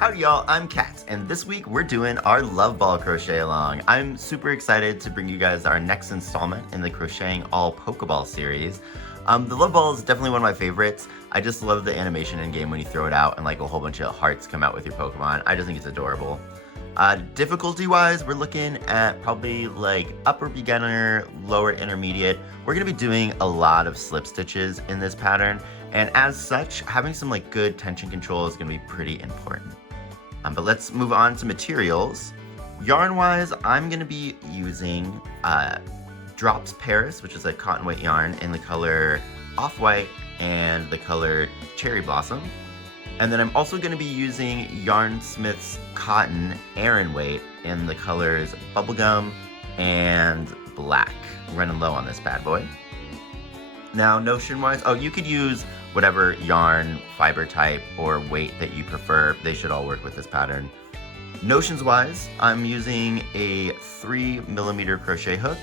Howdy y'all, I'm Kat, and this week we're doing our Love Ball crochet along. I'm super excited to bring you guys our next installment in the Crocheting All Pokeball series. The Love Ball is definitely one of my favorites. I just love the animation in game when you throw it out and like a whole bunch of hearts come out with your Pokemon. I just think it's adorable. Difficulty-wise, we're looking at probably like upper beginner, lower intermediate. We're gonna be doing a lot of slip stitches in this pattern, and as such, having some like good tension control is gonna be pretty important. But let's move on to materials. Yarn-wise, I'm gonna be using Drops Paris, which is a cotton weight yarn in the color Off-White and the color Cherry Blossom. And then I'm also gonna be using Yarnsmiths cotton Aran weight in the colors Bubblegum and Black. I'm running low on this bad boy. Now, notion-wise, you could use whatever yarn, fiber type, or weight that you prefer. They should all work with this pattern. Notions-wise, I'm using a 3mm crochet hook.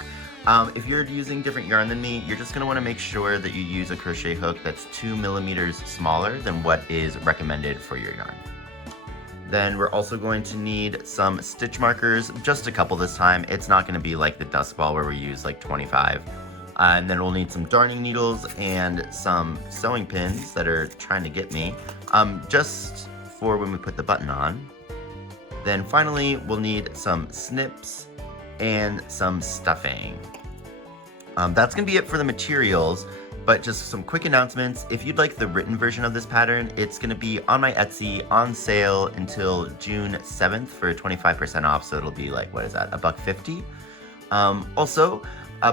If you're using different yarn than me, you're just gonna wanna make sure that you use a crochet hook that's 2mm smaller than what is recommended for your yarn. Then we're also going to need some stitch markers, just a couple this time. It's not gonna be like the dust ball where we use like 25. And then we'll need some darning needles and some sewing pins that are trying to get me, just for when we put the button on. Then finally, we'll need some snips and some stuffing. That's gonna be it for the materials, but just some quick announcements. If you'd like the written version of this pattern, it's gonna be on my Etsy on sale until June 7th for 25% off, so it'll be like, what is that, $1.50? Also,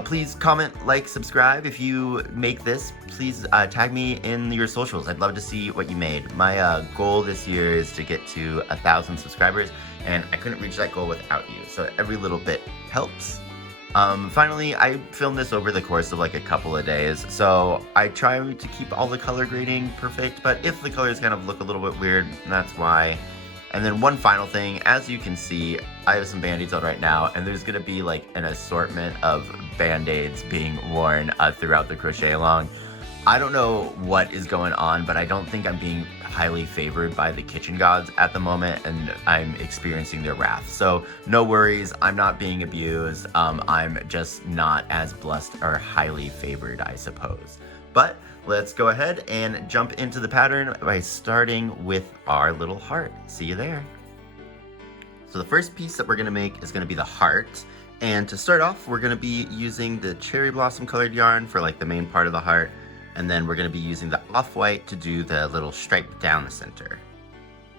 please comment, like, subscribe. If you make this, please tag me in your socials. I'd love to see what you made. My goal this year is to get to 1,000 subscribers, and I couldn't reach that goal without you, so every little bit helps. Finally, I filmed this over the course of like a couple of days, so I try to keep all the color grading perfect, but if the colors kind of look a little bit weird, that's why. And then one final thing, as you can see, I have some band-aids on right now, and there's gonna be like an assortment of band-aids being worn throughout the crochet along. I don't know what is going on, but I don't think I'm being highly favored by the kitchen gods at the moment, and I'm experiencing their wrath. So no worries, I'm not being abused. I'm just not as blessed or highly favored, I suppose. But let's go ahead and jump into the pattern by starting with our little heart. See you there. So the first piece that we're gonna make is gonna be the heart. And to start off, we're gonna be using the cherry blossom colored yarn for like the main part of the heart. And then we're gonna be using the off-white to do the little stripe down the center.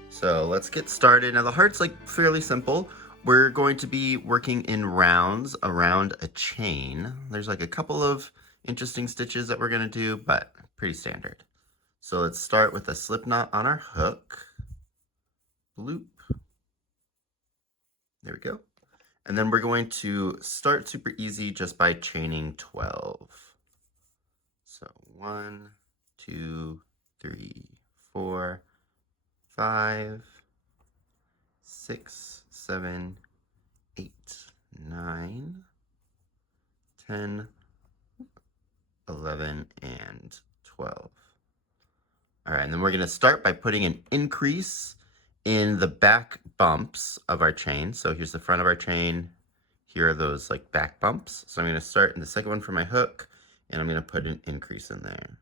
So let's get started. Now the heart's like fairly simple. We're going to be working in rounds around a chain. There's like a couple of interesting stitches that we're gonna do, but pretty standard. So let's start with a slip knot on our hook. Loop. There we go. And then we're going to start super easy just by chaining 12. So 1, 2, 3, 4, 5, 6, 7, 8, 9, 10, 11, and 12. All right, and then we're gonna start by putting an increase in the back bumps of our chain. So here's the front of our chain. Here are those like back bumps. So I'm gonna start in the second one for my hook, and I'm gonna put an increase in there.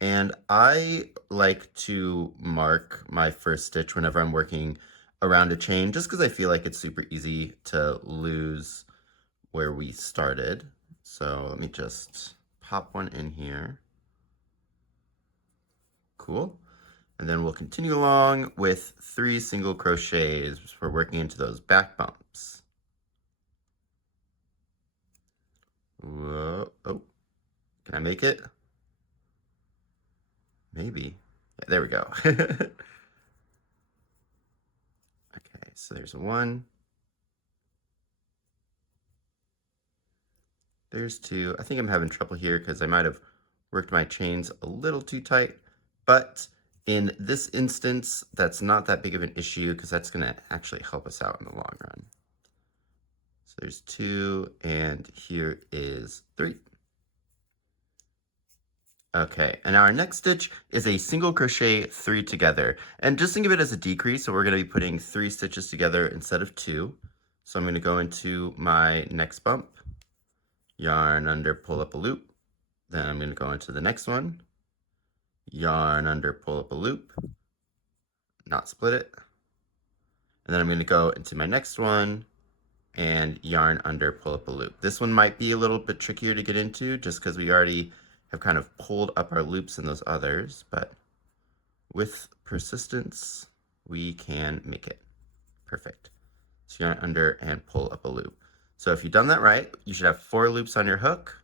And I like to mark my first stitch whenever I'm working around a chain, just because I feel like it's super easy to lose where we started. So let me just pop one in here. Cool. And then we'll continue along with 3 single crochets for working into those back bumps. Whoa, oh, can I make it? Maybe. Yeah, there we go. Okay, so there's 1. There's 2. I think I'm having trouble here because I might have worked my chains a little too tight, but in this instance, that's not that big of an issue because that's gonna actually help us out in the long run. So there's 2, and here is 3. Okay, and now our next stitch is a single crochet 3 together. And just think of it as a decrease, so we're going to be putting 3 stitches together instead of 2. So I'm going to go into my next bump, yarn under, pull up a loop. Then I'm going to go into the next one, yarn under, pull up a loop, not split it. And then I'm going to go into my next one and yarn under, pull up a loop. This one might be a little bit trickier to get into just because we already have kind of pulled up our loops in those others, but with persistence, we can make it. Perfect. So yarn under and pull up a loop. So if you've done that right, you should have 4 loops on your hook.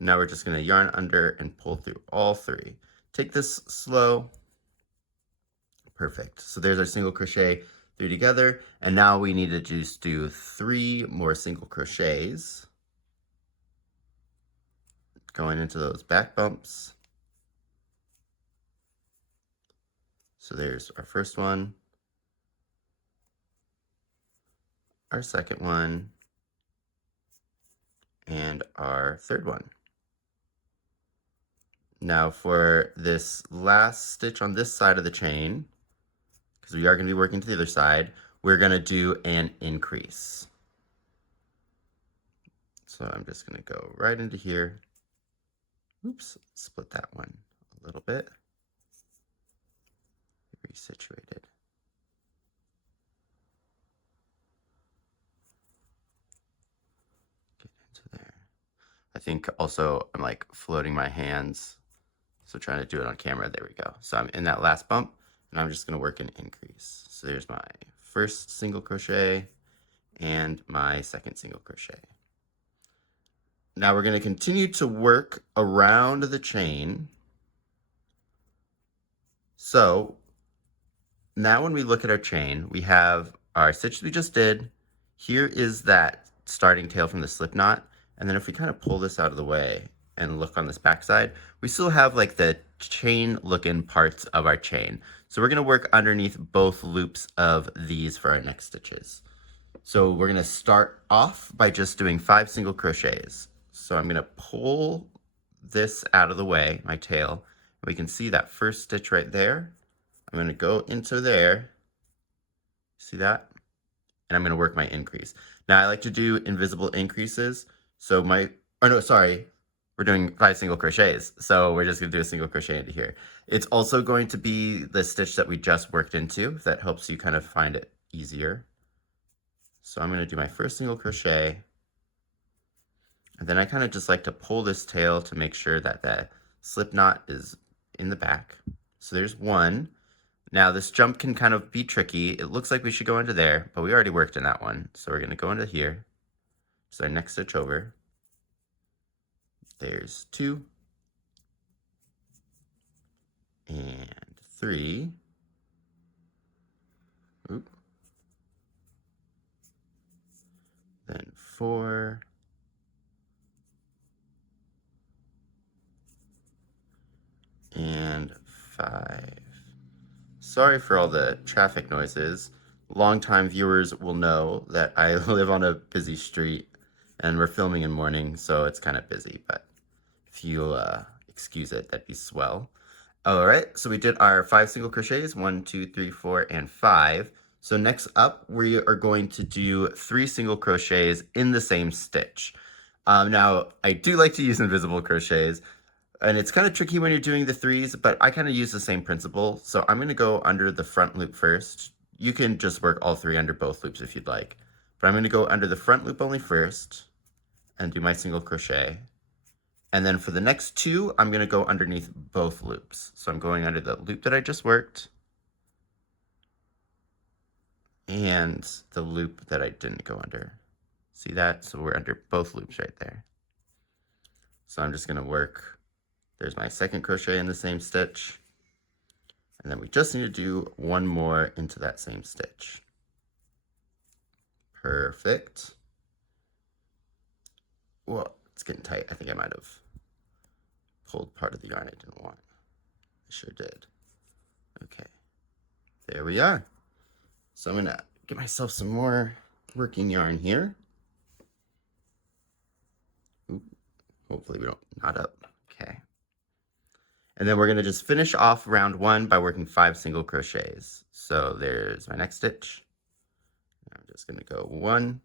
Now we're just going to yarn under and pull through all 3. Take this slow. Perfect. So there's our single crochet 3 together, and now we need to just do 3 more single crochets going into those back bumps. So there's our first one, our second one, and our third one. Now for this last stitch on this side of the chain, because we are going to be working to the other side, we're going to do an increase. So I'm just going to go right into here. Oops, split that one a little bit. Resituated. Get into there. I think also I'm like floating my hands, so trying to do it on camera. There we go. So I'm in that last bump, and I'm just going to work an increase. So there's my first single crochet and my second single crochet. Now we're going to continue to work around the chain. So now when we look at our chain, we have our stitch we just did. Here is that starting tail from the slip knot. And then if we kind of pull this out of the way and look on this back side, we still have like the chain looking parts of our chain. So we're going to work underneath both loops of these for our next stitches. So we're going to start off by just doing 5 single crochets. So I'm going to pull this out of the way, my tail. We can see that first stitch right there. I'm going to go into there. See that? And I'm going to work my increase. Now I like to do invisible increases. So we're doing 5 single crochets. So we're just going to do a single crochet into here. It's also going to be the stitch that we just worked into. If that helps you kind of find it easier. So I'm going to do my first single crochet. And then I kind of just like to pull this tail to make sure that the slip knot is in the back. So there's one. Now this jump can kind of be tricky. It looks like we should go into there, but we already worked in that one. So we're going to go into here. So our next stitch over. There's 2. And 3. Oop. Then 4. And 5. Sorry for all the traffic noises. Longtime viewers will know that I live on a busy street and we're filming in morning, so it's kind of busy, but if you'll excuse it, that'd be swell. All right, so we did our 5 single crochets, 1, 2, 3, 4, and 5. So next up, we are going to do 3 single crochets in the same stitch. Now, I do like to use invisible crochets, and it's kind of tricky when you're doing the 3s, but I kind of use the same principle. So I'm going to go under the front loop first. You can just work all 3 under both loops if you'd like. But I'm going to go under the front loop only first and do my single crochet. And then for the next 2, I'm going to go underneath both loops. So I'm going under the loop that I just worked and the loop that I didn't go under. See that? So we're under both loops right there. So I'm just going to work. There's my second crochet in the same stitch. And then we just need to do 1 more into that same stitch. Perfect. Well, it's getting tight. I think I might have pulled part of the yarn I didn't want. I sure did. Okay, there we are. So I'm gonna get myself some more working yarn here. Ooh, hopefully we don't knot up. Okay. And then we're going to just finish off round 1 by working 5 single crochets. So there's my next stitch. I'm just going to go 1,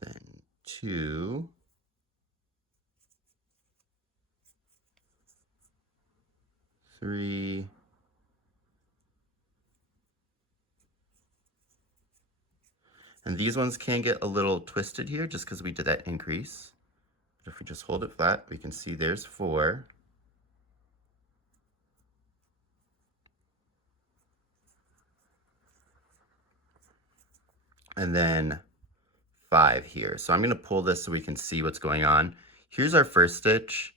then 2, 3, and these ones can get a little twisted here just because we did that increase. But if we just hold it flat, we can see there's 4. And then 5 here. So I'm going to pull this so we can see what's going on. Here's our first stitch.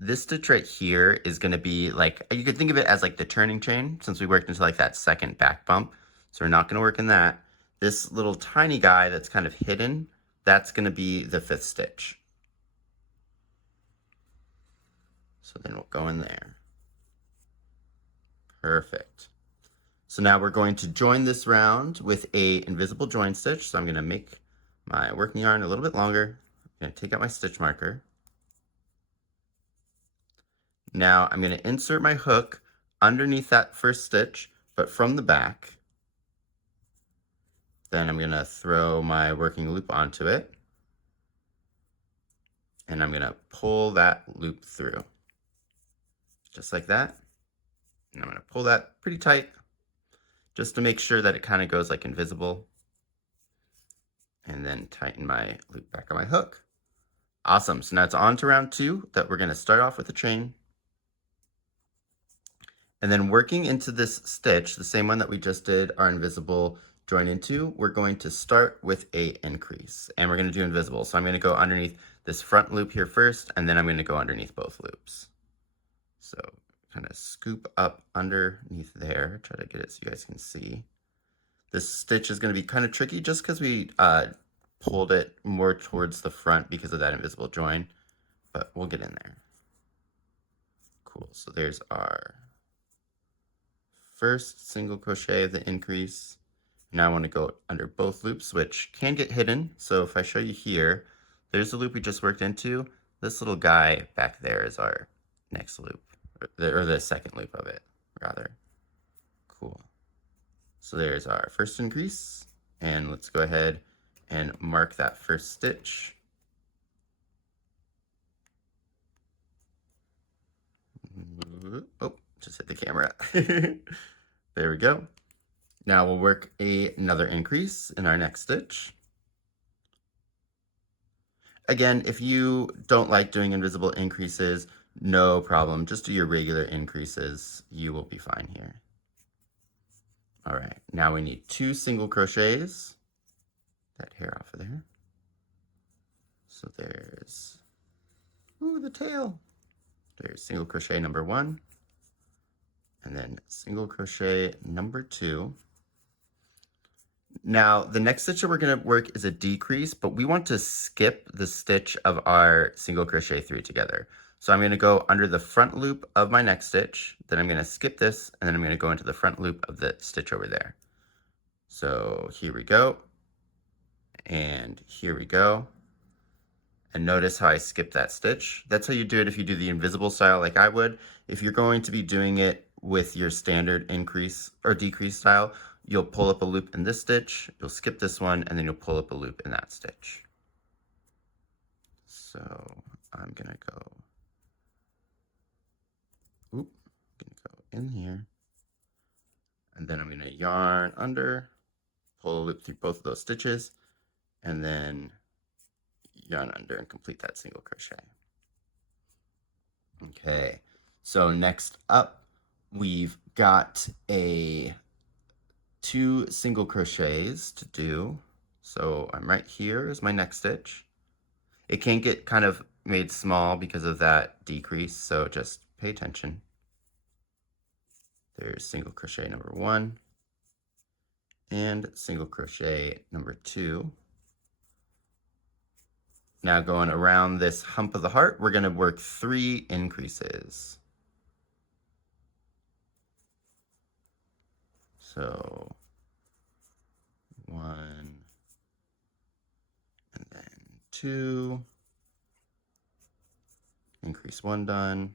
This stitch right here is going to be like, you could think of it as like the turning chain, since we worked into like that second back bump. So we're not going to work in that. This little tiny guy that's kind of hidden, that's going to be the 5th stitch. So then we'll go in there. Perfect. So now we're going to join this round with a invisible join stitch. So I'm going to make my working yarn a little bit longer. I'm going to take out my stitch marker. Now I'm going to insert my hook underneath that first stitch, but from the back. Then I'm going to throw my working loop onto it. And I'm going to pull that loop through. Just like that. And I'm going to pull that pretty tight, just to make sure that it kind of goes like invisible. And then tighten my loop back on my hook. Awesome. So now it's on to round 2 that we're going to start off with a chain. And then working into this stitch, the same one that we just did our invisible join into, we're going to start with a increase. And we're going to do invisible. So I'm going to go underneath this front loop here first, and then I'm going to go underneath both loops. So kind of scoop up underneath there, try to get it so you guys can see. This stitch is going to be kind of tricky just because we pulled it more towards the front because of that invisible join, but we'll get in there. Cool, so there's our first single crochet of the increase. Now I want to go under both loops, which can get hidden. So if I show you here, there's the loop we just worked into. This little guy back there is our next loop, or the second loop of it, rather. Cool. So there's our first increase, and let's go ahead and mark that first stitch. Oh, just hit the camera. There we go. Now we'll work another increase in our next stitch. Again, if you don't like doing invisible increases, no problem. Just do your regular increases. You will be fine here. All right, now we need 2 single crochets. That hair off of there. So there's, ooh, the tail. There's single crochet number 1, and then single crochet number 2. Now, the next stitch that we're going to work is a decrease, but we want to skip the stitch of our single crochet 3 together. So I'm going to go under the front loop of my next stitch, then I'm going to skip this, and then I'm going to go into the front loop of the stitch over there. So here we go, and here we go. And notice how I skipped that stitch. That's how you do it if you do the invisible style like I would. If you're going to be doing it with your standard increase or decrease style, you'll pull up a loop in this stitch, you'll skip this one, and then you'll pull up a loop in that stitch. So I'm gonna go, in here, and then I'm gonna yarn under, pull a loop through both of those stitches, and then yarn under and complete that single crochet. Okay, so next up, we've got 2 single crochets to do. So I'm right here is my next stitch. It can get kind of made small because of that decrease, so just pay attention. There's single crochet number 1 and single crochet number 2. Now going around this hump of the heart, we're going to work 3 increases. So 1, and then 2, increase 1 done.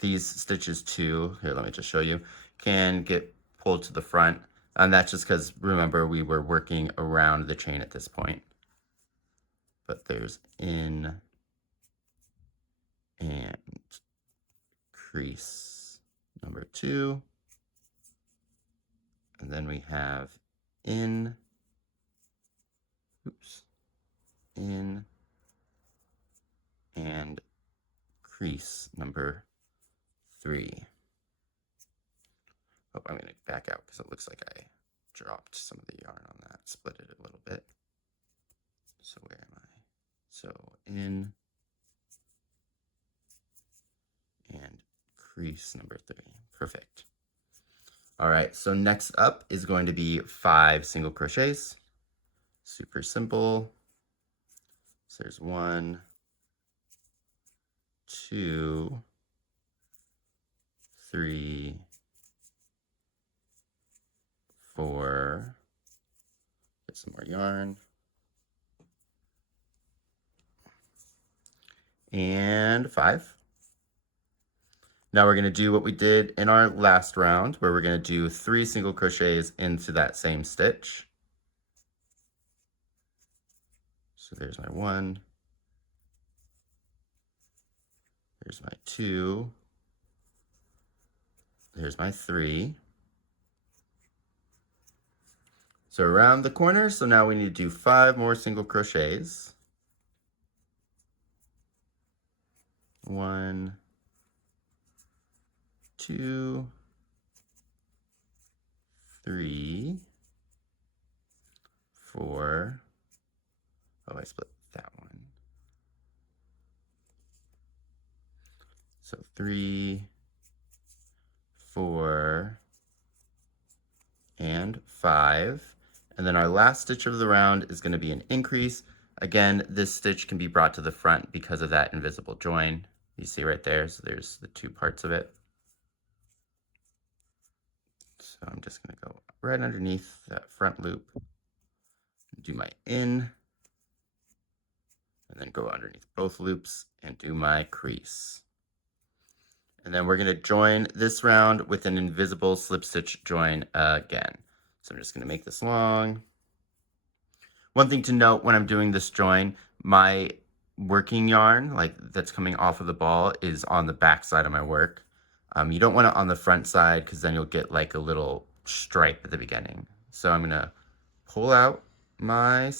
These stitches too, here, let me just show you, can get pulled to the front. And that's just because, remember, we were working around the chain at this point. But there's in and crease number 2. And then we have in, in and crease number 3. Oh, I'm going to back out because it looks like I dropped some of the yarn on that, split it a little bit. So where am I? So in and crease number 3. Perfect. All right, so next up is going to be 5 single crochets. Super simple. So there's 1, 2, 3, 4. Get some more yarn. And 5. Now we're going to do what we did in our last round, where we're going to do 3 single crochets into that same stitch. So there's my 1. There's my 2. There's my 3. So around the corner, so now we need to do 5 more single crochets. 1, 2, 3, 4. Oh, I split that one. So 3, 4, and 5. And then our last stitch of the round is going to be an increase. Again, this stitch can be brought to the front because of that invisible join. You see right there, so there's the 2 parts of it. So I'm just going to go right underneath that front loop, do my in, and then go underneath both loops and do my crease. And then we're going to join this round with an invisible slip stitch join again. So I'm just going to make this long. One thing to note when I'm doing this join, my working yarn, like that's coming off of the ball, is on the back side of my work. You don't want it on the front side because then you'll get like a little stripe at the beginning. So I'm going to pull out my,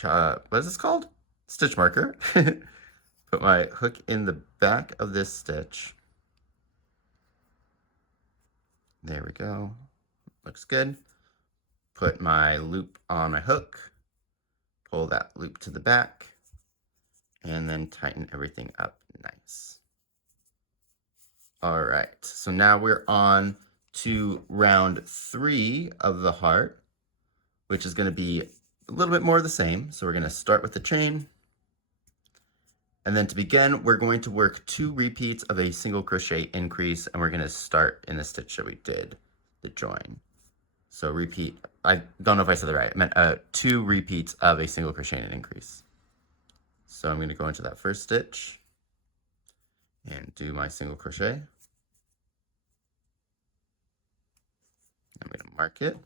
what is this called? Stitch marker. Put my hook in the back of this stitch. There we go. Looks good. Put my loop on my hook. Pull that loop to the back. And then tighten everything up nice. All right, so now we're on to round 3 of the heart, which is going to be a little bit more of the same. So we're going to start with the chain. And then to begin, we're going to work 2 repeats of a single crochet increase, and we're going to start in the stitch that we did, the join. So repeat, I don't know if I said that right. I meant 2 repeats of a single crochet and increase. So I'm going to go into that first stitch and do my single crochet. I'm going to mark it.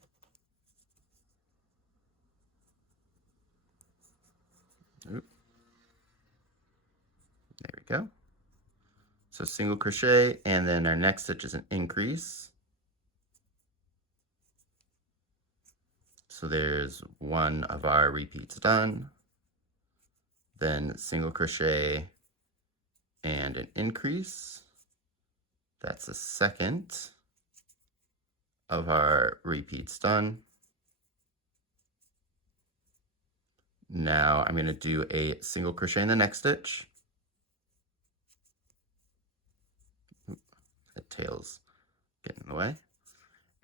Oop. There we go. So single crochet, and then our next stitch is an increase. So there's 1 of our repeats done. Then single crochet and an increase. That's the second of our repeats done. Now I'm going to do a single crochet in the next stitch. The tail's getting in the way.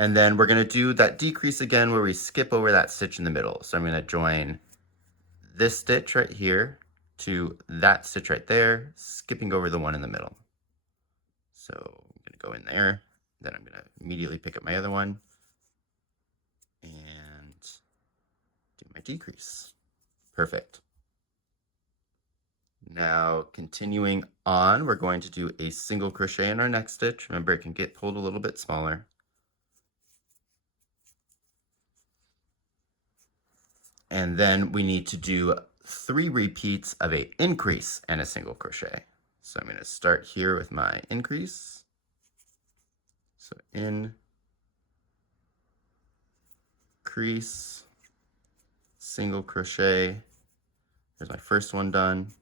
And then we're going to do that decrease again where we skip over that stitch in the middle. So I'm going to join this stitch right here to that stitch right there, skipping over the one in the middle. So I'm going to go in there, then I'm going to immediately pick up my other one and do my decrease. Perfect. Now, continuing on, we're going to do a single crochet in our next stitch. Remember, it can get pulled a little bit smaller. And then we need to do 3 repeats of an increase and a single crochet. So I'm going to start here with my increase. So increase, single crochet. Here's my first one done.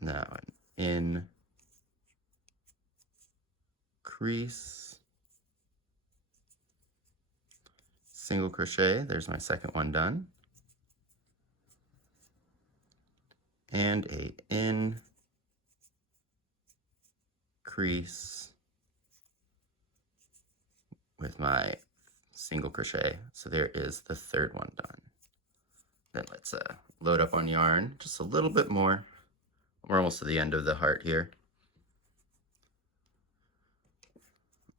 Now an increase, single crochet. There's my second one done. And a increase with my single crochet. So there is the third one done. Then let's load up on yarn just a little bit more. We're almost to the end of the heart here.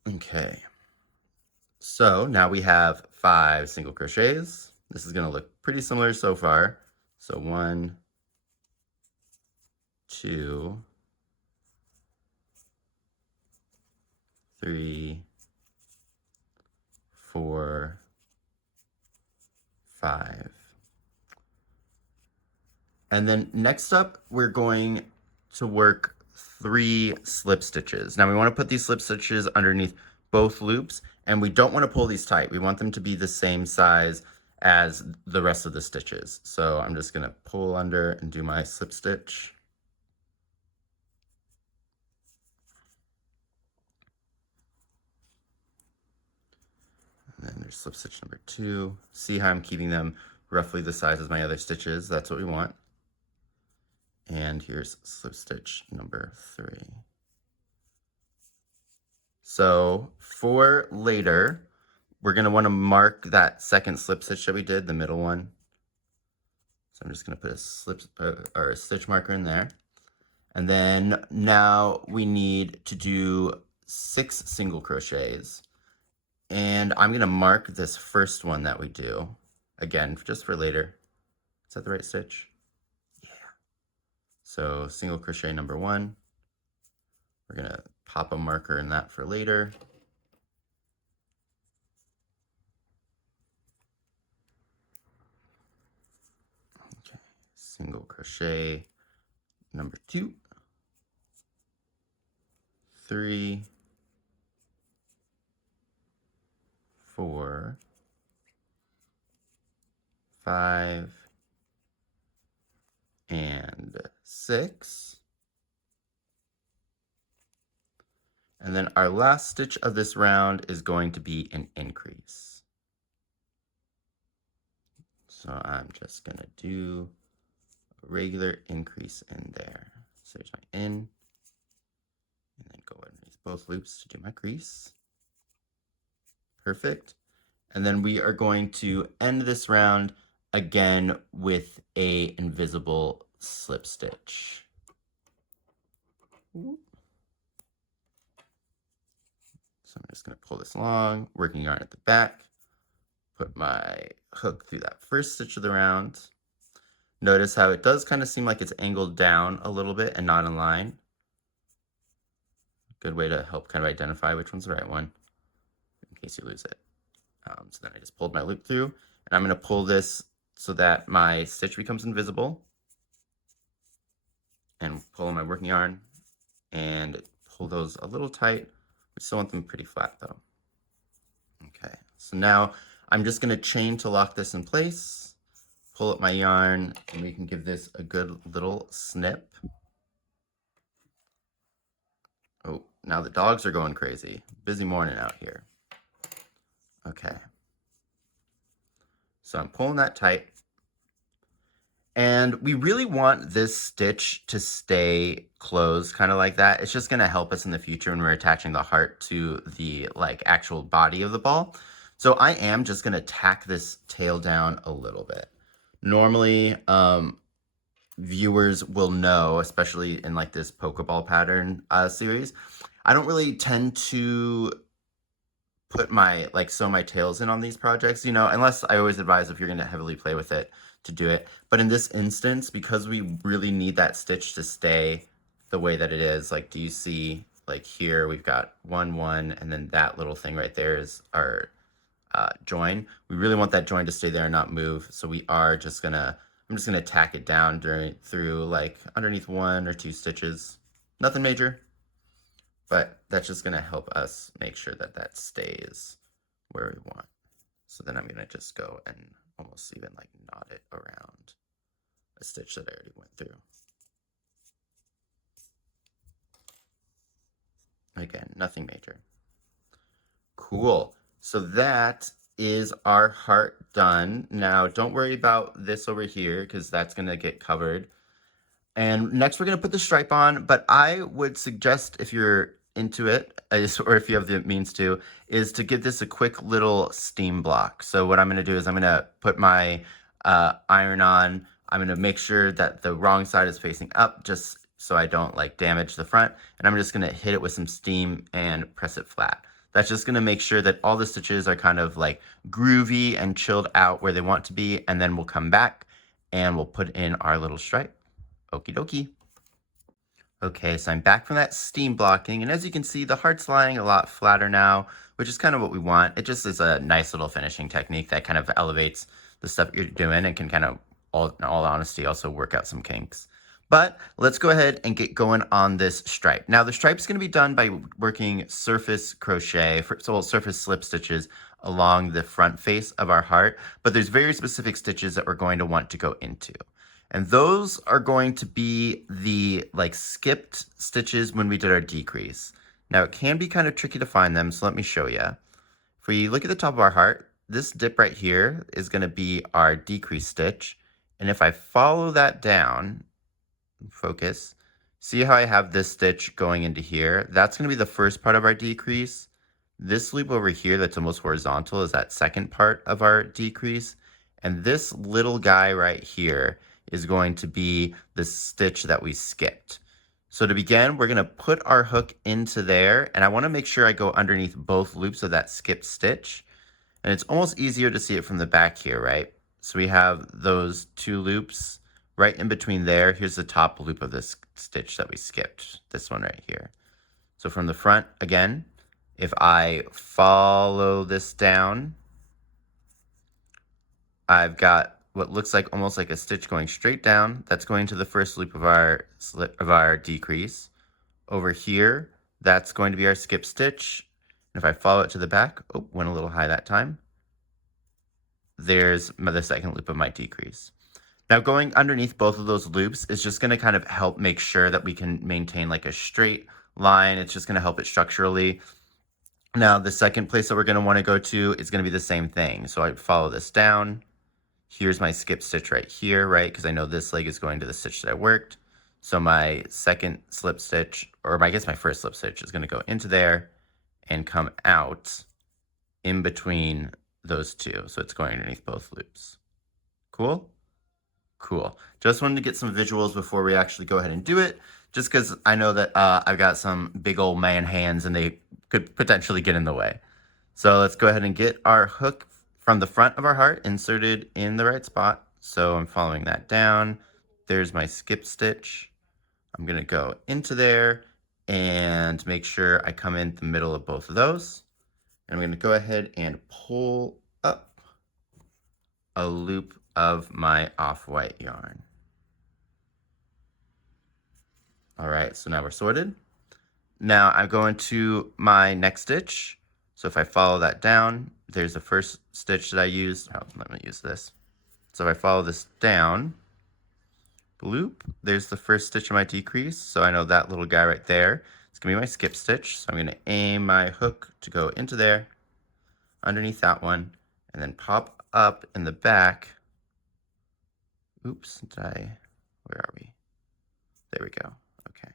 Okay, so now we have 5 single crochets. This is going to look pretty similar so far. So 1, 2, 3, 4, 5. And then next up, we're going to work 3 slip stitches. Now we want to put these slip stitches underneath both loops, and we don't want to pull these tight. We want them to be the same size as the rest of the stitches. So I'm just going to pull under and do my slip stitch. And then there's slip stitch number 2. See how I'm keeping them roughly the size as my other stitches? That's what we want. And here's slip stitch number 3. So for later, we're going to want to mark that second slip stitch that we did, the middle one. So I'm just going to put a slip or a stitch marker in there. And then now we need to do 6 single crochets. And I'm going to mark this first one that we do, again, just for later. Is that the right stitch? Yeah. So single crochet number 1. We're going to pop a marker in that for later. Okay, single crochet number 2, 3, 4, 5, and 6. And then our last stitch of this round is going to be an increase. So I'm just going to do a regular increase in there. So there's my in, and then go underneath both loops to do my crease. Perfect. And then we are going to end this round again with a invisible slip stitch. So I'm just going to pull this along, working yarn at the back, put my hook through that first stitch of the round. Notice how it does kind of seem like it's angled down a little bit and not in line. Good way to help kind of identify which one's the right one, in case you lose it. So then I just pulled my loop through, and I'm going to pull this so that my stitch becomes invisible, and pull on my working yarn, and pull those a little tight. We still want them pretty flat though. Okay, so now I'm just going to chain to lock this in place, pull up my yarn, and we can give this a good little snip. Oh, now the dogs are going crazy. Busy morning out here. Okay. So I'm pulling that tight. And we really want this stitch to stay closed, kind of like that. It's just going to help us in the future when we're attaching the heart to the actual body of the ball. So I am just going to tack this tail down a little bit. Normally, viewers will know, especially in this Pokeball pattern series, I don't really tend to put my sew my tails in on these projects, unless I always advise if you're going to heavily play with it to do it. But in this instance, because we really need that stitch to stay the way that it is, like, do you see, like here we've got 1, 1, and then that little thing right there is our join. We really want that join to stay there and not move. So we are just gonna, I'm just gonna tack it down through like underneath 1 or 2 stitches. Nothing major, but that's just gonna help us make sure that that stays where we want. So then I'm gonna just go and almost even like knot it around a stitch that I already went through. Again, nothing major. Cool. So that is our heart done. Now, don't worry about this over here because that's going to get covered. And next we're going to put the stripe on, but I would suggest, if you're into it, or if you have the means to, is to give this a quick little steam block. So what I'm going to do is I'm going to put my iron on. I'm going to make sure that the wrong side is facing up, just so I don't like damage the front. And I'm just going to hit it with some steam and press it flat. That's just going to make sure that all the stitches are kind of like groovy and chilled out where they want to be. And then we'll come back and we'll put in our little stripe. Okie dokie. Okay, so I'm back from that steam blocking, and as you can see, the heart's lying a lot flatter now, which is kind of what we want. It just is a nice little finishing technique that kind of elevates the stuff you're doing and can kind of, in all honesty, also work out some kinks. But let's go ahead and get going on this stripe. Now, the stripe is going to be done by working surface crochet, surface slip stitches along the front face of our heart, but there's very specific stitches that we're going to want to go into. And those are going to be the like skipped stitches when we did our decrease. Now it can be kind of tricky to find them, so let me show you. If we look at the top of our heart, this dip right here is going to be our decrease stitch. And if I follow that down, focus, see how I have this stitch going into here? That's going to be the first part of our decrease. This loop over here that's almost horizontal is that second part of our decrease. And this little guy right here is going to be the stitch that we skipped. So to begin, we're going to put our hook into there, and I want to make sure I go underneath both loops of that skipped stitch. And it's almost easier to see it from the back here, right? So we have those 2 loops right in between there. Here's the top loop of this stitch that we skipped, this one right here. So from the front, again, if I follow this down, I've got what looks like almost like a stitch going straight down. That's going to the first loop of our decrease. Over here, that's going to be our skip stitch. And if I follow it to the back, oh, went a little high that time. There's the second loop of my decrease. Now going underneath both of those loops is just going to kind of help make sure that we can maintain like a straight line. It's just going to help it structurally. Now the second place that we're going to want to go to is going to be the same thing. So I follow this down. Here's my skip stitch right here, right? Because I know this leg is going to the stitch that I worked. So my second slip stitch, or I guess my first slip stitch, is going to go into there and come out in between those 2. So it's going underneath both loops. Cool? Cool. Just wanted to get some visuals before we actually go ahead and do it, just because I know that I've got some big old man hands and they could potentially get in the way. So let's go ahead and get our hook from the front of our heart inserted in the right spot. So I'm following that down. There's my skip stitch. I'm going to go into there and make sure I come in the middle of both of those. And I'm going to go ahead and pull up a loop of my off-white yarn. All right, so now we're sorted. Now I'm going to my next stitch. So if I follow that down, there's the first stitch that I used. Oh, let me use this. So if I follow this down, loop, there's the first stitch of my decrease. So I know that little guy right there is going to be my skip stitch. So I'm going to aim my hook to go into there, underneath that one, and then pop up in the back. Oops, where are we? There we go. Okay.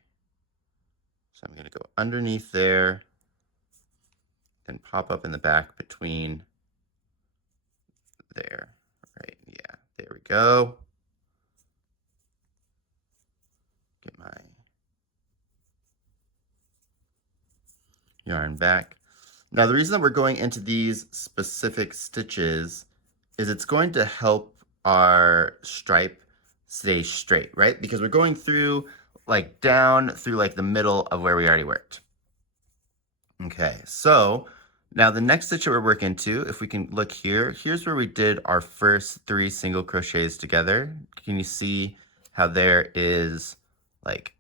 So I'm going to go underneath there, then pop up in the back between there. Right, yeah, there we go. Get my yarn back. Now the reason that we're going into these specific stitches is it's going to help our stripe stay straight, right? Because we're going through like down through like the middle of where we already worked. Okay, so now the next stitch that we're working to, if we can look here, here's where we did our first 3 single crochets together. Can you see how there is like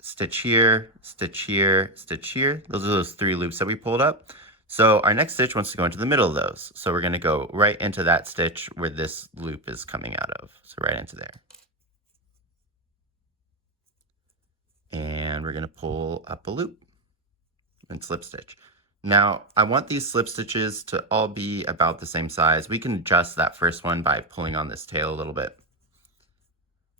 stitch here, stitch here, stitch here? Those are those 3 loops that we pulled up. So our next stitch wants to go into the middle of those. So we're going to go right into that stitch where this loop is coming out of. So right into there. And we're going to pull up a loop and slip stitch. Now, I want these slip stitches to all be about the same size. We can adjust that first one by pulling on this tail a little bit.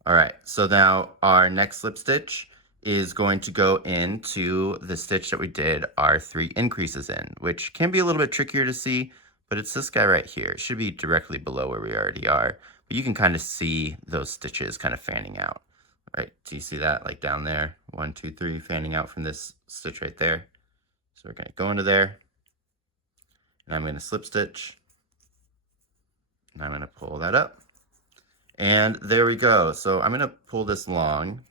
All right, so now our next slip stitch is going to go into the stitch that we did our 3 increases in, which can be a little bit trickier to see, but it's this guy right here. It should be directly below where we already are, but you can kind of see those stitches kind of fanning out. Right, do you see that like down there? 1, 2, 3 fanning out from this stitch right there. So we're going to go into there, and I'm going to slip stitch, and I'm going to pull that up. And there we go. So I'm going to pull this long,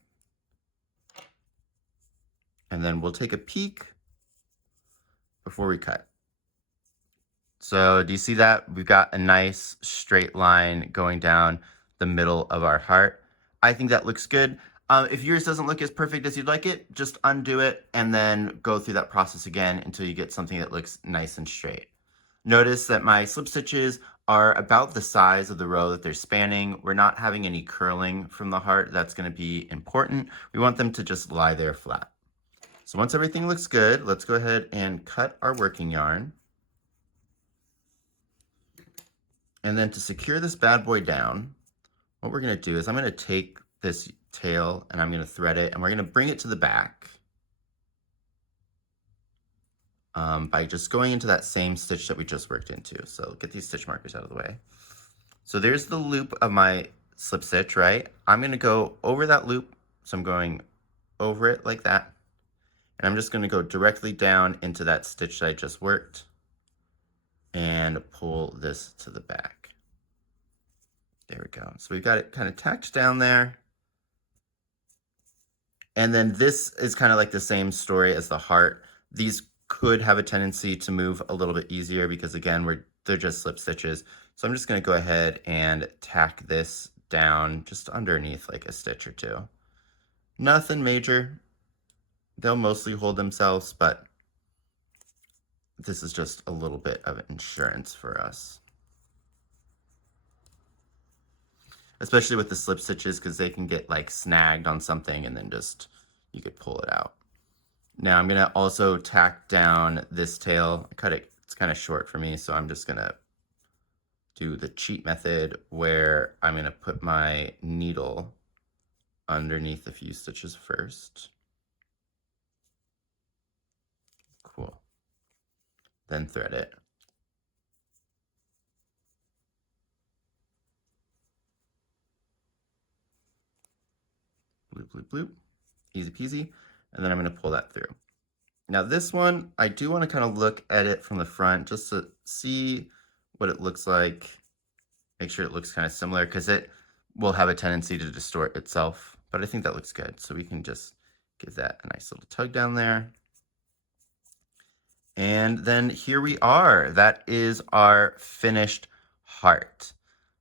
and then we'll take a peek before we cut. So do you see that? We've got a nice straight line going down the middle of our heart. I think that looks good. If yours doesn't look as perfect as you'd like it, just undo it and then go through that process again until you get something that looks nice and straight. Notice that my slip stitches are about the size of the row that they're spanning. We're not having any curling from the heart. That's going to be important. We want them to just lie there flat. So once everything looks good, let's go ahead and cut our working yarn. And then to secure this bad boy down, what we're going to do is I'm going to take this tail and I'm going to thread it, and we're going to bring it to the back by just going into that same stitch that we just worked into. So get these stitch markers out of the way. So there's the loop of my slip stitch, right? I'm going to go over that loop. So I'm going over it like that. And I'm just going to go directly down into that stitch that I just worked and pull this to the back. There we go. So we've got it kind of tacked down there. And then this is kind of like the same story as the heart. These could have a tendency to move a little bit easier because again, they're just slip stitches. So I'm just going to go ahead and tack this down just underneath like a stitch or 2. Nothing major. They'll mostly hold themselves, but this is just a little bit of insurance for us. Especially with the slip stitches, because they can get like snagged on something and then just you could pull it out. Now I'm going to also tack down this tail. I cut it, it's kind of short for me, so I'm just going to do the cheat method where I'm going to put my needle underneath a few stitches first. Cool. Then thread it. Bloop, bloop, bloop. Easy peasy. And then I'm going to pull that through. Now this one, I do want to kind of look at it from the front just to see what it looks like. Make sure it looks kind of similar because it will have a tendency to distort itself. But I think that looks good. So we can just give that a nice little tug down there. And then here we are. That is our finished heart.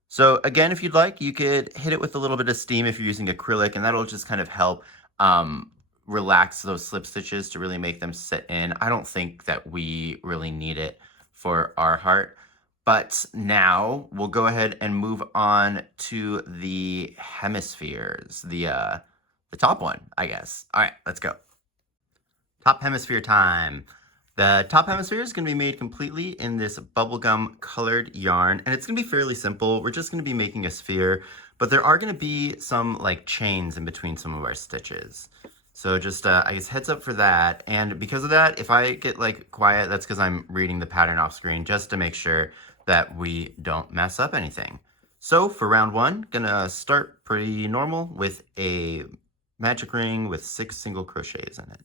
So again, if you'd like, you could hit it with a little bit of steam if you're using acrylic, and that'll just kind of help relax those slip stitches to really make them sit in. I don't think that we really need it for our heart. But now we'll go ahead and move on to the hemispheres, the top one, I guess. All right, let's go. Top hemisphere time. The top hemisphere is going to be made completely in this bubblegum colored yarn, and it's going to be fairly simple. We're just going to be making a sphere, but there are going to be some like chains in between some of our stitches. So just, I guess, heads up for that. And because of that, if I get like quiet, that's because I'm reading the pattern off screen just to make sure that we don't mess up anything. So for round 1, gonna start pretty normal with a magic ring with 6 single crochets in it.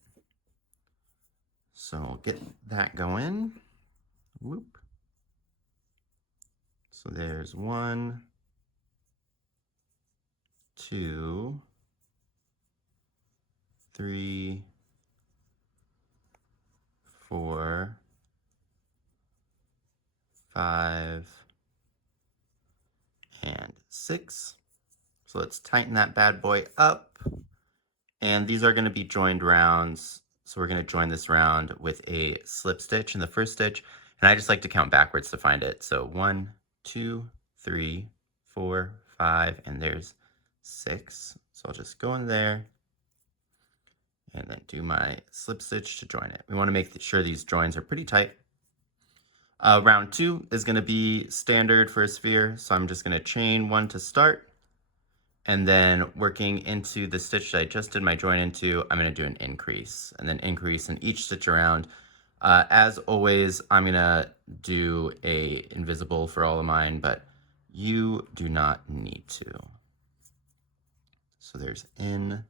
So we'll get that going. Whoop. So there's 1, 2, 3, 4, 5, and 6. So let's tighten that bad boy up. And these are going to be joined rounds. So we're going to join this round with a slip stitch in the first stitch. And I just like to count backwards to find it. So 1, 2, 3, 4, 5, and there's 6. So I'll just go in there and then do my slip stitch to join it. We want to make sure these joins are pretty tight. Round 2 is going to be standard for a sphere. So I'm just going to chain 1 to start. And then working into the stitch that I just did my join into, I'm going to do an increase and then increase in each stitch around. As always, I'm going to do a invisible for all of mine, but you do not need to. So there's in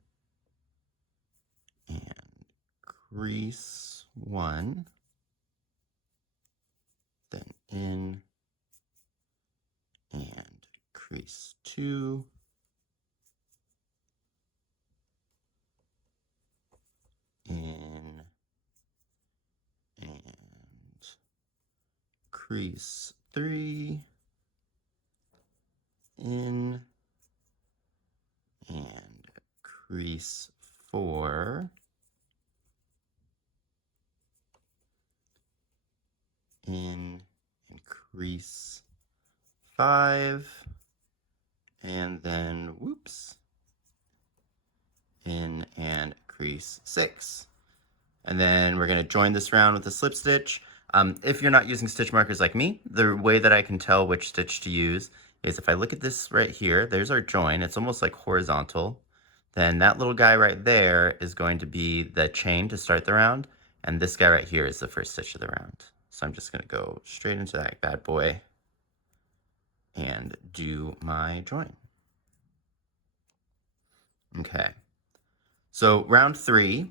and crease 1, then in and crease 2, in and crease 3, in and crease 4, in and crease 5, and then whoops, in and crease 6. And then we're going to join this round with a slip stitch. If you're not using stitch markers like me, the way that I can tell which stitch to use is if I look at this right here, there's our join. It's almost like horizontal. Then that little guy right there is going to be the chain to start the round. And this guy right here is the first stitch of the round. So I'm just going to go straight into that bad boy and do my join. Okay. So round 3.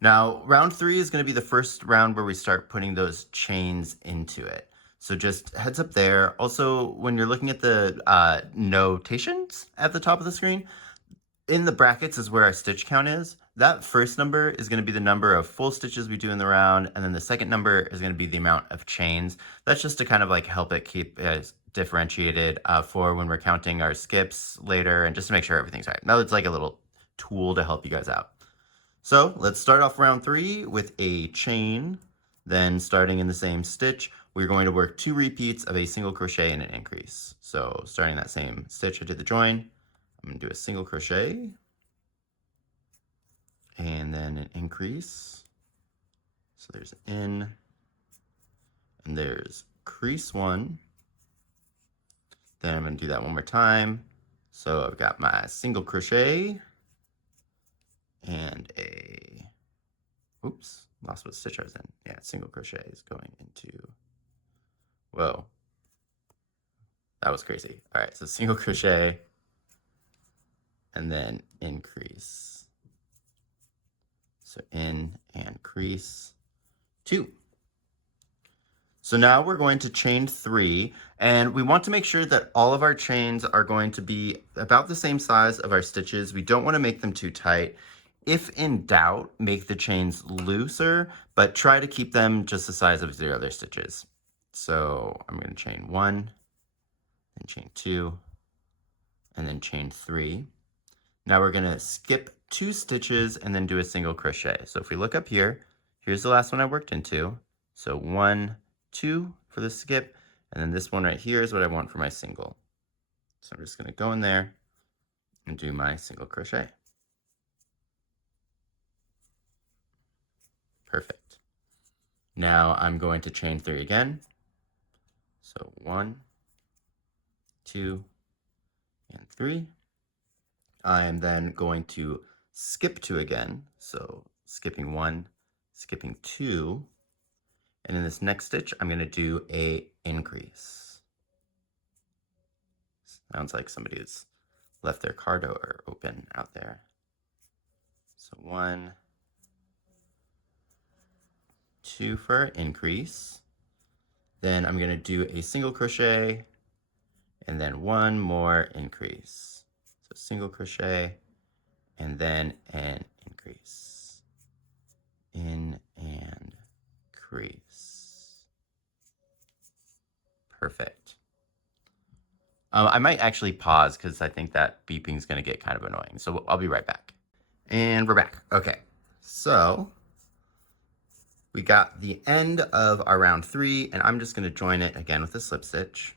Now, round 3 is going to be the first round where we start putting those chains into it. So just heads up there. Also, when you're looking at the notations at the top of the screen, in the brackets is where our stitch count is. That first number is going to be the number of full stitches we do in the round, and then the second number is going to be the amount of chains. That's just to kind of like help it keep differentiated for when we're counting our skips later, and just to make sure everything's right. Now it's like a little tool to help you guys out. So let's start off round 3 with a chain. Then starting in the same stitch, we're going to work 2 repeats of a single crochet and an increase. So starting that same stitch I did the join, I'm going to do a single crochet and then an increase. So there's in and there's crease 1. Then I'm going to do that one more time. So I've got my single crochet and a, oops, lost what stitch I was in. Yeah, single crochet is going into, whoa, that was crazy. All right, so single crochet and then increase. So in and crease 2. So now we're going to chain 3, and we want to make sure that all of our chains are going to be about the same size of our stitches. We don't want to make them too tight. If in doubt, make the chains looser, but try to keep them just the size of the other stitches. So I'm going to chain 1, then chain 2, and then chain 3. Now we're going to skip 2 stitches and then do a single crochet. So if we look up here, here's the last one I worked into. So 1, 2 for the skip, and then this one right here is what I want for my single. So I'm just going to go in there and do my single crochet. Perfect. Now I'm going to chain 3 again. So 1, 2, and 3. I am then going to skip 2 again. So skipping 1, skipping 2. And in this next stitch, I'm going to do a increase. Sounds like somebody's left their car door open out there. So 1, 2 for our increase. Then I'm going to do a single crochet and then 1 more increase. So single crochet and then an increase. In and crease. Perfect. I might actually pause because I think that beeping is going to get kind of annoying. So I'll be right back. And we're back. Okay, so we got the end of our round 3, and I'm just going to join it again with a slip stitch.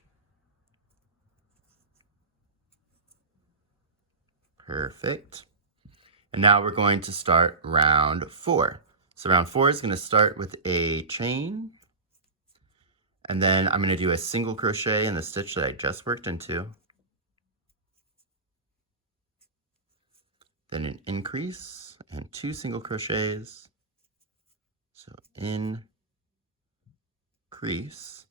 Perfect. And now we're going to start round 4. So round 4 is going to start with a chain, and then I'm going to do a single crochet in the stitch that I just worked into, then an increase and 2 single crochets. So increase,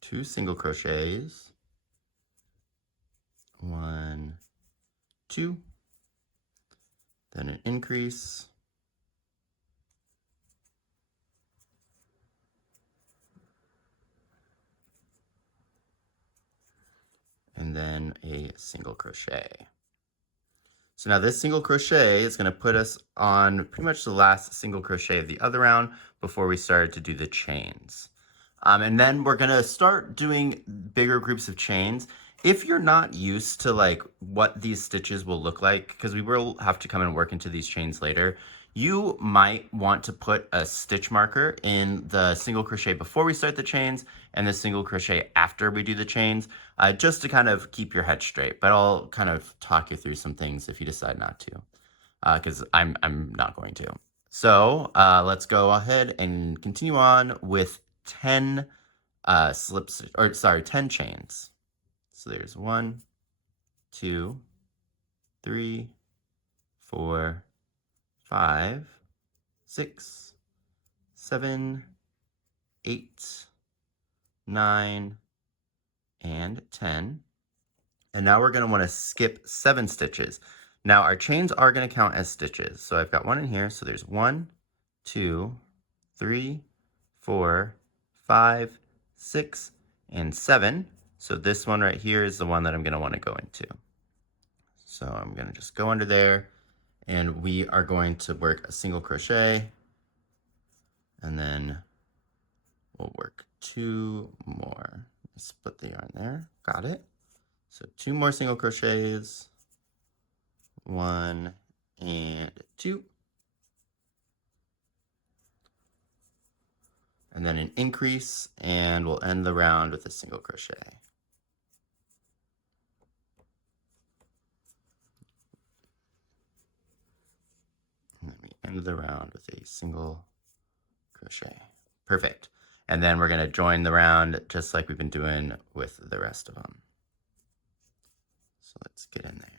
2 single crochets, 1, 2, then an increase, and then a single crochet. So now this single crochet is going to put us on pretty much the last single crochet of the other round before we started to do the chains. And then we're going to start doing bigger groups of chains. If you're not used to like what these stitches will look like, because we will have to come and work into these chains later, you might want to put a stitch marker in the single crochet before we start the chains and the single crochet after we do the chains, just to kind of keep your head straight. But I'll kind of talk you through some things if you decide not to, because I'm not going to. So let's go ahead and continue on with 10 slips, or sorry, 10 chains. So there's 1, 2, 3, 4, 5, 6, 7, 8, 9, and 10. And now we're going to want to skip 7 stitches. Now our chains are going to count as stitches. So I've got 1 in here. So there's 1, 2, 3, 4, 5, 6, and 7. So this one right here is the one that I'm going to want to go into. So I'm going to just go under there, and we are going to work a single crochet, and then we'll work 2 more. Split the yarn there. Got it. So 2 more single crochets, 1 and 2. And then an increase, and we'll end the round with a single crochet. And then we end the round with a single crochet. Perfect. And then we're going to join the round just like we've been doing with the rest of them. So let's get in there.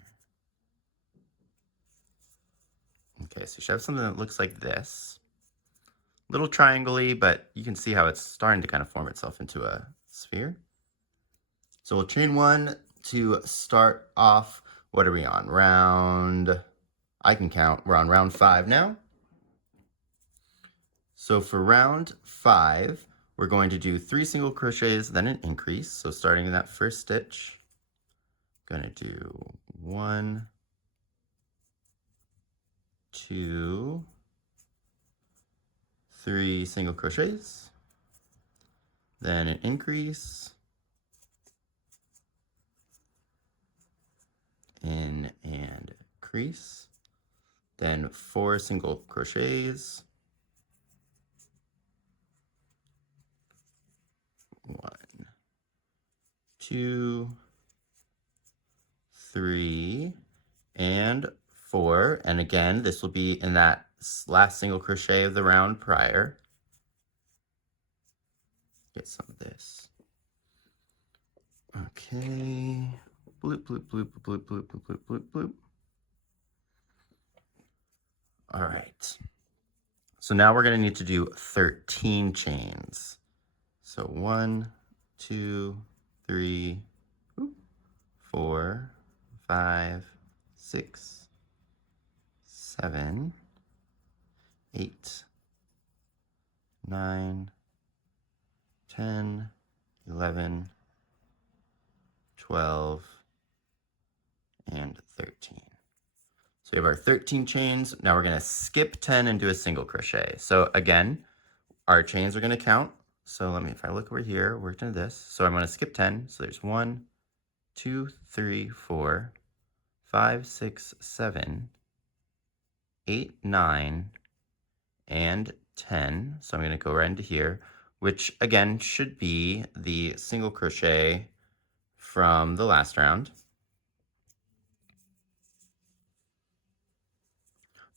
Okay, so you should have something that looks like this. Little triangle-y, but you can see how it's starting to kind of form itself into a sphere. So we'll chain 1 to start off. What are we on? Round, I can count. We're on round 5 now. So for round 5, we're going to do 3 single crochets, then an increase. So starting in that first stitch, I'm going to do 1, 2, 3 single crochets, then an increase, in and crease, then 4 single crochets, 1, 2, 3, and 4. And again, this will be in that last single crochet of the round prior. Get some of this. Okay. Bloop, bloop, bloop, bloop, bloop, bloop, bloop, bloop, bloop. All right. So now we're going to need to do 13 chains. So 1, 2, 3, 4, 5, 6, 7, 8, 9, 10, 11, 12, and 13. So we have our 13 chains. Now we're going to skip 10 and do a single crochet. So again, our chains are going to count. So if I look over here, we're going to this. So I'm going to skip 10. So there's 1, 2, 3, 4, 5, 6, 7, 8, 9, and 10. So I'm going to go right into here, which again should be the single crochet from the last round.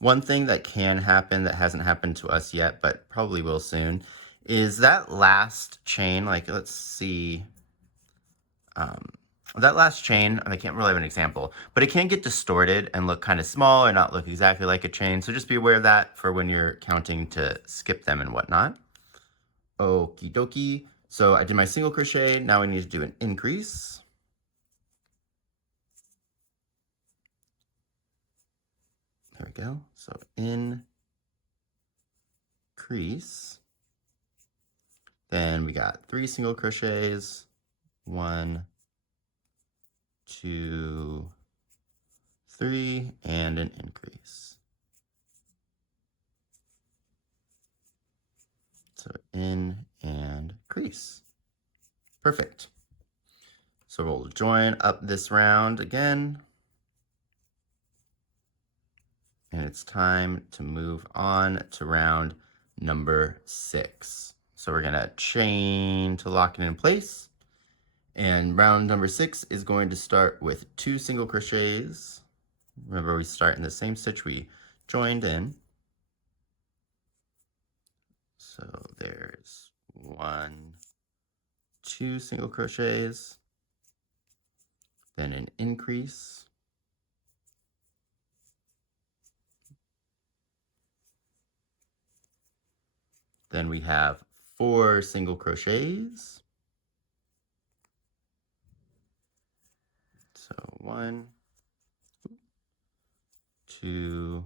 One thing that can happen that hasn't happened to us yet, but probably will soon, is that last chain, like let's see, that last chain, I can't really have an example, but it can get distorted and look kind of small or not look exactly like a chain. So just be aware of that for when you're counting to skip them and whatnot. Okie dokie. So I did my single crochet. Now we need to do an increase. There we go. So increase. Then we got 3 single crochets. 1, 2, 3, and an increase. So in and crease. Perfect. So we'll join up this round again. And it's time to move on to round number 6. So we're gonna chain to lock it in place. And round number 6 is going to start with 2 single crochets. Remember, we start in the same stitch we joined in. So there's 1, 2 single crochets, then an increase, then we have 4 single crochets. So 1, 2,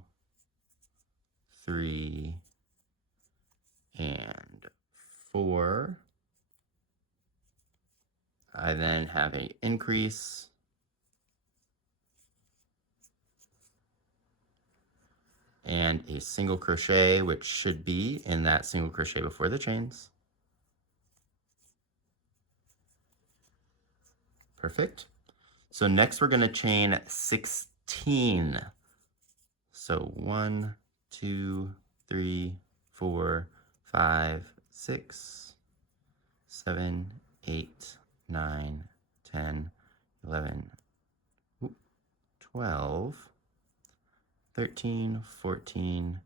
3, and 4. I then have an increase, and a single crochet, which should be in that single crochet before the chains. Perfect. So next we're going to chain 16. So 1, 2, 3, 4, 5, 6, 7, 8, 9, 10, 11, 12, 13, 14,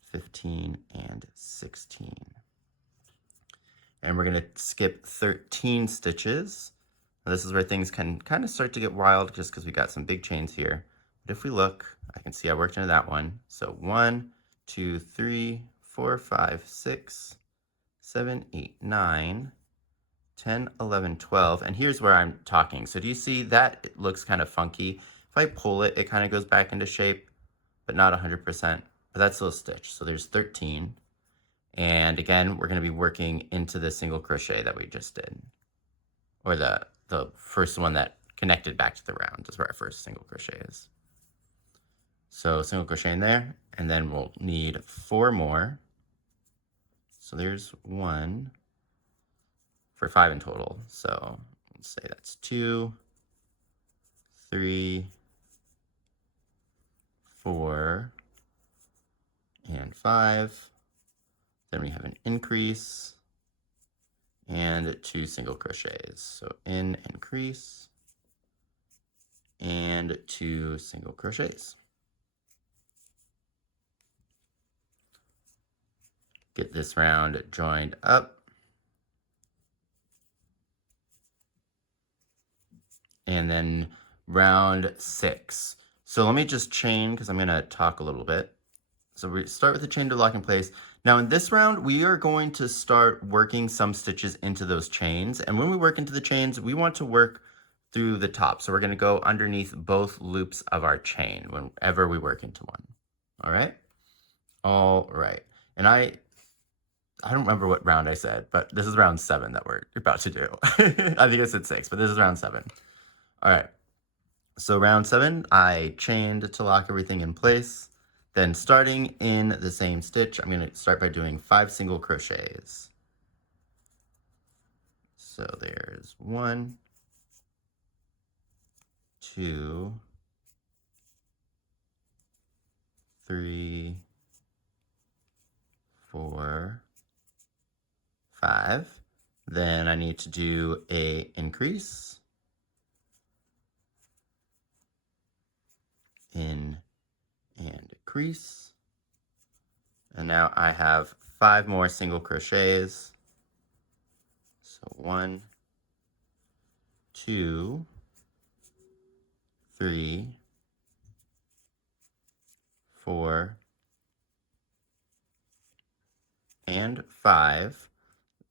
15, and 16. And we're going to skip 13 stitches. Now this is where things can kind of start to get wild just because we got some big chains here. But if we look, I can see I worked into that one. So 1, 2, 3, 4, 5, 6, 7, 8, 9, 10, 11, 12. And here's where I'm talking. So do you see that it looks kind of funky? If I pull it, it kind of goes back into shape, but not 100%. But that's still a stitch. So there's 13. And again, we're going to be working into the single crochet that we just did. Or the first one that connected back to the round is where our first single crochet is. So single crochet in there, and then we'll need 4 more. So there's 1 for 5 in total. So let's say that's 2, 3, 4, and 5. Then we have an increase and 2 single crochets. So in, increase, and 2 single crochets. Get this round joined up. And then round 6. So let me just chain because I'm going to talk a little bit. So we start with the chain to lock in place. Now in this round, we are going to start working some stitches into those chains. And when we work into the chains, we want to work through the top. So we're going to go underneath both loops of our chain whenever we work into one. All right? All right. And I don't remember what round I said, but this is round 7 that we're about to do. I think I said 6, but this is round 7. All right, so round 7, I chained to lock everything in place. Then starting in the same stitch, I'm going to start by doing 5 single crochets. So there's 1, 2, 3, 4, 5. Then I need to do a increase, in and crease. And now I have 5 more single crochets. So 1, 2, 3, 4, and 5.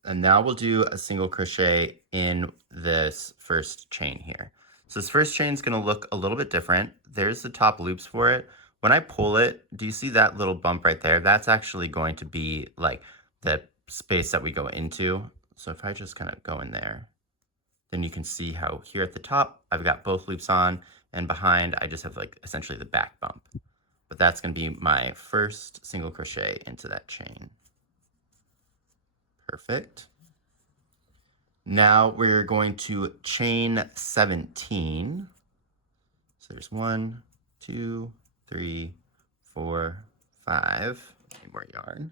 And now we'll do a single crochet in this first chain here. So this first chain is going to look a little bit different. There's the top loops for it. When I pull it, do you see that little bump right there? That's actually going to be like the space that we go into. So if I just kind of go in there, then you can see how here at the top, I've got both loops on, and behind I just have like essentially the back bump. But that's going to be my first single crochet into that chain. Perfect. Now we're going to chain 17. So there's 1, 2, 3, 4, 5. Need more yarn.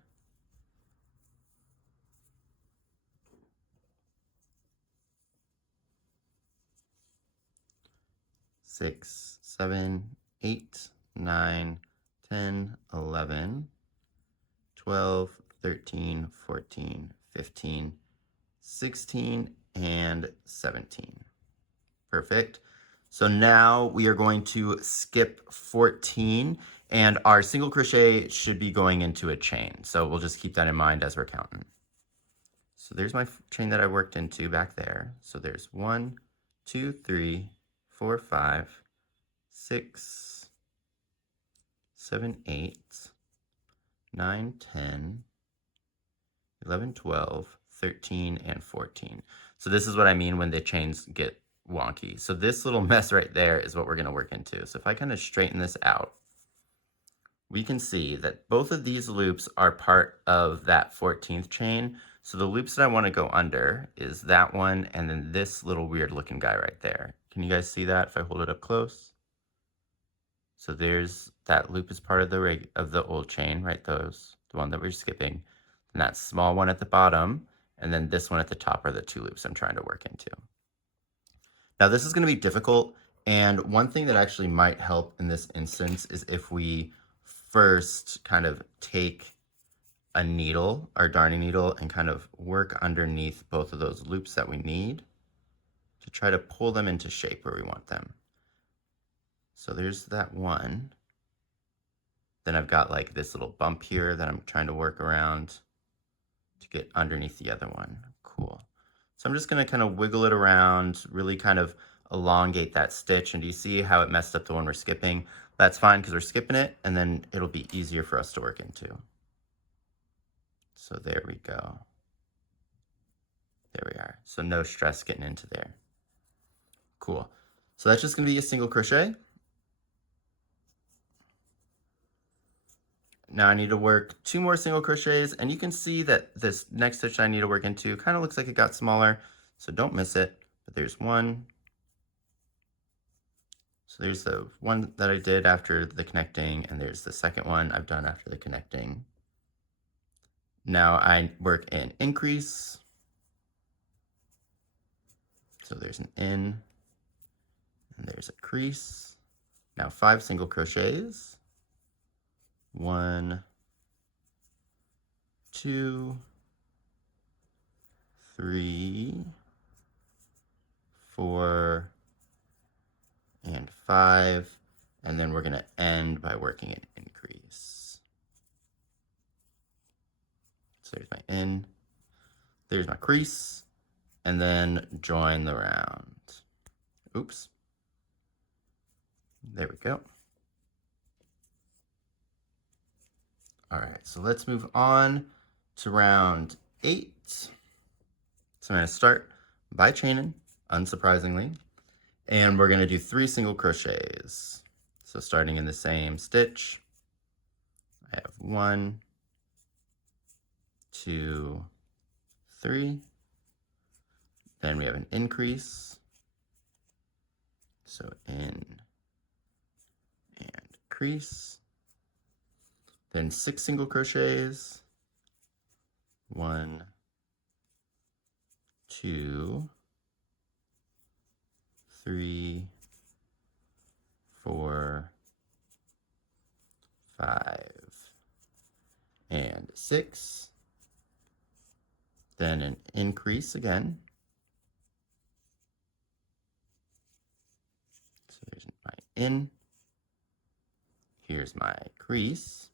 Six, 7, 8, 9, 10, 11, 12, 13, 14, 15, 16, and 17. Perfect. So now we are going to skip 14, and our single crochet should be going into a chain. So we'll just keep that in mind as we're counting. So there's my chain that I worked into back there. So there's 1, 2, 3, 4, 5, 6, 7, 8, 9, 10, 11, 12, 13, and 14. So this is what I mean when the chains get wonky. So this little mess right there is what we're going to work into. So if I kind of straighten this out, we can see that both of these loops are part of that 14th chain. So the loops that I want to go under is that one and then this little weird looking guy right there. Can you guys see that if I hold it up close? So there's that loop is part of the old chain, right? The one that we're skipping. And that small one at the bottom, and then this one at the top are the 2 loops I'm trying to work into. Now this is going to be difficult, and one thing that actually might help in this instance is if we first kind of take a needle, our darning needle, and kind of work underneath both of those loops that we need to try to pull them into shape where we want them. So there's that one. Then I've got like this little bump here that I'm trying to work around to get underneath the other one. Cool. So I'm just going to kind of wiggle it around, really kind of elongate that stitch. And do you see how it messed up the one we're skipping? That's fine because we're skipping it, and then it'll be easier for us to work into. So there we go. There we are. So no stress getting into there. Cool. So that's just going to be a single crochet. Now I need to work 2 more single crochets, and you can see that this next stitch I need to work into kind of looks like it got smaller, so don't miss it. But there's 1. So there's the one that I did after the connecting, and there's the second one I've done after the connecting. Now I work an increase. So there's an in, and there's a crease. Now 5 single crochets. 1, 2, 3, 4, and 5, and then we're going to end by working an increase. So there's my in, there's my crease, and then join the round. Oops. There we go. All right, so let's move on to round 8. So I'm going to start by chaining, unsurprisingly, And we're going to do 3 single crochets. So starting in the same stitch, I have 1, 2, 3. Then we have an increase. So in and crease. Then 6 single crochets. 1, 2, 3, 4, 5, and 6. Then an increase again. So there's my in. Here's my crease.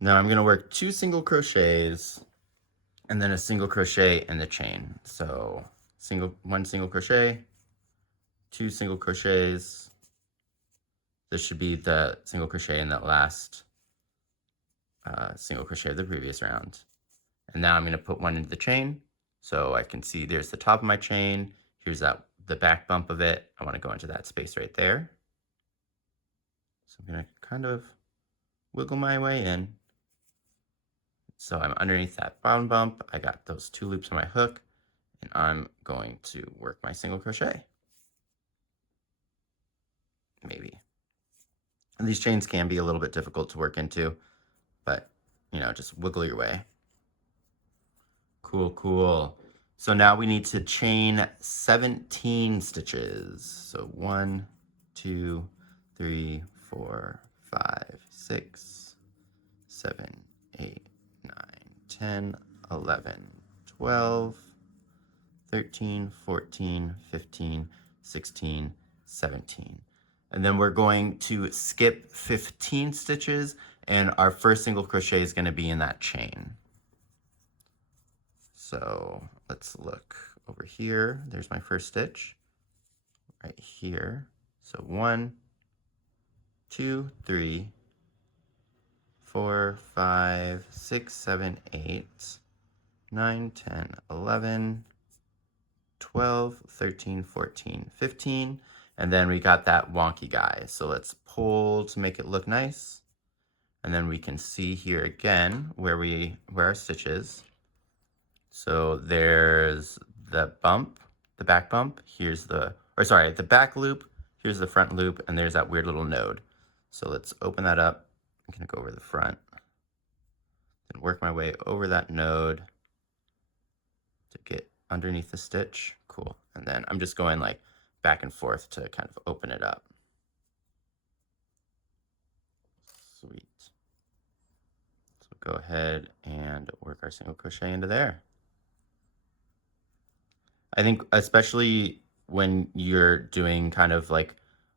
Now I'm going to work 2 single crochets and then a single crochet in the chain. So 1 single crochet, 2 single crochets. This should be the single crochet in that last single crochet of the previous round. And now I'm going to put 1 into the chain. So I can see there's the top of my chain. Here's the back bump of it. I want to go into that space right there. So I'm going to kind of wiggle my way in. So I'm underneath that bottom bump. I got those 2 loops on my hook, and I'm going to work my single crochet. Maybe. And these chains can be a little bit difficult to work into, but you know, just wiggle your way. Cool, cool. So now we need to chain 17 stitches. So 1, 2, 3, 4, 5, 6, 7, 8, 9, 10, 11, 12, 13, 14, 15, 16, 17. And then we're going to skip 15 stitches, and our first single crochet is going to be in that chain. So let's look over here. There's my first stitch right here. So 1, 2, 3, 4, 5, 6, 7, 8, 9, 10, 11, 12, 13, 14, 15. And then we got that wonky guy. So let's pull to make it look nice. And then we can see here again where our stitch is. So there's the bump, the back bump. Here's the back loop. Here's the front loop, and there's that weird little node. So let's open that up. I'm gonna go over the front and work my way over that node to get underneath the stitch. Cool. And then I'm just going like back and forth to kind of open it up. Sweet. So go ahead and work our single crochet into there. I think especially when you're doing kind of like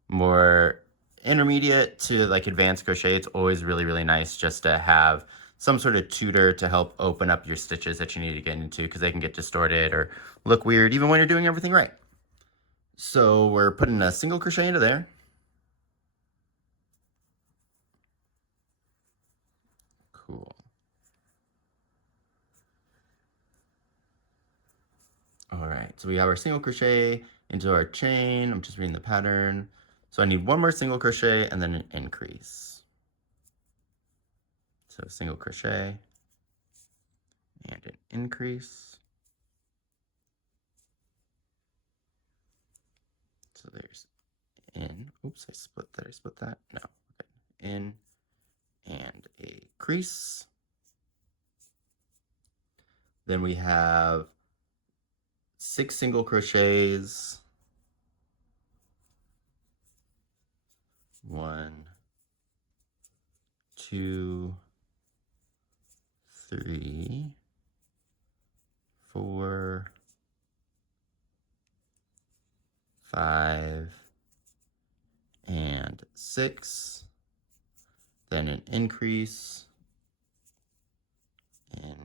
more intermediate to like advanced crochet, it's always really, really nice just to have some sort of tutor to help open up your stitches that you need to get into, because they can get distorted or look weird even when you're doing everything right. So we're putting a single crochet into there. Cool. All right, so we have our single crochet into our chain. I'm just reading the pattern. So I need 1 more single crochet and then an increase. So single crochet and an increase. So there's in, oops, I split that, no, okay. In and a crease. Then we have 6 single crochets. 1, 2, 3, 4, 5, and 6. Then an increase, and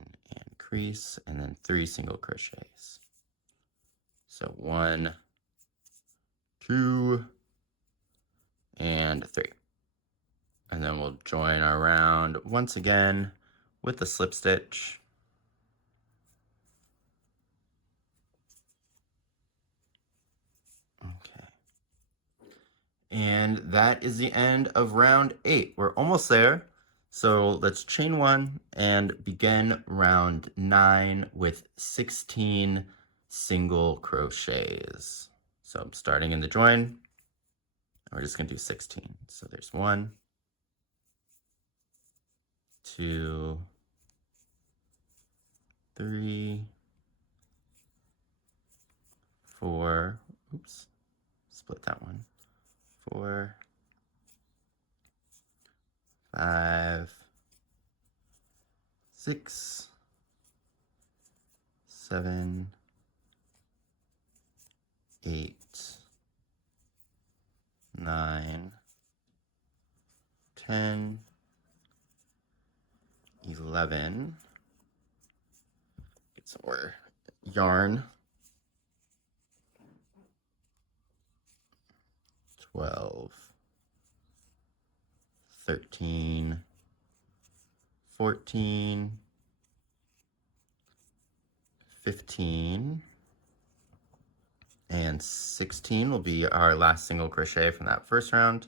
crease, and then 3 single crochets. So 1, 2, and 3. And then we'll join our round once again with the slip stitch. And that is the end of round 8. We're almost there. So let's chain 1 and begin round 9 with 16 single crochets. So I'm starting in the join. We're just going to do 16. So there's 1, 2, 3, 4, oops, split that one, 4, 5, 6, 7, 8, 9, 10, 11, get some more yarn, 12, 13, 14, 15, and 16 will be our last single crochet from that first round.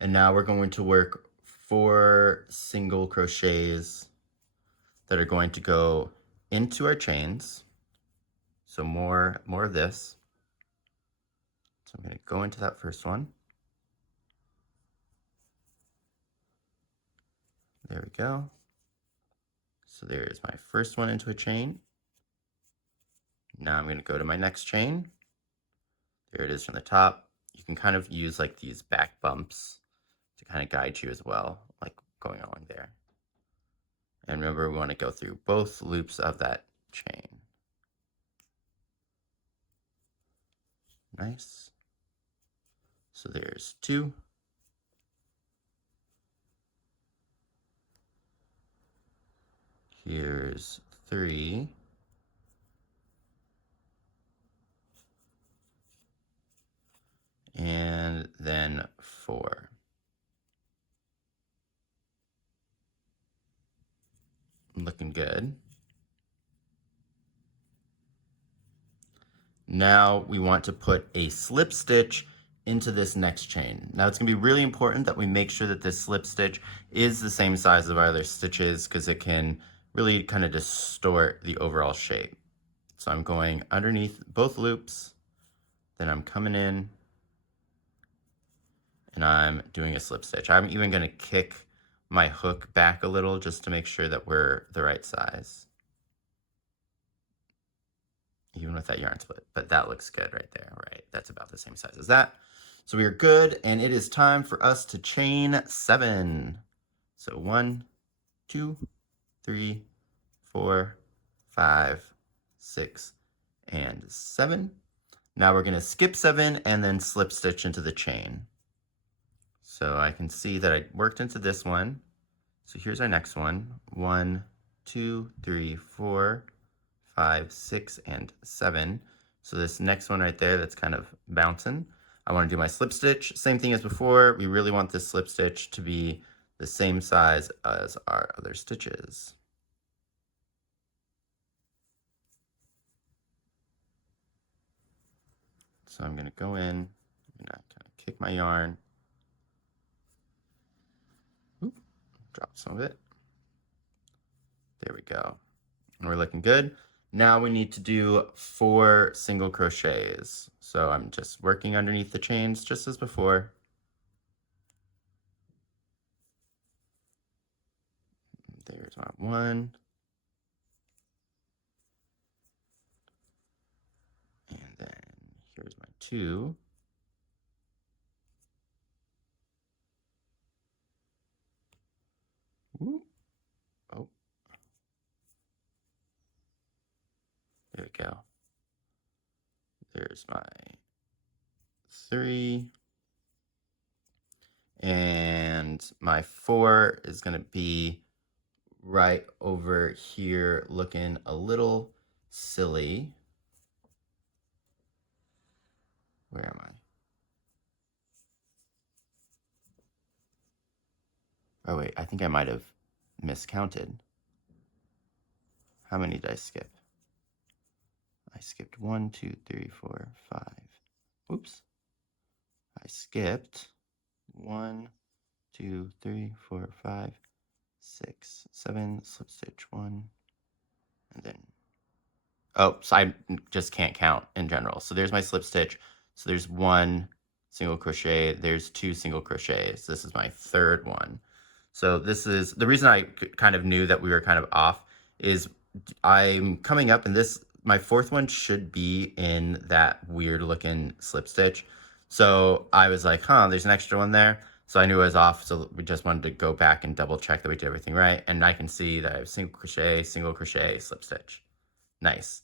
And now we're going to work 4 single crochets that are going to go into our chains. So more of this. So I'm going to go into that first one. There we go. So there's my first one into a chain. Now I'm going to go to my next chain. There it is from the top. You can kind of use like these back bumps to kind of guide you as well, like going along there. And remember, we want to go through both loops of that chain. Nice. So there's 2. Here's 3. And then 4. Looking good. Now we want to put a slip stitch into this next chain. Now it's going to be really important that we make sure that this slip stitch is the same size of our other stitches, because it can really kind of distort the overall shape. So I'm going underneath both loops, then I'm coming in and I'm doing a slip stitch. I'm even going to kick my hook back a little just to make sure that we're the right size, even with that yarn split. But that looks good right there, right? That's about the same size as that. So we are good, and it is time for us to chain 7. So 1, 2, 3, 4, 5, 6, and 7. Now we're going to skip 7 and then slip stitch into the chain. So I can see that I worked into this one. So here's our next one. 1, 2, 3, 4, 5, 6, and 7. So this next one right there that's kind of bouncing, I want to do my slip stitch. Same thing as before. We really want this slip stitch to be the same size as our other stitches. So I'm going to go in, I'm going to kind of kick my yarn, oop, drop some of it. There we go. And we're looking good. Now we need to do 4 single crochets. So I'm just working underneath the chains just as before. There's my 1. And then here's my 2. Ooh. Oh. There we go. There's my 3. And my 4 is going to be right over here looking a little silly. Where am I? Oh wait, I think I might have miscounted. How many did I skip? I skipped 1, 2, 3, 4, 5. Oops. I skipped 1, 2, 3, 4, 5, 6, 7, slip stitch 1, and then, oh, so I just can't count in general. So there's my slip stitch. So there's 1 single crochet, there's 2 single crochets. This is my 3rd one. So this is, the reason I kind of knew that we were kind of off is I'm coming up, and this, my 4th one should be in that weird looking slip stitch. So I was like, huh, there's an extra one there. So I knew I was off, so we just wanted to go back and double check that we did everything right. And I can see that I have single crochet, slip stitch. Nice.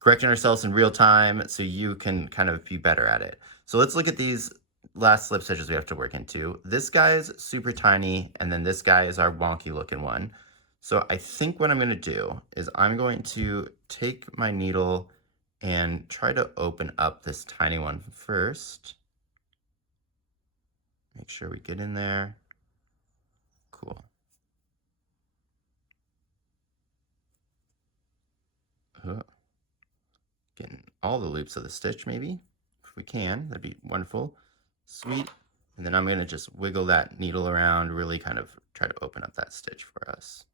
Correcting ourselves in real time so you can kind of be better at it. So let's look at these last slip stitches we have to work into. This guy's super tiny, and then this guy is our wonky looking one. So I think what I'm going to do is I'm going to take my needle and try to open up this tiny one first. Make sure we get in there. Cool. Getting all the loops of the stitch, maybe, if we can, that'd be wonderful. Sweet. And then I'm going to just wiggle that needle around, really kind of try to open up that stitch for us.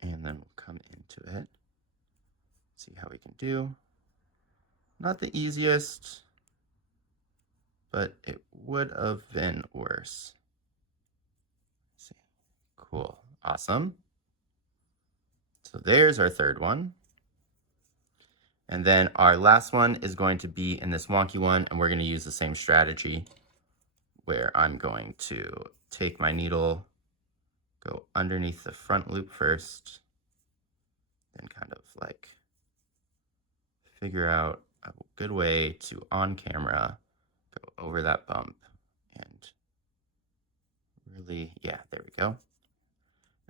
And then we'll come into it, see how we can do. Not the easiest, but it would have been worse. Let's see. Cool. Awesome. So there's our 3rd one. And then our last one is going to be in this wonky one, and we're going to use the same strategy where I'm going to take my needle, go underneath the front loop first, then kind of like figure out a good way to, on camera, go over that bump and really, yeah, there we go.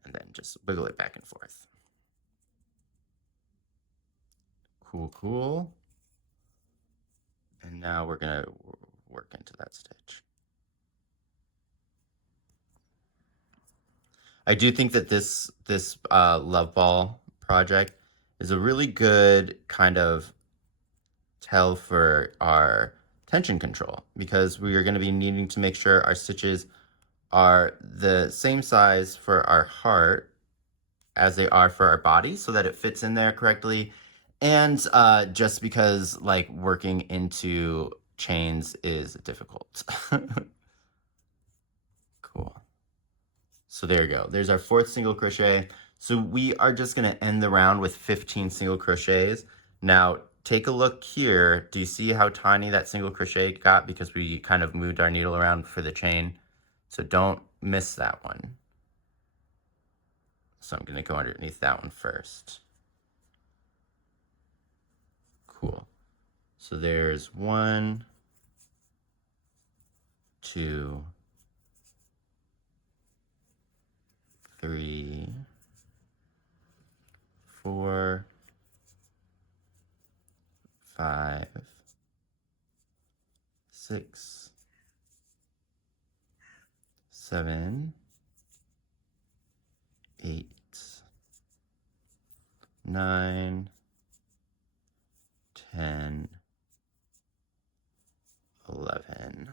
And then just wiggle it back and forth. Cool, cool. And now we're gonna work into that stitch. I do think that this love ball project is a really good kind of tell for our tension control, because we are going to be needing to make sure our stitches are the same size for our heart as they are for our body, so that it fits in there correctly. And just because like working into chains is difficult. Cool. So there you go. There's our 4th single crochet. So we are just going to end the round with 15 single crochets. Now take a look here. Do you see how tiny that single crochet got because we kind of moved our needle around for the chain? So don't miss that one. So I'm going to go underneath that one first. Cool. So there's 1, 2, 3, 4, 5, 6, 7, 8, 9, 10, 11,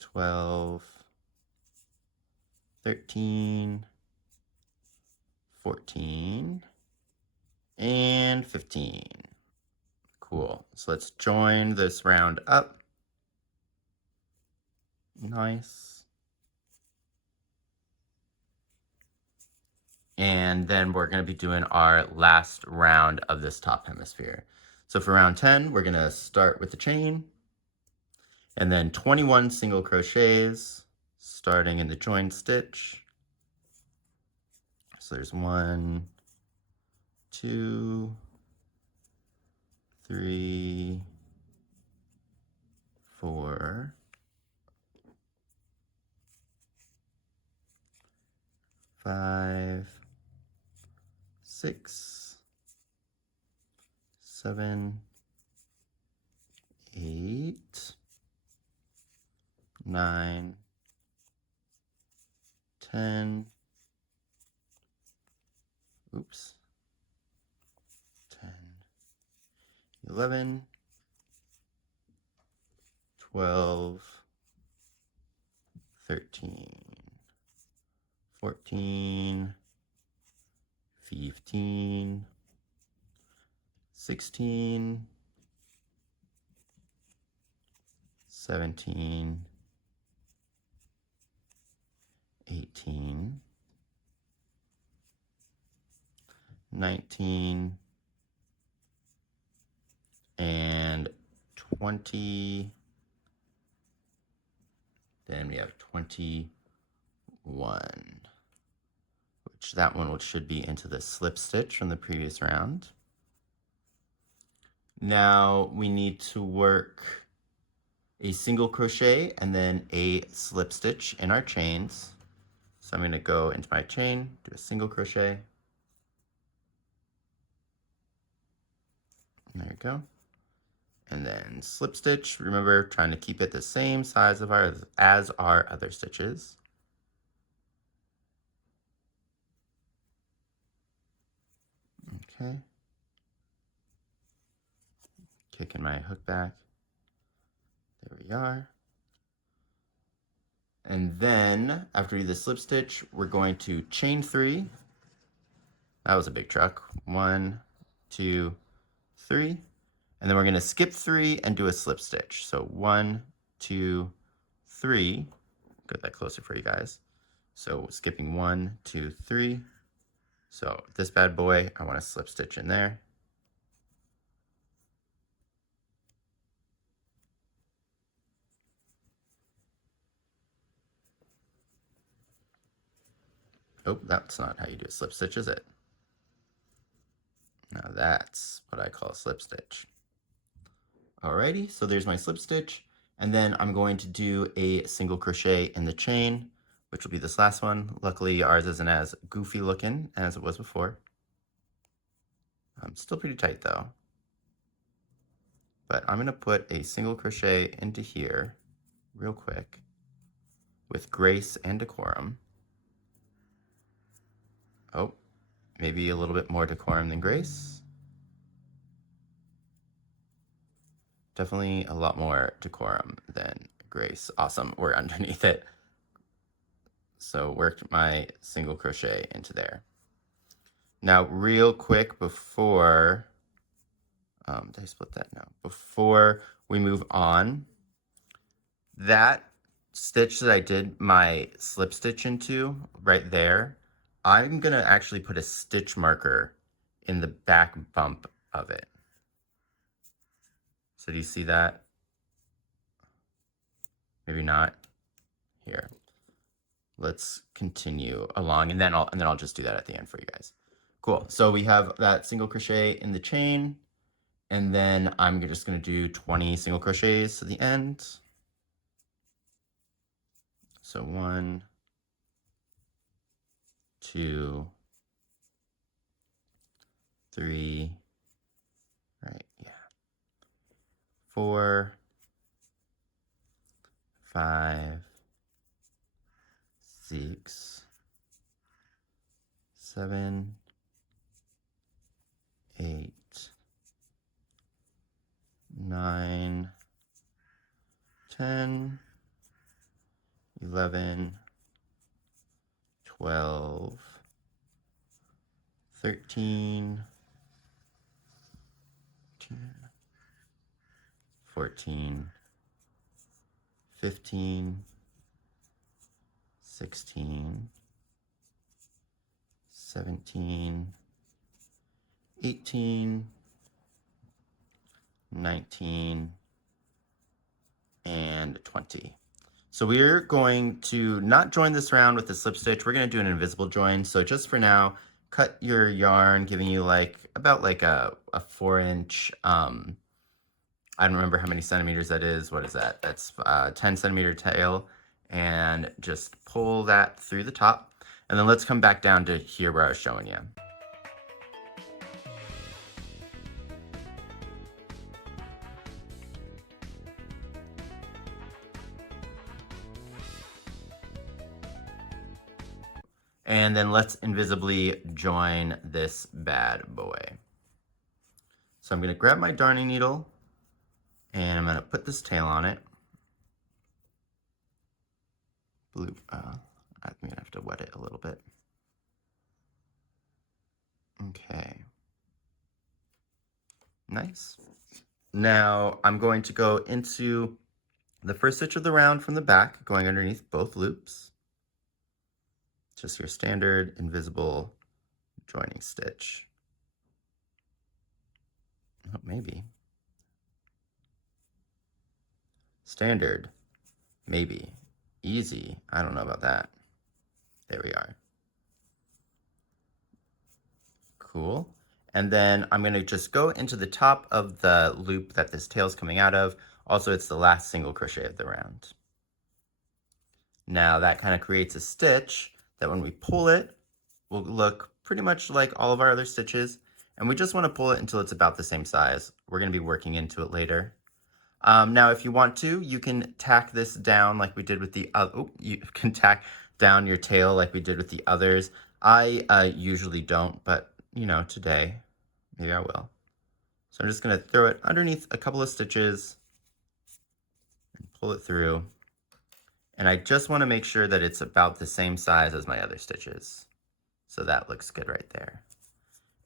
12, 13, 14, and 15. Cool. So let's join this round up. Nice. And then we're going to be doing our last round of this top hemisphere. So for round 10, we're going to start with the chain, and then 21 single crochets starting in the join stitch. So there's 1, 2, 3, 4, 5, 6, 7, 8, 9, 10, oops, 10, 11, 12, 13, 14, 15, 16, 17, 18, 19, and 20. Then we have 21, which that one should be into the slip stitch from the previous round. Now we need to work a single crochet and then a slip stitch in our chains. So I'm going to go into my chain, do a single crochet. And there you go. And then slip stitch. Remember, trying to keep it the same size of as our other stitches. Okay. Kicking my hook back. There we are. And then after we do the slip stitch, we're going to chain 3. That was a big truck. 1, 2, 3. And then we're going to skip 3 and do a slip stitch. So 1, 2, 3. Get that closer for you guys. So skipping 1, 2, 3. So this bad boy, I want to slip stitch in there. Oh, that's not how you do a slip stitch, is it? Now that's what I call a slip stitch. Alrighty, so there's my slip stitch, and then I'm going to do a single crochet in the chain, which will be this last one. Luckily, ours isn't as goofy looking as it was before. Still pretty tight though. But I'm gonna put a single crochet into here real quick with grace and decorum. Oh, maybe a little bit more decorum than grace. Definitely a lot more decorum than grace. Awesome, we're underneath it. So worked my single crochet into there. Now real quick before, did I split that? No. Before we move on, that stitch that I did my slip stitch into right there, I'm gonna actually put a stitch marker in the back bump of it. So do you see that? Maybe not. Here. Let's continue along, and then I'll just do that at the end for you guys. Cool. So we have that single crochet in the chain, and then I'm just going to do 20 single crochets to the end. So 1, 2, 3, right? Yeah. 4, 5, 6, 7, 8, 9, 10, 11, 12, 13, 14, 15, 16, 17, 18, 19, and 20. So we're going to not join this round with the slip stitch. We're going to do an invisible join. So just for now, cut your yarn, giving you about a 4-inch, I don't remember how many centimeters that is. What is that? That's 10 centimeter tail, and just pull that through the top. And then let's come back down to here where I was showing you. And then let's invisibly join this bad boy. So I'm going to grab my darning needle and I'm going to put this tail on it. I'm going to have to wet it a little bit. Okay. Nice. Now I'm going to go into the first stitch of the round from the back, going underneath both loops. Just your standard invisible joining stitch. Oh, maybe. Standard. Maybe. Easy. I don't know about that. There we are. Cool. And then I'm going to just go into the top of the loop that this tail is coming out of. Also, it's the last single crochet of the round. Now that kind of creates a stitch that when we pull it, will look pretty much like all of our other stitches. And we just want to pull it until it's about the same size. We're going to be working into it later. Now, if you want to, you can tack this down like we did with the other. You can tack down your tail like we did with the others. I usually don't, but you know, today maybe I will. So I'm just going to throw it underneath a couple of stitches and pull it through. And I just want to make sure that it's about the same size as my other stitches. So that looks good right there.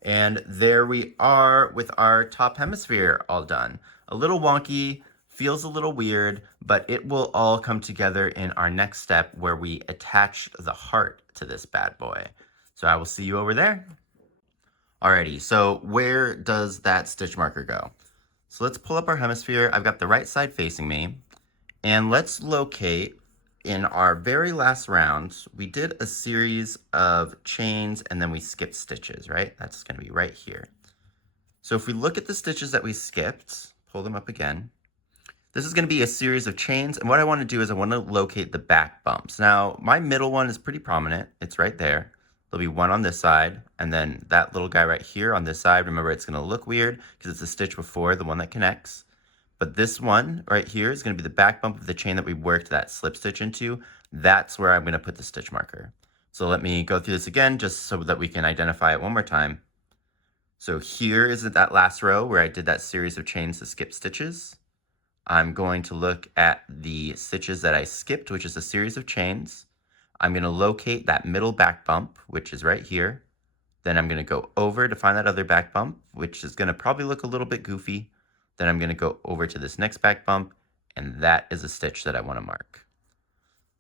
And there we are with our top hemisphere all done. A little wonky, feels a little weird, but it will all come together in our next step where we attach the heart to this bad boy. So I will see you over there. Alrighty, so where does that stitch marker go? So let's pull up our hemisphere. I've got the right side facing me. And let's locate in our very last round, we did a series of chains and then we skipped stitches, right? That's going to be right here. So if we look at the stitches that we skipped, pull them up again, this is going to be a series of chains. And what I want to do is I want to locate the back bumps. Now, my middle one is pretty prominent. It's right there. There'll be one on this side, and then that little guy right here on this side. Remember, it's going to look weird because it's a stitch before the one that connects. But this one right here is going to be the back bump of the chain that we worked that slip stitch into. That's where I'm going to put the stitch marker. So let me go through this again just so that we can identify it one more time. So here is that last row where I did that series of chains to skip stitches. I'm going to look at the stitches that I skipped, which is a series of chains. I'm going to locate that middle back bump, which is right here. Then I'm going to go over to find that other back bump, which is going to probably look a little bit goofy. Then I'm going to go over to this next back bump, and that is a stitch that I want to mark.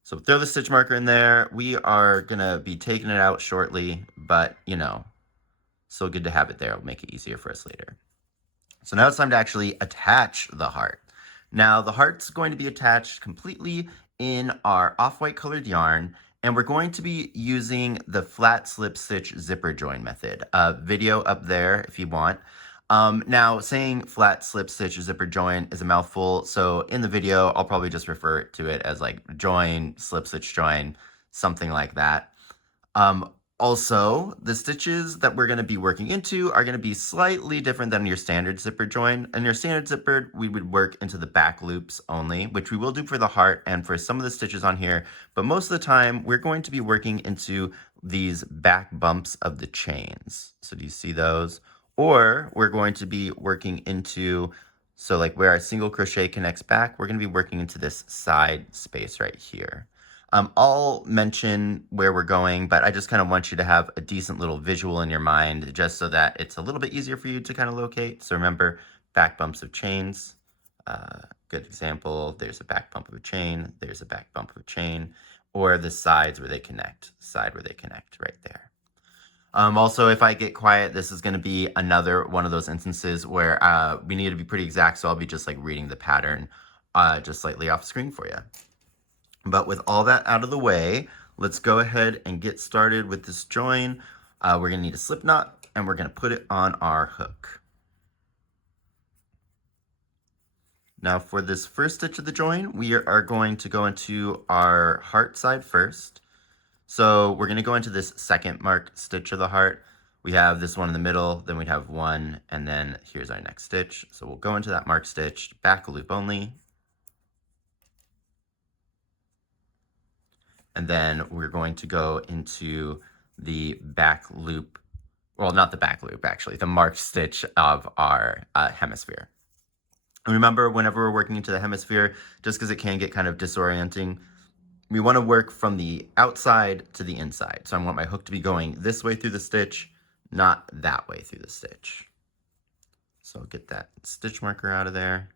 So throw the stitch marker in there. We are going to be taking it out shortly, but you know, still good to have it there. It'll make it easier for us later. So now it's time to actually attach the heart. Now the heart's going to be attached completely in our off-white colored yarn, and we're going to be using the flat slip stitch zipper join method. Video up there if you want. Now saying flat slip stitch zipper join is a mouthful, so in the video I'll probably just refer to it as like join, slip stitch join, something like that. Also, the stitches that we're going to be working into are going to be slightly different than your standard zipper join. In your standard zipper, we would work into the back loops only, which we will do for the heart and for some of the stitches on here. But most of the time, we're going to be working into these back bumps of the chains. So do you see those? Or we're going to be working into, so like where our single crochet connects back, we're going to be working into this side space right here. I'll mention where we're going, but I just kind of want you to have a decent little visual in your mind just so that it's a little bit easier for you to kind of locate. So remember, back bumps of chains. Good example, there's a back bump of a chain, there's a back bump of a chain, or the sides where they connect, side where they connect right there. Also, if I get quiet, this is going to be another one of those instances where we need to be pretty exact, so I'll be just like reading the pattern just slightly off screen for you. But with all that out of the way, let's go ahead and get started with this join. We're going to need a slip knot, and we're going to put it on our hook. Now for this first stitch of the join, we are going to go into our heart side first. So we're going to go into this second marked stitch of the heart. We have this one in the middle, then we'd have one, and then here's our next stitch. So we'll go into that marked stitch, back loop only. And then we're going to go into the back loop, well, not the back loop, actually, the marked stitch of our hemisphere. And remember, whenever we're working into the hemisphere, just because it can get kind of disorienting, we want to work from the outside to the inside. So I want my hook to be going this way through the stitch, not that way through the stitch. So I'll get that stitch marker out of there.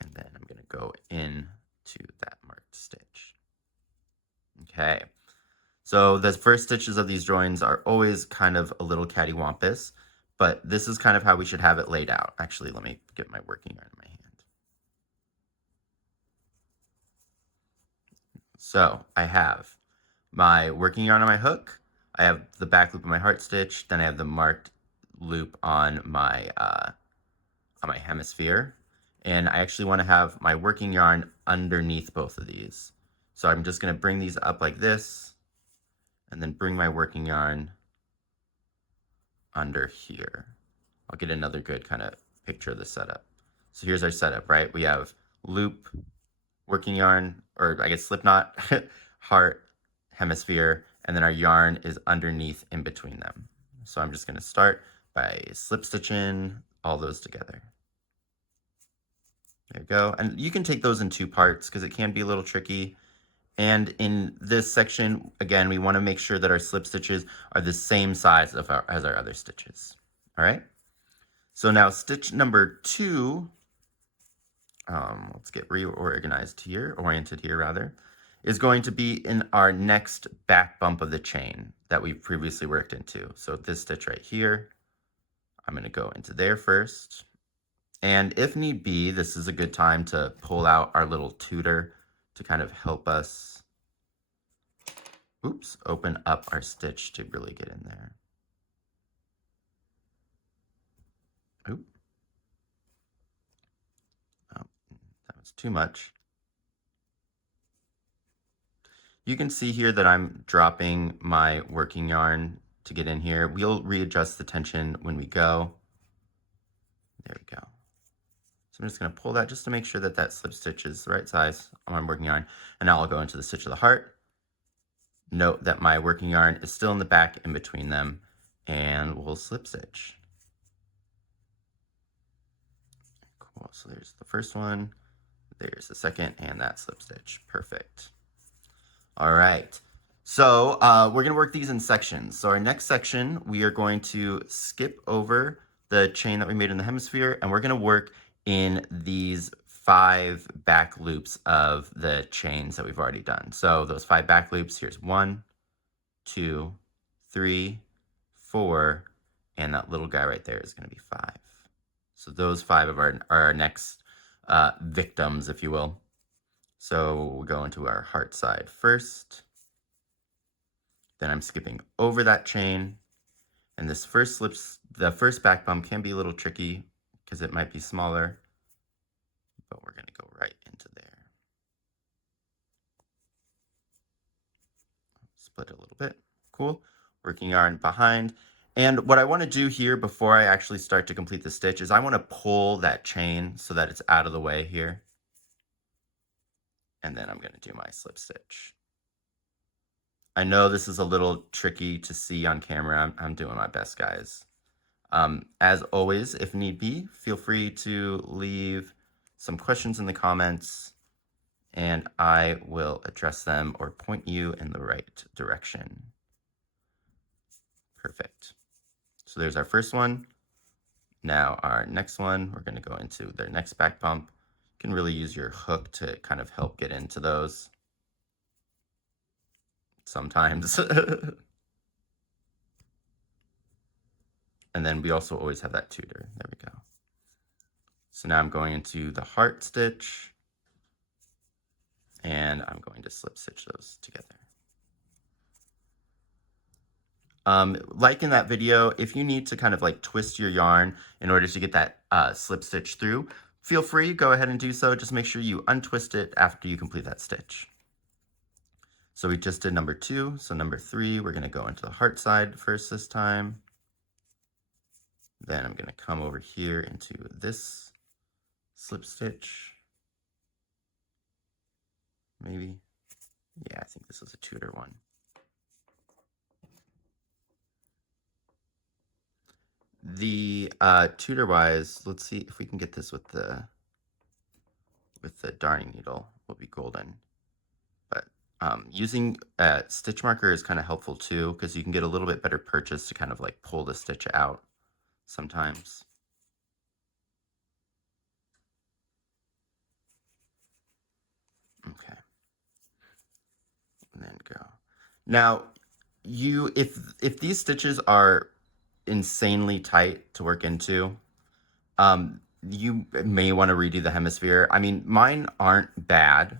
And then I'm going to go in to that marked stitch. Okay. So the first stitches of these drawings are always kind of a little cattywampus, but this is kind of how we should have it laid out. Actually, let me get my working yarn in my hand. So I have my working yarn on my hook, I have the back loop of my heart stitch, then I have the marked loop on my hemisphere, and I actually want to have my working yarn underneath both of these. So I'm just going to bring these up like this, and then bring my working yarn under here. I'll get another good kind of picture of the setup. So here's our setup, right? We have loop, working yarn, or I guess slip knot, heart, hemisphere, and then our yarn is underneath in between them. So I'm just going to start by slip stitching all those together. There we go. And you can take those in two parts because it can be a little tricky. And in this section, again, we want to make sure that our slip stitches are the same size as our other stitches. All right. So now stitch number 2, let's get reorganized here, oriented here rather, is going to be in our next back bump of the chain that we've previously worked into. So this stitch right here, I'm going to go into there first. And if need be, this is a good time to pull out our little tutor to kind of help us, open up our stitch to really get in there. Oh, that was too much. You can see here that I'm dropping my working yarn to get in here. We'll readjust the tension when we go. There we go. So I'm just going to pull that just to make sure that that slip stitch is the right size on my working yarn. And now I'll go into the stitch of the heart. Note that my working yarn is still in the back in between them, and we'll slip stitch. Cool, so there's the first one, there's the second, and that slip stitch. Perfect. All right, so we're going to work these in sections. So our next section, we are going to skip over the chain that we made in the hemisphere, and we're going to work in these 5 back loops of the chains that we've already done. So those 5 back loops, here's 1, 2, 3, 4, and that little guy right there is going to be 5. So those 5 are our next victims, if you will. So we'll go into our heart side first. Then I'm skipping over that chain. And this first the first back bump can be a little tricky because it might be smaller, but we're going to go right into there. Split it a little bit. Cool. Working yarn behind. And what I want to do here before I actually start to complete the stitch is I want to pull that chain so that it's out of the way here. And then I'm going to do my slip stitch. I know this is a little tricky to see on camera. I'm doing my best, guys. As always, if need be, feel free to leave some questions in the comments and I will address them or point you in the right direction. Perfect. So there's our first one. Now our next one, we're going to go into their next back bump. You can really use your hook to kind of help get into those sometimes. And then we also always have that tutor. There we go. So now I'm going into the heart stitch and I'm going to slip stitch those together. Like in that video, if you need to kind of like twist your yarn in order to get that slip stitch through, feel free, go ahead and do so. Just make sure you untwist it after you complete that stitch. So we just did number 2. So number 3, we're going to go into the heart side first this time. Then I'm going to come over here into this slip stitch. Maybe. Yeah, I think this is a tutor one. The tutor wise, let's see if we can get this with the darning needle. Will be golden. But using a stitch marker is kind of helpful too, because you can get a little bit better purchase to kind of like pull the stitch out sometimes. Okay. And then go. Now, if these stitches are insanely tight to work into, you may want to redo the hemisphere. I mean, mine aren't bad.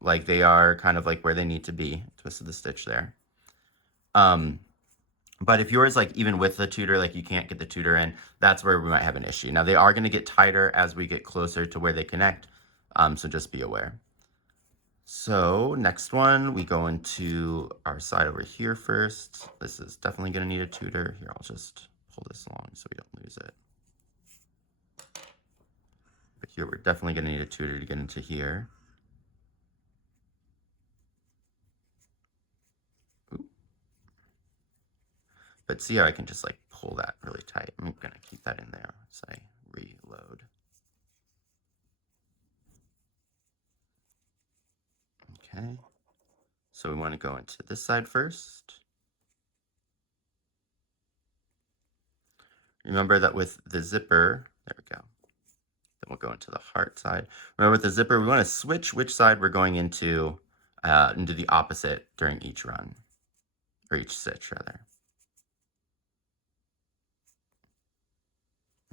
Like, they are kind of like where they need to be. Twisted the stitch there. But if yours, like, even with the tutor, like, you can't get the tutor in, that's where we might have an issue. Now, they are going to get tighter as we get closer to where they connect, so just be aware. So next one, we go into our side over here first. This is definitely going to need a tutor. Here, I'll just pull this along so we don't lose it. But here, we're definitely going to need a tutor to get into here. Ooh. But see how I can just like pull that really tight. I'm going to keep that in there as I reload. Okay, so we want to go into this side first. Remember that with the zipper, there we go. Then we'll go into the heart side. Remember with the zipper, we want to switch which side we're going into the opposite during each run, or each stitch rather.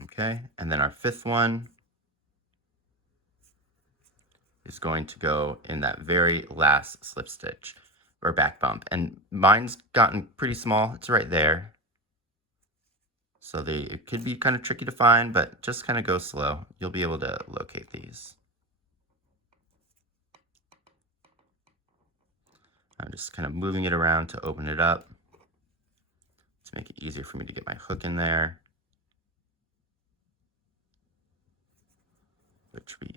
Okay, and then our fifth one is going to go in that very last slip stitch or back bump. And mine's gotten pretty small. It's right there. So it could be kind of tricky to find, but just kind of go slow. You'll be able to locate these. I'm just kind of moving it around to open it up to make it easier for me to get my hook in there. Which we,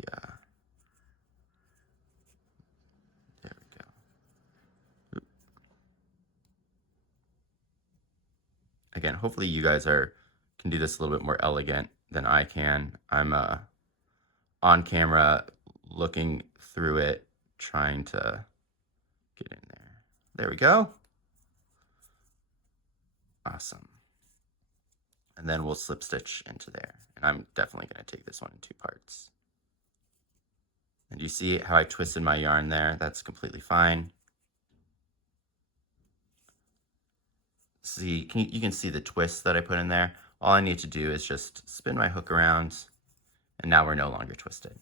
there we go. Oop. Again, hopefully you guys can do this a little bit more elegant than I can. I'm on camera looking through it, trying to get in there. There we go. Awesome. And then we'll slip stitch into there. And I'm definitely going to take this one in 2 parts. And you see how I twisted my yarn there? That's completely fine. See, you can see the twist that I put in there. All I need to do is just spin my hook around, and now we're no longer twisted.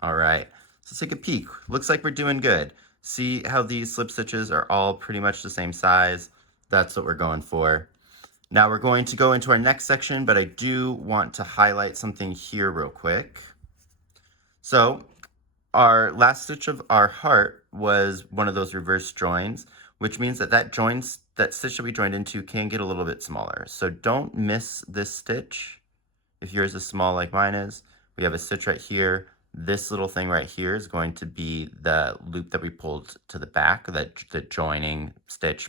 All right, so let's take a peek. Looks like we're doing good. See how these slip stitches are all pretty much the same size? That's what we're going for. Now we're going to go into our next section, but I do want to highlight something here real quick. So our last stitch of our heart was one of those reverse joins, which means that that stitch that we joined into can get a little bit smaller. So don't miss this stitch. If yours is small like mine is, we have a stitch right here. This little thing right here is going to be the loop that we pulled to the back, the joining stitch.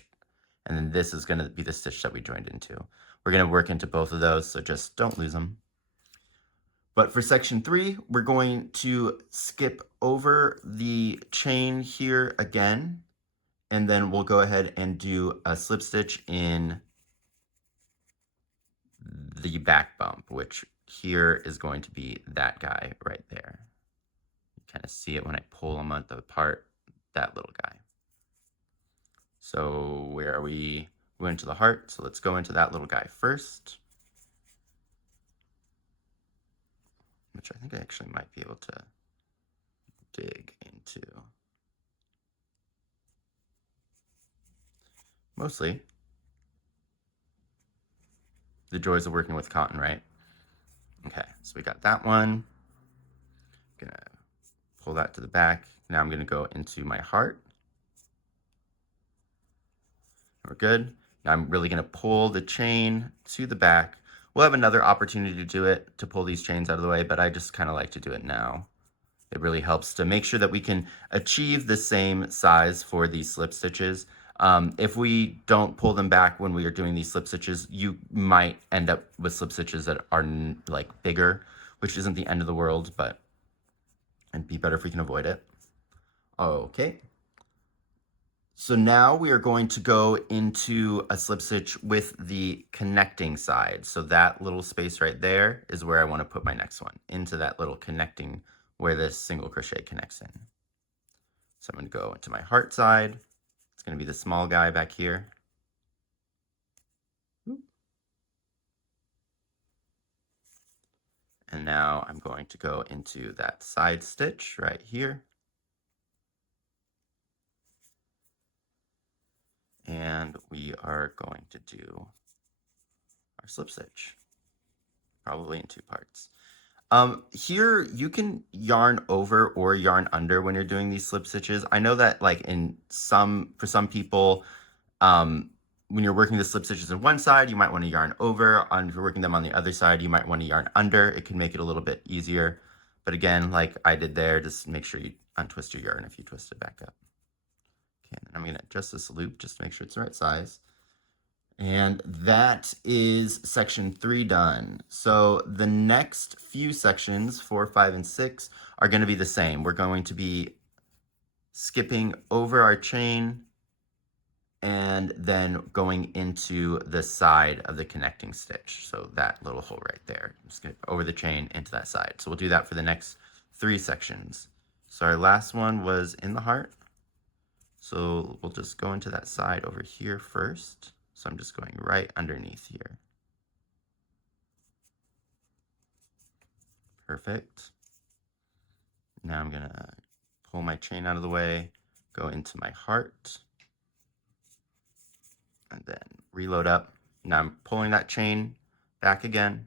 And then this is going to be the stitch that we joined into. We're going to work into both of those, so just don't lose them. But for section 3, we're going to skip over the chain here again, and then we'll go ahead and do a slip stitch in the back bump, which here is going to be that guy right there. You kind of see it when I pull them apart, that little guy. So where are we? We went to the heart, so let's go into that little guy first. Which I think I actually might be able to dig into. Mostly the joys of working with cotton, right? Okay, so we got that one. I'm gonna pull that to the back. Now I'm gonna go into my heart. We're good. Now I'm really gonna pull the chain to the back. We'll have another opportunity to do it, to pull these chains out of the way, but I just kind of like to do it now. It really helps to make sure that we can achieve the same size for these slip stitches. If we don't pull them back when we are doing these slip stitches, you might end up with slip stitches that are like bigger, which isn't the end of the world, but it'd be better if we can avoid it. Okay. So now we are going to go into a slip stitch with the connecting side. So that little space right there is where I want to put my next one, into that little connecting where this single crochet connects in. So I'm going to go into my heart side. It's going to be the small guy back here. And now I'm going to go into that side stitch right here. And we are going to do our slip stitch, probably in 2 parts. Here you can yarn over or yarn under when you're doing these slip stitches. I know that like for some people, when you're working the slip stitches on one side, you might want to yarn over. If you're working them on the other side, you might want to yarn under. It can make it a little bit easier. But again, like I did there, just make sure you untwist your yarn if you twist it back up. Okay, and then I'm going to adjust this loop just to make sure it's the right size. And that is section 3 done. So the next few sections, 4, 5, and 6, are going to be the same. We're going to be skipping over our chain and then going into the side of the connecting stitch. So that little hole right there. Skip over the chain into that side. So we'll do that for the next 3 sections. So our last one was in the heart. So we'll just go into that side over here first. So I'm just going right underneath here. Perfect. Now I'm gonna pull my chain out of the way, go into my heart, and then reload up. Now I'm pulling that chain back again,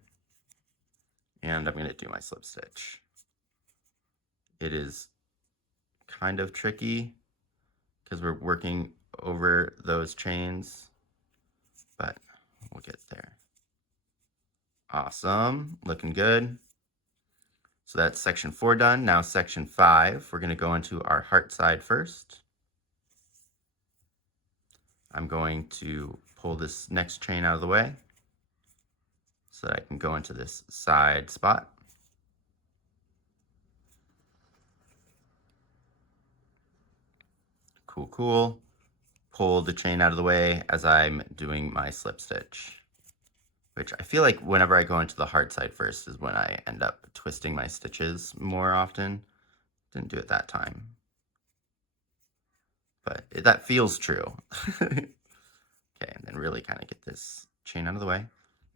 and I'm gonna do my slip stitch. It is kind of tricky because we're working over those chains, but we'll get there. Awesome, looking good. So that's section 4 done. Now section 5, we're going to go into our heart side first. I'm going to pull this next chain out of the way so that I can go into this side spot. Cool, cool. Pull the chain out of the way as I'm doing my slip stitch, which I feel like whenever I go into the heart side first is when I end up twisting my stitches more often. Didn't do it that time, but that feels true. Okay, and then really kind of get this chain out of the way.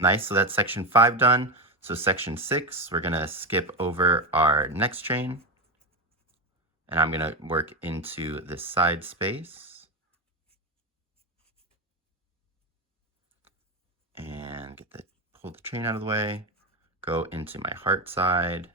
Nice, so that's section 5 done. So section 6, we're gonna skip over our next chain, and I'm gonna work into this side space. And pull the chain out of the way, go into my heart side,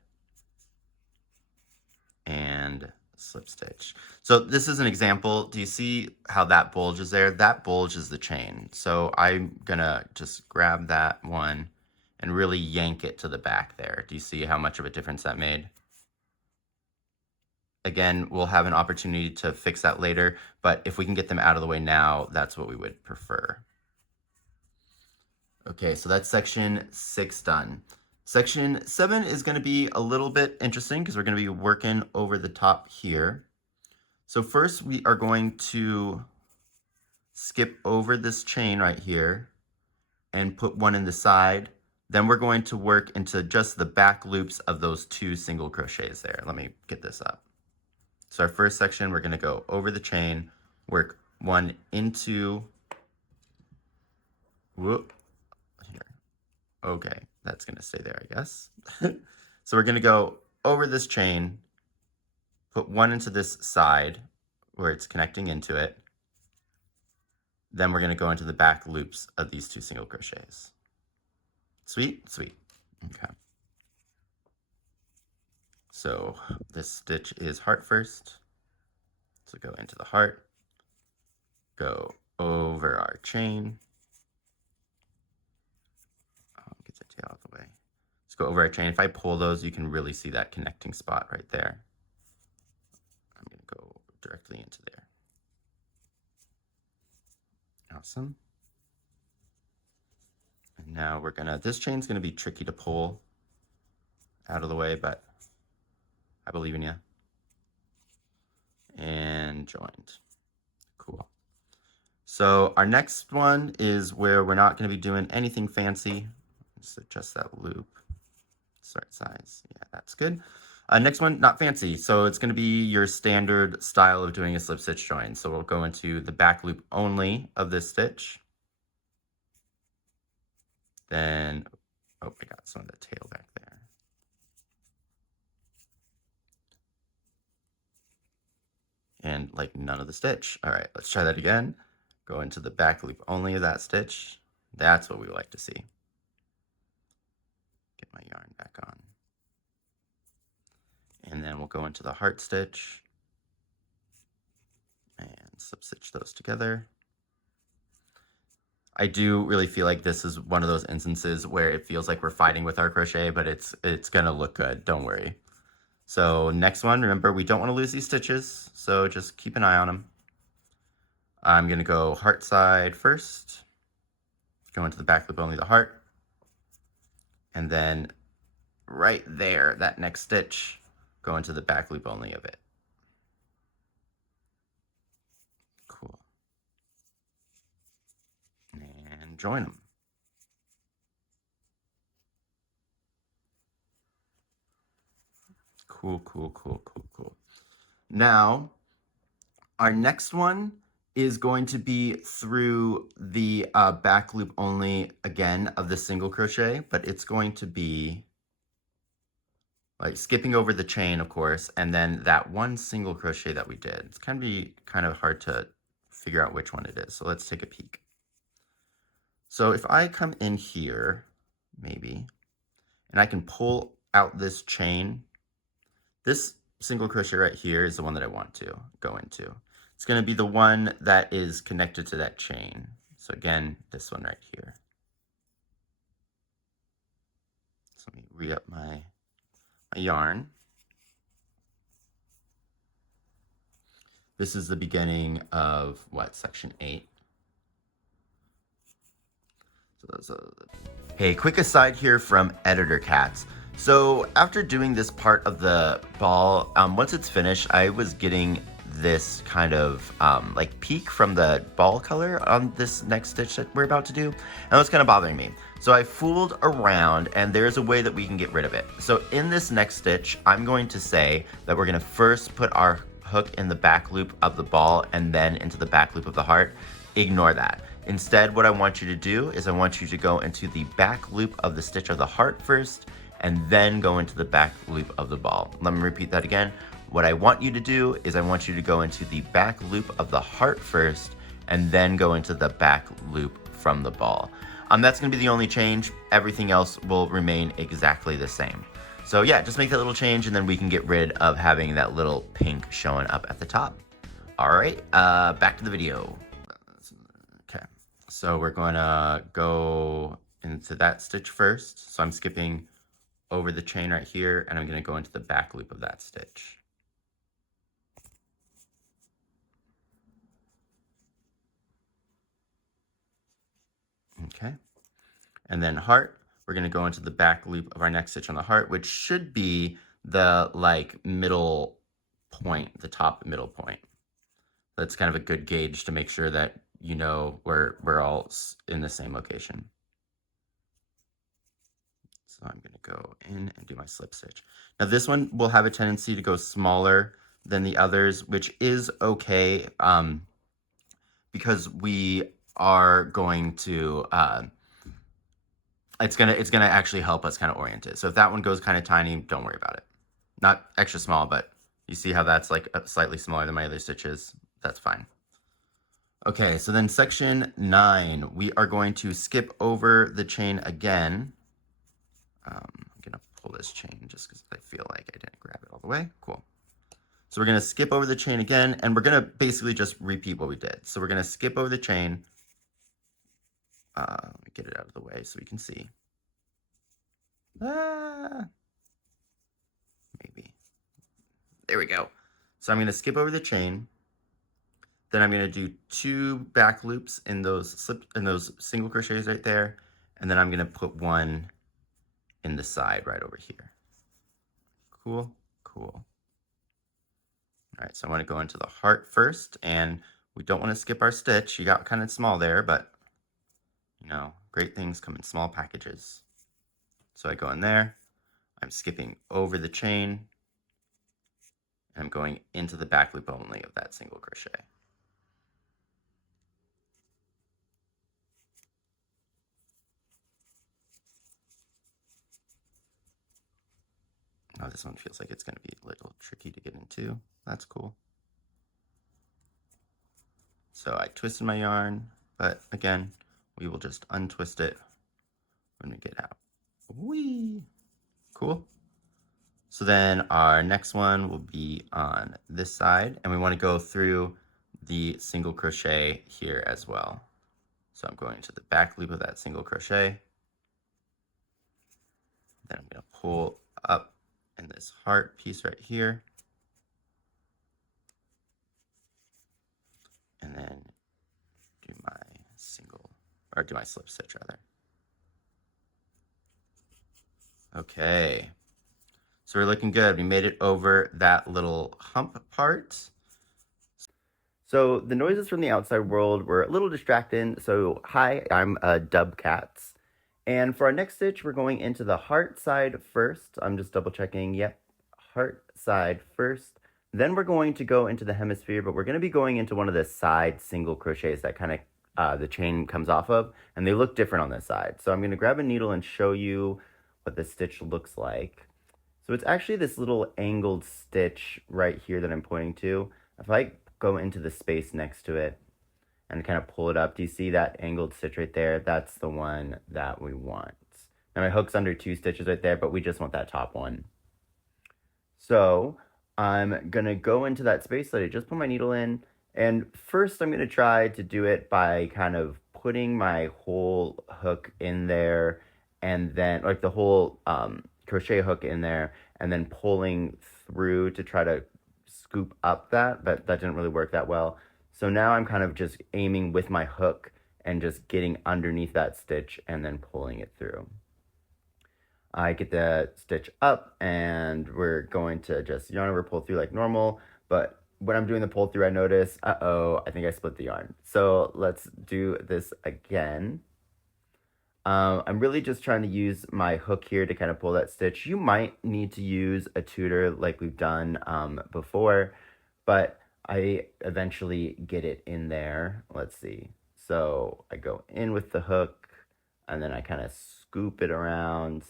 and slip stitch. So this is an example. Do you see how that bulge is there? That bulge is the chain. So I'm gonna just grab that one and really yank it to the back there. Do you see how much of a difference that made? Again, we'll have an opportunity to fix that later, but if we can get them out of the way now, that's what we would prefer. Okay, so that's section 6 done. Section 7 is going to be a little bit interesting because we're going to be working over the top here. So first we are going to skip over this chain right here and put one in the side. Then we're going to work into just the back loops of those 2 single crochets there. Let me get this up. So our first section, we're going to go over the chain, work one into, whoop, here. Okay, that's going to stay there, I guess. So we're going to go over this chain, put one into this side where it's connecting into it. Then we're going to go into the back loops of these 2 single crochets. Sweet, sweet. Okay. So this stitch is heart first. So go into the heart, go over our chain. Get the tail out of the way. Let's go over our chain. If I pull those, you can really see that connecting spot right there. I'm going to go directly into there. Awesome. And now we're gonna, this chain's gonna be tricky to pull out of the way, but I believe in you. And joined. Cool. So our next one is where we're not going to be doing anything fancy. Just adjust that loop. Start size. Yeah, that's good. Next one, not fancy. So it's going to be your standard style of doing a slip stitch join. So we'll go into the back loop only of this stitch. Then, oh, I got some of the tail back there. And like none of the stitch. All right, let's try that again. Go into the back loop only of that stitch. That's what we like to see. Get my yarn back on. And then we'll go into the heart stitch and slip stitch those together. I do really feel like this is one of those instances where it feels like we're fighting with our crochet, but it's gonna look good, don't worry. So next one, remember we don't want to lose these stitches, so just keep an eye on them. I'm gonna go heart side first, go into the back loop only the heart, and then right there, that next stitch, go into the back loop only of it. Cool. And join them. Cool, cool, cool, cool, cool. Now, our next one is going to be through the back loop only again of the single crochet, but it's going to be like skipping over the chain, of course, and then that one single crochet that we did. It's kind of hard to figure out which one it is. So let's take a peek. So if I come in here, maybe, and I can pull out this chain, this single crochet right here is the one that I want to go into. It's going to be the one that is connected to that chain. So again, this one right here. So let me re-up my yarn. This is the beginning of what, section 8. Hey, quick aside here from Editor Cats. So after doing this part of the ball, once it's finished, I was getting this kind of like peak from the ball color on this next stitch that we're about to do, and that was kind of bothering me. So I fooled around, and there's a way that we can get rid of it. So in this next stitch, I'm going to say that we're going to first put our hook in the back loop of the ball and then into the back loop of the heart. Ignore that. Instead, what I want you to do is I want you to go into the back loop of the stitch of the heart first, and then go into the back loop of the ball. Let me repeat that again. What I want you to do is I want you to go into the back loop of the heart first, and then go into the back loop from the ball. That's gonna be the only change. Everything else will remain exactly the same. So yeah, just make that little change, and then we can get rid of having that little pink showing up at the top. All right, back to the video. Okay, so we're gonna go into that stitch first. So I'm skipping over the chain right here, and I'm going to go into the back loop of that stitch. Okay, and then heart, we're going to go into the back loop of our next stitch on the heart, which should be the like middle point, the top middle point. That's kind of a good gauge to make sure that you know we're all in the same location. So I'm going to go in and do my slip stitch. Now this one will have a tendency to go smaller than the others, which is okay because we are going to, it's gonna actually help us kind of orient it. So if that one goes kind of tiny, don't worry about it. Not extra small, but you see how that's like slightly smaller than my other stitches? That's fine. Okay, so then section 9, we are going to skip over the chain again. I'm gonna pull this chain just because I feel like I didn't grab it all the way. Cool. So we're gonna skip over the chain again, and we're gonna basically just repeat what we did. So we're gonna skip over the chain. Let me get it out of the way so we can see. Maybe. There we go. So I'm gonna skip over the chain, Then I'm going to do 2 back loops in those single crochets right there, and then I'm going to put one in the side right over here. Cool, cool. All right, so I want to go into the heart first, and we don't want to skip our stitch. You got kind of small there, but you know, great things come in small packages. So I go in there, I'm skipping over the chain, and I'm going into the back loop only of that single crochet. Oh, this one feels like it's going to be a little tricky to get into. That's cool. So I twisted my yarn, but again, we will just untwist it when we get out. Whee! Cool. So then our next one will be on this side, and we want to go through the single crochet here as well. So I'm going to the back loop of that single crochet. Then I'm going to pull up in this heart piece right here. And then do my slip stitch rather. Okay. So we're looking good. We made it over that little hump part. So the noises from the outside world were a little distracting. So hi, I'm Dubcats. And for our next stitch, we're going into the heart side first. I'm just double checking. Yep, heart side first. Then we're going to go into the hemisphere, but we're going to be going into one of the side single crochets that kind of the chain comes off of, and they look different on this side. So I'm going to grab a needle and show you what the stitch looks like. So it's actually this little angled stitch right here that I'm pointing to. If I go into the space next to it and kind of pull it up, do you see that angled stitch right there? That's the one that we want. Now my hook's under 2 stitches right there, but we just want that top one. So I'm gonna go into that space that I just put my needle in, and first I'm gonna try to do it by kind of putting my whole hook in there, and then like the whole crochet hook in there, and then pulling through to try to scoop up that, but that didn't really work that well. So now I'm kind of just aiming with my hook and just getting underneath that stitch and then pulling it through. I get the stitch up, and we're going to just yarn over, pull through like normal, but when I'm doing the pull through, I notice, uh-oh, I think I split the yarn. So let's do this again. I'm really just trying to use my hook here to kind of pull that stitch. You might need to use a tutor like we've done before, but I eventually get it in there. Let's see. So I go in with the hook, and then I kind of scoop it around,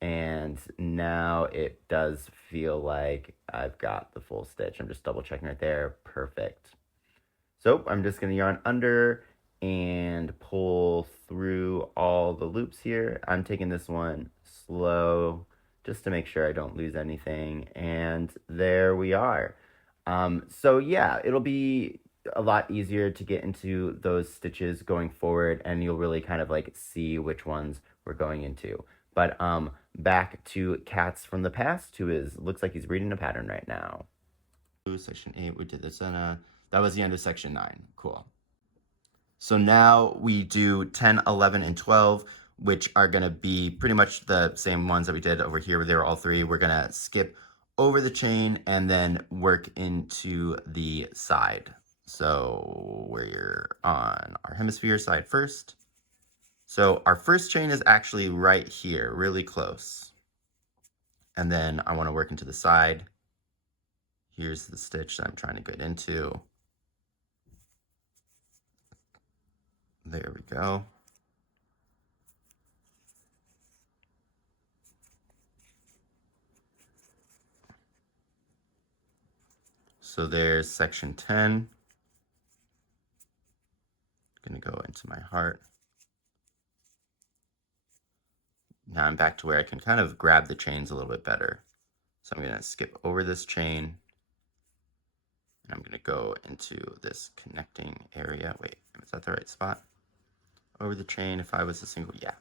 and now it does feel like I've got the full stitch. I'm just double checking right there. Perfect. So I'm just going to yarn under and pull through all the loops here. I'm taking this one slow just to make sure I don't lose anything. And there we are. So yeah, it'll be a lot easier to get into those stitches going forward, and you'll really kind of like see which ones we're going into. But back to Cats from the past, who looks like he's reading a pattern right now. Section 8, we did this, and that was the end of section 9. Cool. So now we do 10, 11, and 12, which are going to be pretty much the same ones that we did over here. They were all 3. We're going to skip over the chain and then work into the side. So we're on our hemisphere side first. So our first chain is actually right here, really close. And then I want to work into the side. Here's the stitch that I'm trying to get into. There we go. So there's section 10. Gonna go into my heart. Now I'm back to where I can kind of grab the chains a little bit better. So I'm gonna skip over this chain, and I'm gonna go into this connecting area. Wait, is that the right spot? Over the chain, if I was a single, yeah.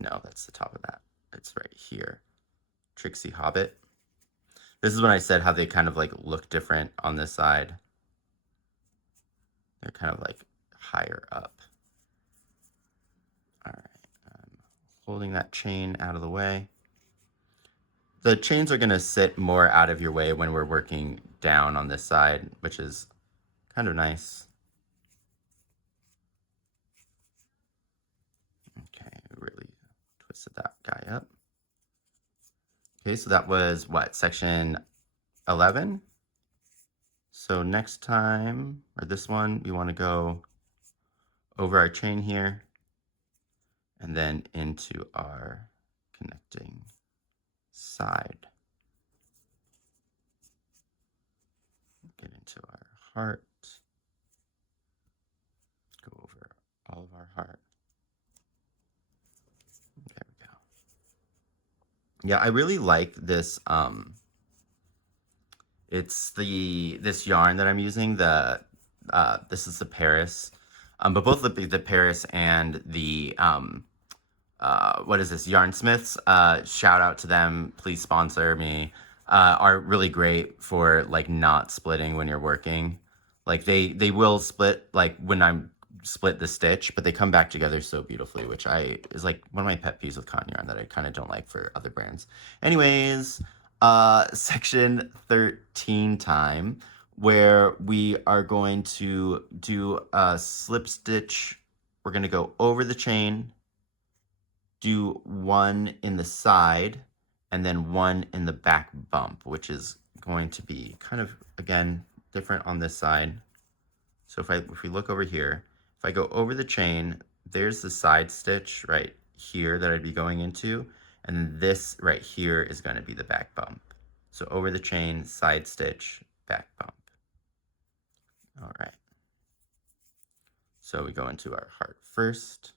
No, that's the top of that. It's right here. Trixie Hobbit. This is when I said how they kind of like look different on this side. They're kind of like higher up. All right, I'm holding that chain out of the way. The chains are gonna sit more out of your way when we're working down on this side, which is kind of nice. Okay, really twisted that guy up. Okay, so that was what, section 11? So next time, or this one, we want to go over our chain here and then into our connecting side. Get into our heart. Go over all of our heart. There we go. Yeah, I really like this. It's this yarn that I'm using. This is the Paris, but both the Paris and the what is this, Yarnsmiths? Shout out to them. Please sponsor me. Are really great for like not splitting when you're working. Like they will split like when I'm split the stitch, but they come back together so beautifully, which is like one of my pet peeves with cotton yarn that I kind of don't like for other brands. Anyways, section 13 time, where we are going to do a slip stitch. We're going to go over the chain, do one in the side, and then one in the back bump, which is going to be kind of, again, different on this side. So if we look over here, if I go over the chain, there's the side stitch right here that I'd be going into, and then this right here is going to be the back bump. So over the chain, side stitch, back bump. All right. So we go into our heart first.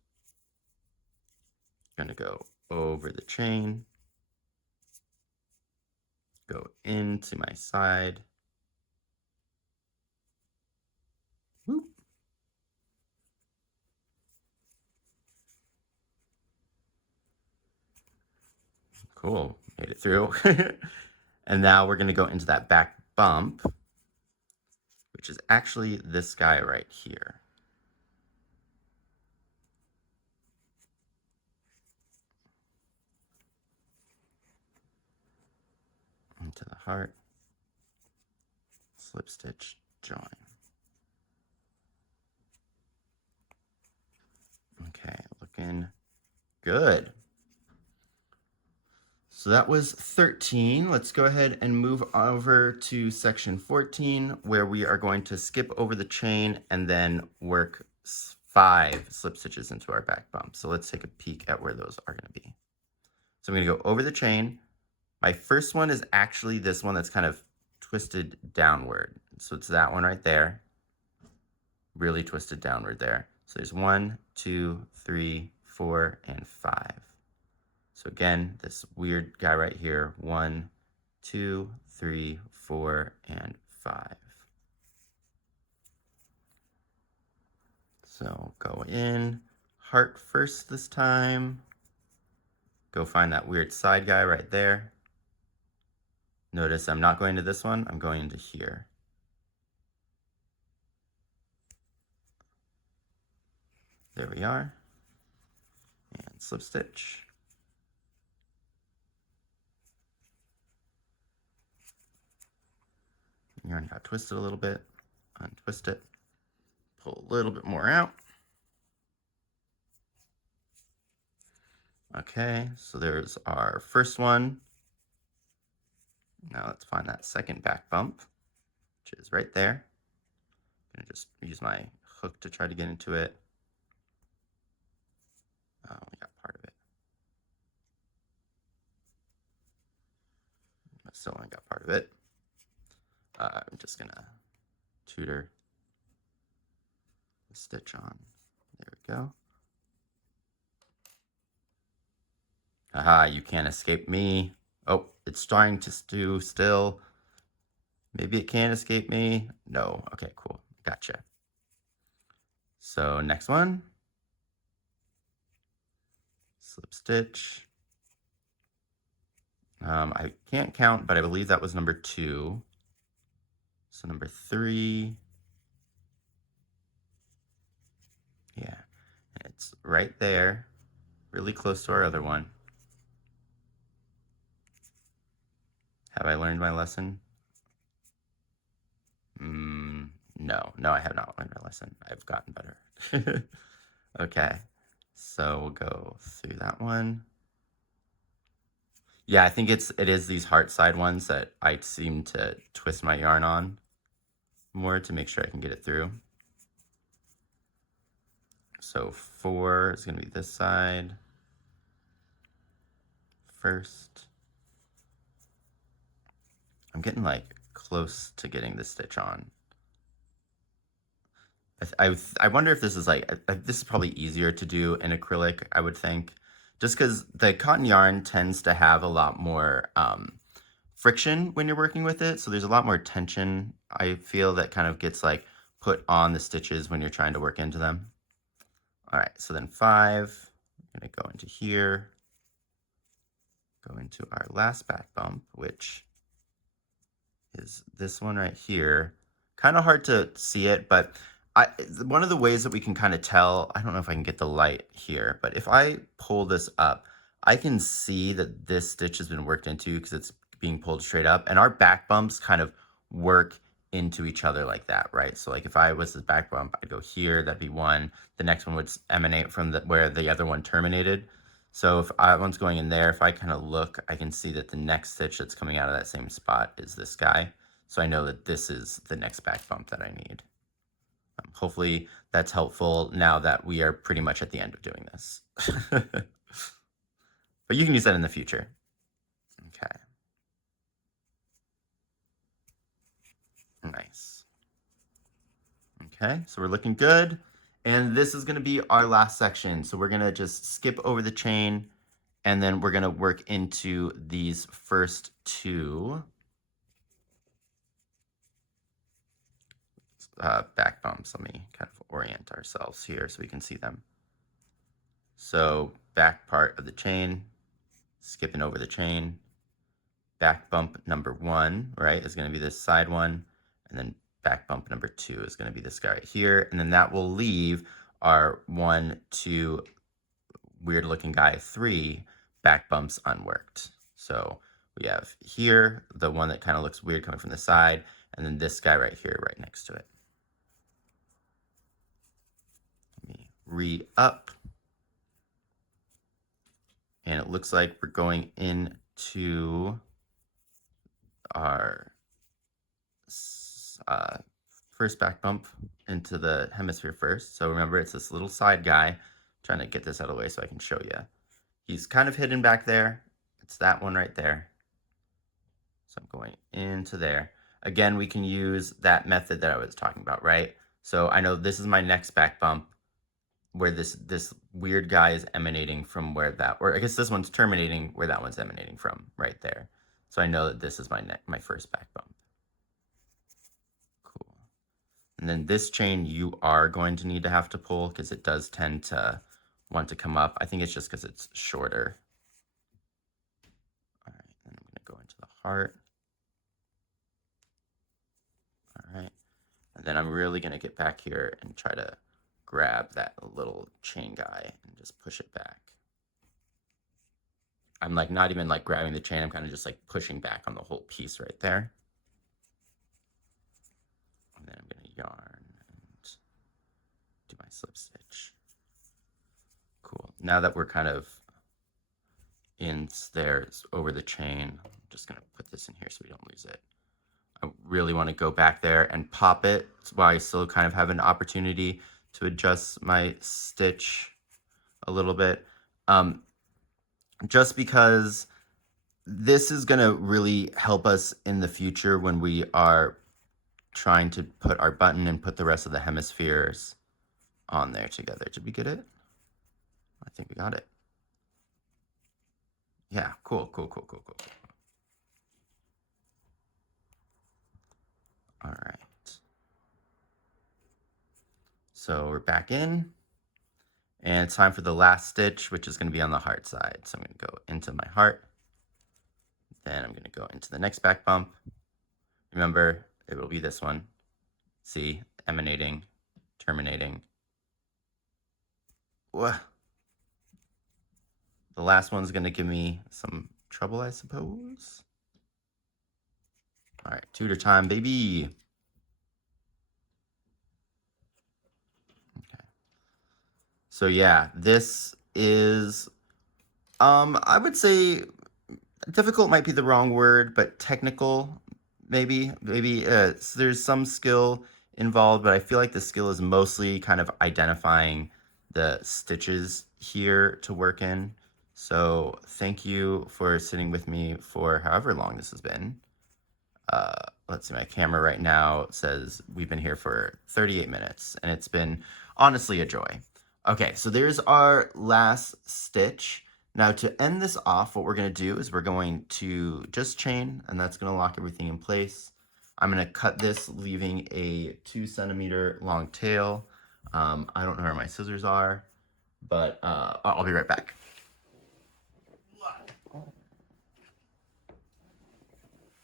Going to go over the chain, go into my side. Whoop. Cool, made it through. And now we're gonna go into that back bump, which is actually this guy right here. Into the heart, slip stitch, join. Okay, looking good. So that was 13. Let's go ahead and move over to section 14, where we are going to skip over the chain and then work 5 slip stitches into our back bump. So let's take a peek at where those are going to be. So I'm going to go over the chain. My first one is actually this one that's kind of twisted downward. So it's that one right there. Really twisted downward there. So there's 1, 2, 3, 4, and 5. So again, this weird guy right here, 1, 2, 3, 4, and 5. So go in, heart first this time. Go find that weird side guy right there. Notice I'm not going to this one, I'm going into here. There we are. And slip stitch. Yarn got twisted a little bit. Untwist it. Pull a little bit more out. Okay, so there's our first one. Now let's find that second back bump, which is right there. I'm gonna just use my hook to try to get into it. I only got part of it. I still only got part of it. I'm just gonna tutor the stitch on. There we go. Aha, you can't escape me. Oh, it's trying to do still. Maybe it can't escape me. No, okay, cool, gotcha. So next one, slip stitch, I can't count, but I believe that was number 2. So number 3, yeah, it's right there, really close to our other one. Have I learned my lesson? No, I have not learned my lesson. I've gotten better. Okay, so we'll go through that one. Yeah, I think it is these heart side ones that I seem to twist my yarn on more to make sure I can get it through. So 4 is going to be this side first. I'm getting like close to getting the stitch on. I wonder if this is like, this is probably easier to do in acrylic, I would think, just because the cotton yarn tends to have a lot more friction when you're working with it. So there's a lot more tension, I feel, that kind of gets like put on the stitches when you're trying to work into them. All right, so then 5, I'm gonna go into here, go into our last back bump, which is this one right here. Kind of hard to see it, but one of the ways that we can kind of tell, I don't know if I can get the light here, but if I pull this up, I can see that this stitch has been worked into because it's being pulled straight up, and our back bumps kind of work into each other like that, right? So like if I was this back bump, I'd go here, that'd be one. The next one would emanate from where the other one terminated. So if one's going in there, if I kind of look, I can see that the next stitch that's coming out of that same spot is this guy. So I know that this is the next back bump that I need. Hopefully that's helpful now that we are pretty much at the end of doing this. But you can use that in the future. Okay. Nice. Okay, so we're looking good. And this is going to be our last section. So we're going to just skip over the chain, and then we're going to work into these first 2 back bumps. Let me kind of orient ourselves here so we can see them. So back part of the chain, skipping over the chain, back bump number 1, right, is going to be this side one, and then back bump number 2 is going to be this guy right here, and then that will leave our 1, 2, weird looking guy 3 back bumps unworked. So we have here the one that kind of looks weird coming from the side, and then this guy right here right next to it. Let me re-up, and it looks like we're going into our first back bump into the hemisphere first. So remember, it's this little side guy. I'm trying to get this out of the way so I can show you. He's kind of hidden back there. It's that one right there. So I'm going into there. Again, we can use that method that I was talking about, right? So I know this is my next back bump where this weird guy is emanating from where that, or I guess this one's terminating where that one's emanating from, right there. So I know that this is my first back bump. Cool. And then this chain you are going to need to have to pull because it does tend to want to come up. I think it's just because it's shorter. All right, then I'm going to go into the heart. All right, and then I'm really going to get back here and try to grab that little chain guy and just push it back. I'm like not even like grabbing the chain, I'm kind of just like pushing back on the whole piece right there. And then I'm going to yarn and do my slip stitch. Cool. Now that we're kind of in there over the chain, I'm just going to put this in here so we don't lose it. I really want to go back there and pop it while I still kind of have an opportunity to adjust my stitch a little bit. Just because this is going to really help us in the future when we are trying to put our button and put the rest of the hemispheres on there together. Did we get it? I think we got it. Yeah, cool. All right. So we're back in, and it's time for the last stitch, which is going to be on the heart side. So I'm going to go into my heart, Then I'm going to go into the next back bump. Remember, it will be this one. See, emanating, terminating. Whoa. The last one's going to give me some trouble, I suppose. All right, tutor time, baby. Okay. So yeah, this is, I would say difficult might be the wrong word, but technical, maybe. So there's some skill involved, but I feel like the skill is mostly kind of identifying the stitches here to work in. So thank you for sitting with me for however long this has been. Let's see, my camera right now says we've been here for 38 minutes, and it's been honestly a joy. Okay, so there's our last stitch. Now to end this off, what we're going to do is we're going to just chain, and that's going to lock everything in place. I'm going to cut this, leaving a 2 centimeter long tail. I don't know where my scissors are, but I'll be right back.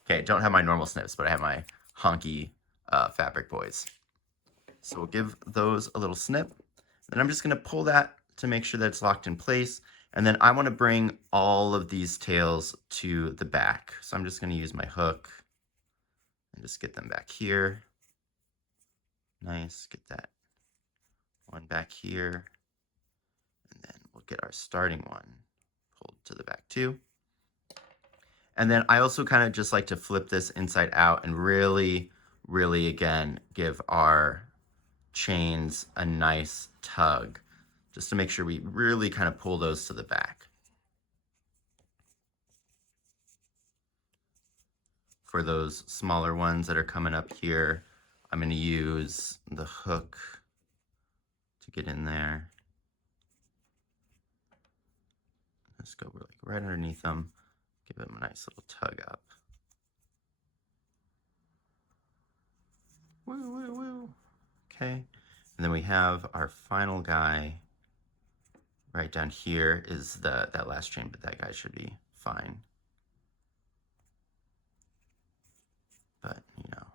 Okay, don't have my normal snips, but I have my honky fabric boys. So we'll give those a little snip. Then I'm just going to pull that to make sure that it's locked in place. And then I want to bring all of these tails to the back. So I'm just going to use my hook and just get them back here. Nice, get that one back here. And then we'll get our starting one pulled to the back too. And then I also kind of just like to flip this inside out and really, really, again, give our chains a nice tug, just to make sure we really kind of pull those to the back. For those smaller ones that are coming up here, I'm going to use the hook to get in there. Just go like right underneath them. Give them a nice little tug up. Woo, woo, woo. Okay. And then we have our final guy right down here is that last chain, but that guy should be fine. But, you know,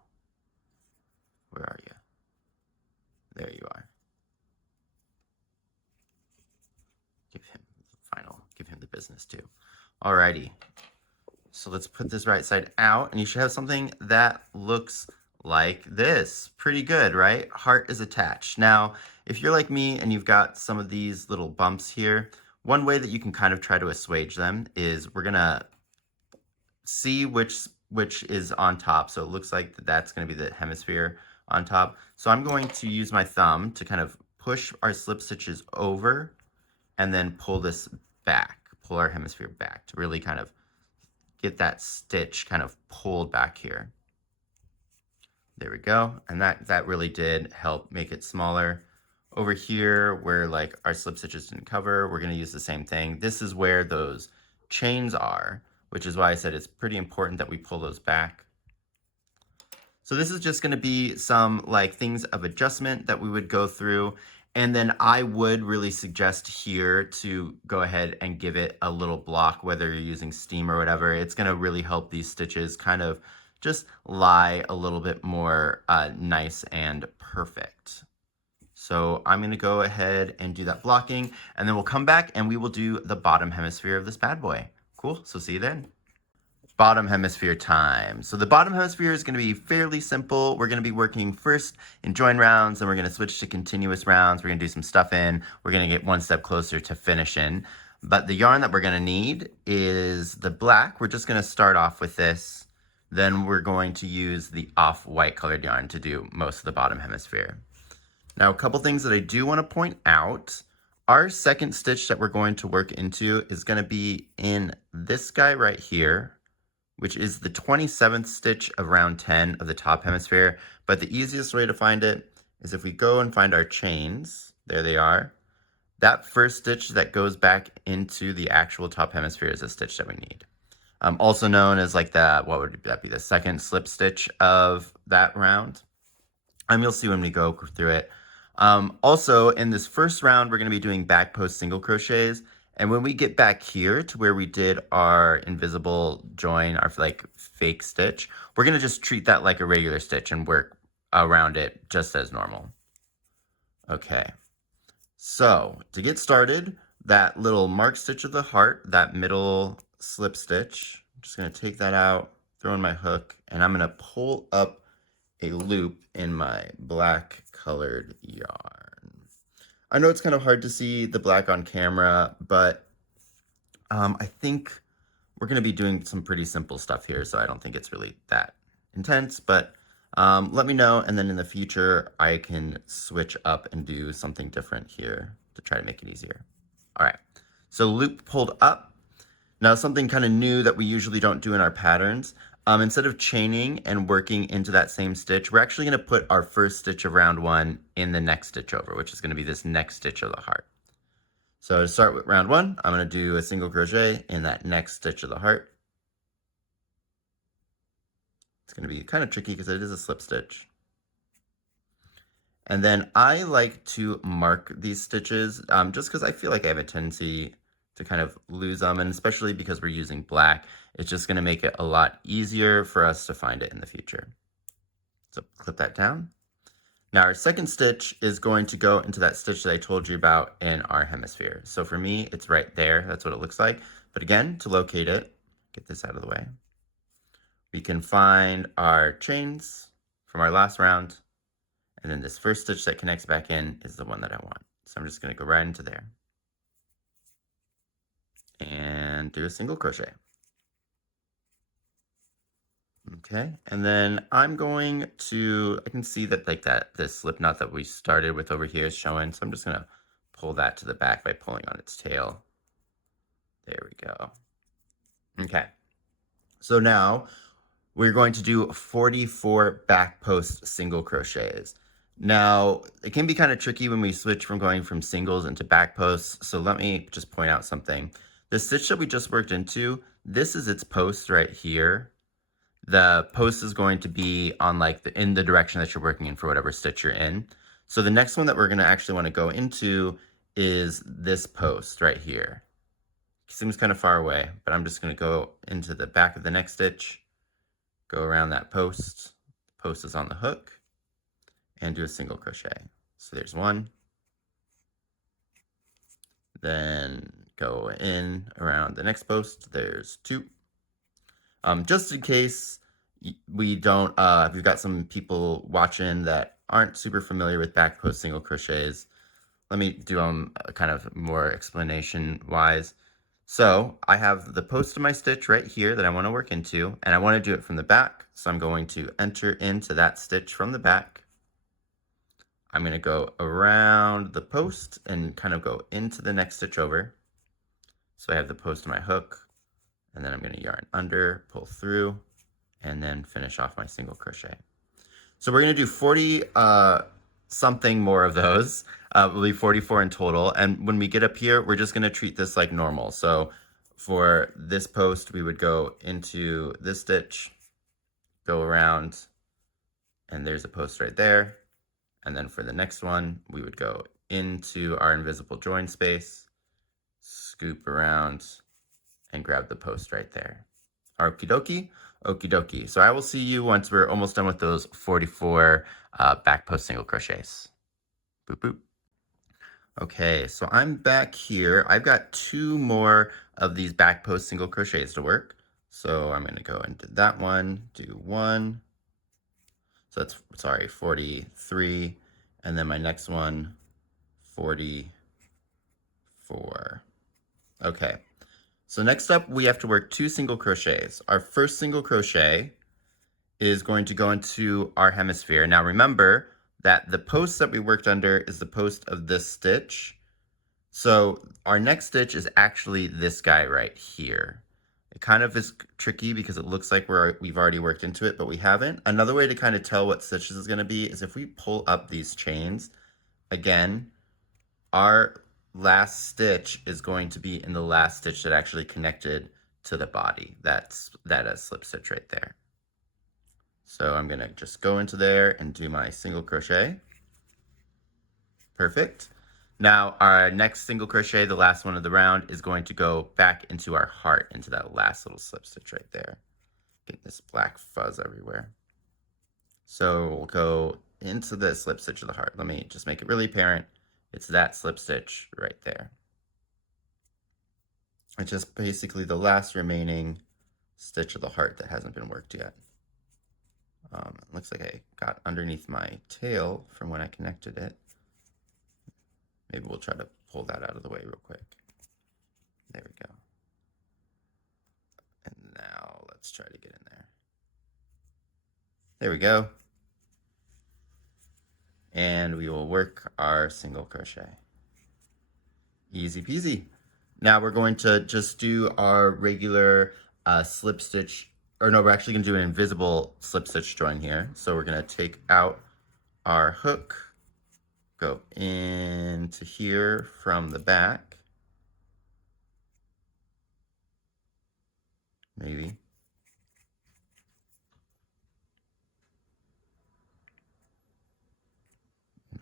where are you? There you are. Give him the business too. Alrighty. So let's put this right side out, and you should have something that looks like this. Pretty good, right? Heart is attached. Now, if you're like me and you've got some of these little bumps here, one way that you can kind of try to assuage them is we're gonna see which is on top. So it looks like that's gonna be the hemisphere on top. So I'm going to use my thumb to kind of push our slip stitches over and then pull this back, pull our hemisphere back to really kind of get that stitch kind of pulled back here. There we go. And that really did help make it smaller. Over here where like our slip stitches didn't cover, we're going to use the same thing. This is where those chains are, which is why I said it's pretty important that we pull those back. So this is just going to be some like things of adjustment that we would go through. And then I would really suggest here to go ahead and give it a little block, whether you're using steam or whatever. It's going to really help these stitches kind of just lie a little bit more nice and perfect. So I'm going to go ahead and do that blocking, and then we'll come back and we will do the bottom hemisphere of this bad boy. Cool. So see you then. Bottom hemisphere time. So the bottom hemisphere is going to be fairly simple. We're going to be working first in join rounds, and we're going to switch to continuous rounds. We're going to do some stuff in. We're going to get one step closer to finishing. But the yarn that we're going to need is the black. We're just going to start off with this. Then we're going to use the off-white colored yarn to do most of the bottom hemisphere. Now, a couple things that I do want to point out. Our second stitch that we're going to work into is going to be in this guy right here, which is the 27th stitch of round 10 of the top hemisphere. But the easiest way to find it is if we go and find our chains, there they are. That first stitch that goes back into the actual top hemisphere is a stitch that we need. Also known as like the, what would that be, the second slip stitch of that round. You'll see when we go through it. Also in this first round, we're gonna be doing back post single crochets. And when we get back here to where we did our invisible join, our like fake stitch, we're gonna just treat that like a regular stitch and work around it just as normal. Okay, so to get started, that little mark stitch of the heart, that middle slip stitch, I'm just gonna take that out, throw in my hook, and I'm gonna pull up a loop in my black colored yarn. I know it's kind of hard to see the black on camera, but I think we're going to be doing some pretty simple stuff here, so I don't think it's really that intense, but let me know, and then in the future, I can switch up and do something different here to try to make it easier. All right, so loop pulled up. Now something kind of new that we usually don't do in our patterns, instead of chaining and working into that same stitch, we're actually going to put our first stitch of round 1 in the next stitch over, which is going to be this next stitch of the heart. So to start with round 1, I'm going to do a single crochet in that next stitch of the heart. It's going to be kind of tricky because it is a slip stitch. And then I like to mark these stitches just because I feel like I have a tendency to kind of lose them, and especially because we're using black, it's just going to make it a lot easier for us to find it in the future. So clip that down. Now our second stitch is going to go into that stitch that I told you about in our hemisphere. So for me, it's right there. That's what it looks like. But again, to locate it, get this out of the way. We can find our chains from our last round. And then this first stitch that connects back in is the one that I want. So I'm just going to go right into there and do a single crochet. Okay, and then I'm going to, I can see that like this slip knot that we started with over here is showing, so I'm just gonna pull that to the back by pulling on its tail. There we go. Okay, so now we're going to do 44 back post single crochets. Now, it can be kind of tricky when we switch from going from singles into back posts, so let me just point out something. The stitch that we just worked into, this is its post right here. The post is going to be on like in the direction that you're working in for whatever stitch you're in. So the next one that we're going to actually want to go into is this post right here. It seems kind of far away, but I'm just going to go into the back of the next stitch, go around that post. Post is on the hook, and do a single crochet. So there's one. Then go in around the next post. There's 2. Just in case we don't, if we've got some people watching that aren't super familiar with back post single crochets, let me do them kind of more explanation wise. So I have the post of my stitch right here that I want to work into, and I want to do it from the back. So I'm going to enter into that stitch from the back. I'm going to go around the post and kind of go into the next stitch over. So I have the post of my hook, and then I'm going to yarn under, pull through, and then finish off my single crochet. So we're going to do 40 something more of those. Will be 44 in total. And when we get up here, we're just going to treat this like normal. So for this post, we would go into this stitch, go around, and there's a post right there. And then for the next one, we would go into our invisible join space, scoop around, and grab the post right there. Okie dokie, okie dokie. So I will see you once we're almost done with those 44 back post single crochets. Boop, boop. Okay, so I'm back here. I've got 2 more of these back post single crochets to work. So I'm going to go into that one, do 1. So that's, sorry, 43. And then my next one, 44. Okay. So next up, we have to work 2 single crochets. Our first single crochet is going to go into our hemisphere. Now remember that the post that we worked under is the post of this stitch. So our next stitch is actually this guy right here. It kind of is tricky because it looks like we've already worked into it, but we haven't. Another way to kind of tell what stitch this is going to be is if we pull up these chains, again, our last stitch is going to be in the last stitch that actually connected to the body. That's that slip stitch right there. So I'm going to just go into there and do my single crochet. Perfect. Now our next single crochet, the last one of the round, is going to go back into our heart, into that last little slip stitch right there. Getting this black fuzz everywhere. So we'll go into the slip stitch of the heart. Let me just make it really apparent. It's that slip stitch right there. It's just basically the last remaining stitch of the heart that hasn't been worked yet. It looks like I got underneath my tail from when I connected it. Maybe we'll try to pull that out of the way real quick. There we go. And now let's try to get in there. There we go. And we will work our single crochet. Easy peasy. Now we're going to just do our regular slip stitch, or no, we're actually going to do an invisible slip stitch join here. So we're going to take out our hook, go into here from the back, maybe.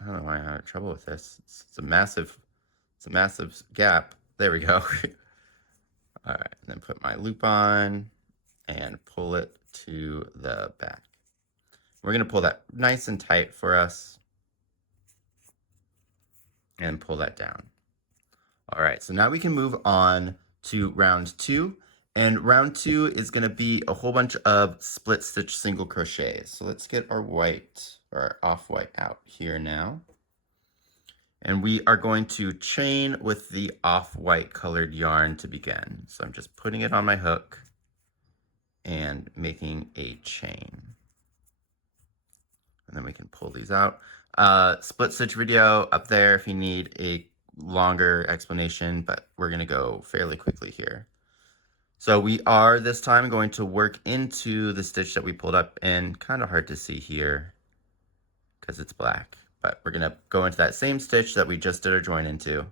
I don't know why I had trouble with this. It's a massive gap. There we go. All right, and then put my loop on and pull it to the back. We're going to pull that nice and tight for us and pull that down. All right, so now we can move on to round 2. And round 2 is going to be a whole bunch of split stitch single crochets. So let's get our white, or our off-white out here now. And we are going to chain with the off-white colored yarn to begin. So I'm just putting it on my hook and making a chain. And then we can pull these out. Split stitch video up there if you need a longer explanation, but we're going to go fairly quickly here. So we are this time going to work into the stitch that we pulled up, and kind of hard to see here because it's black, but we're going to go into that same stitch that we just did our join into.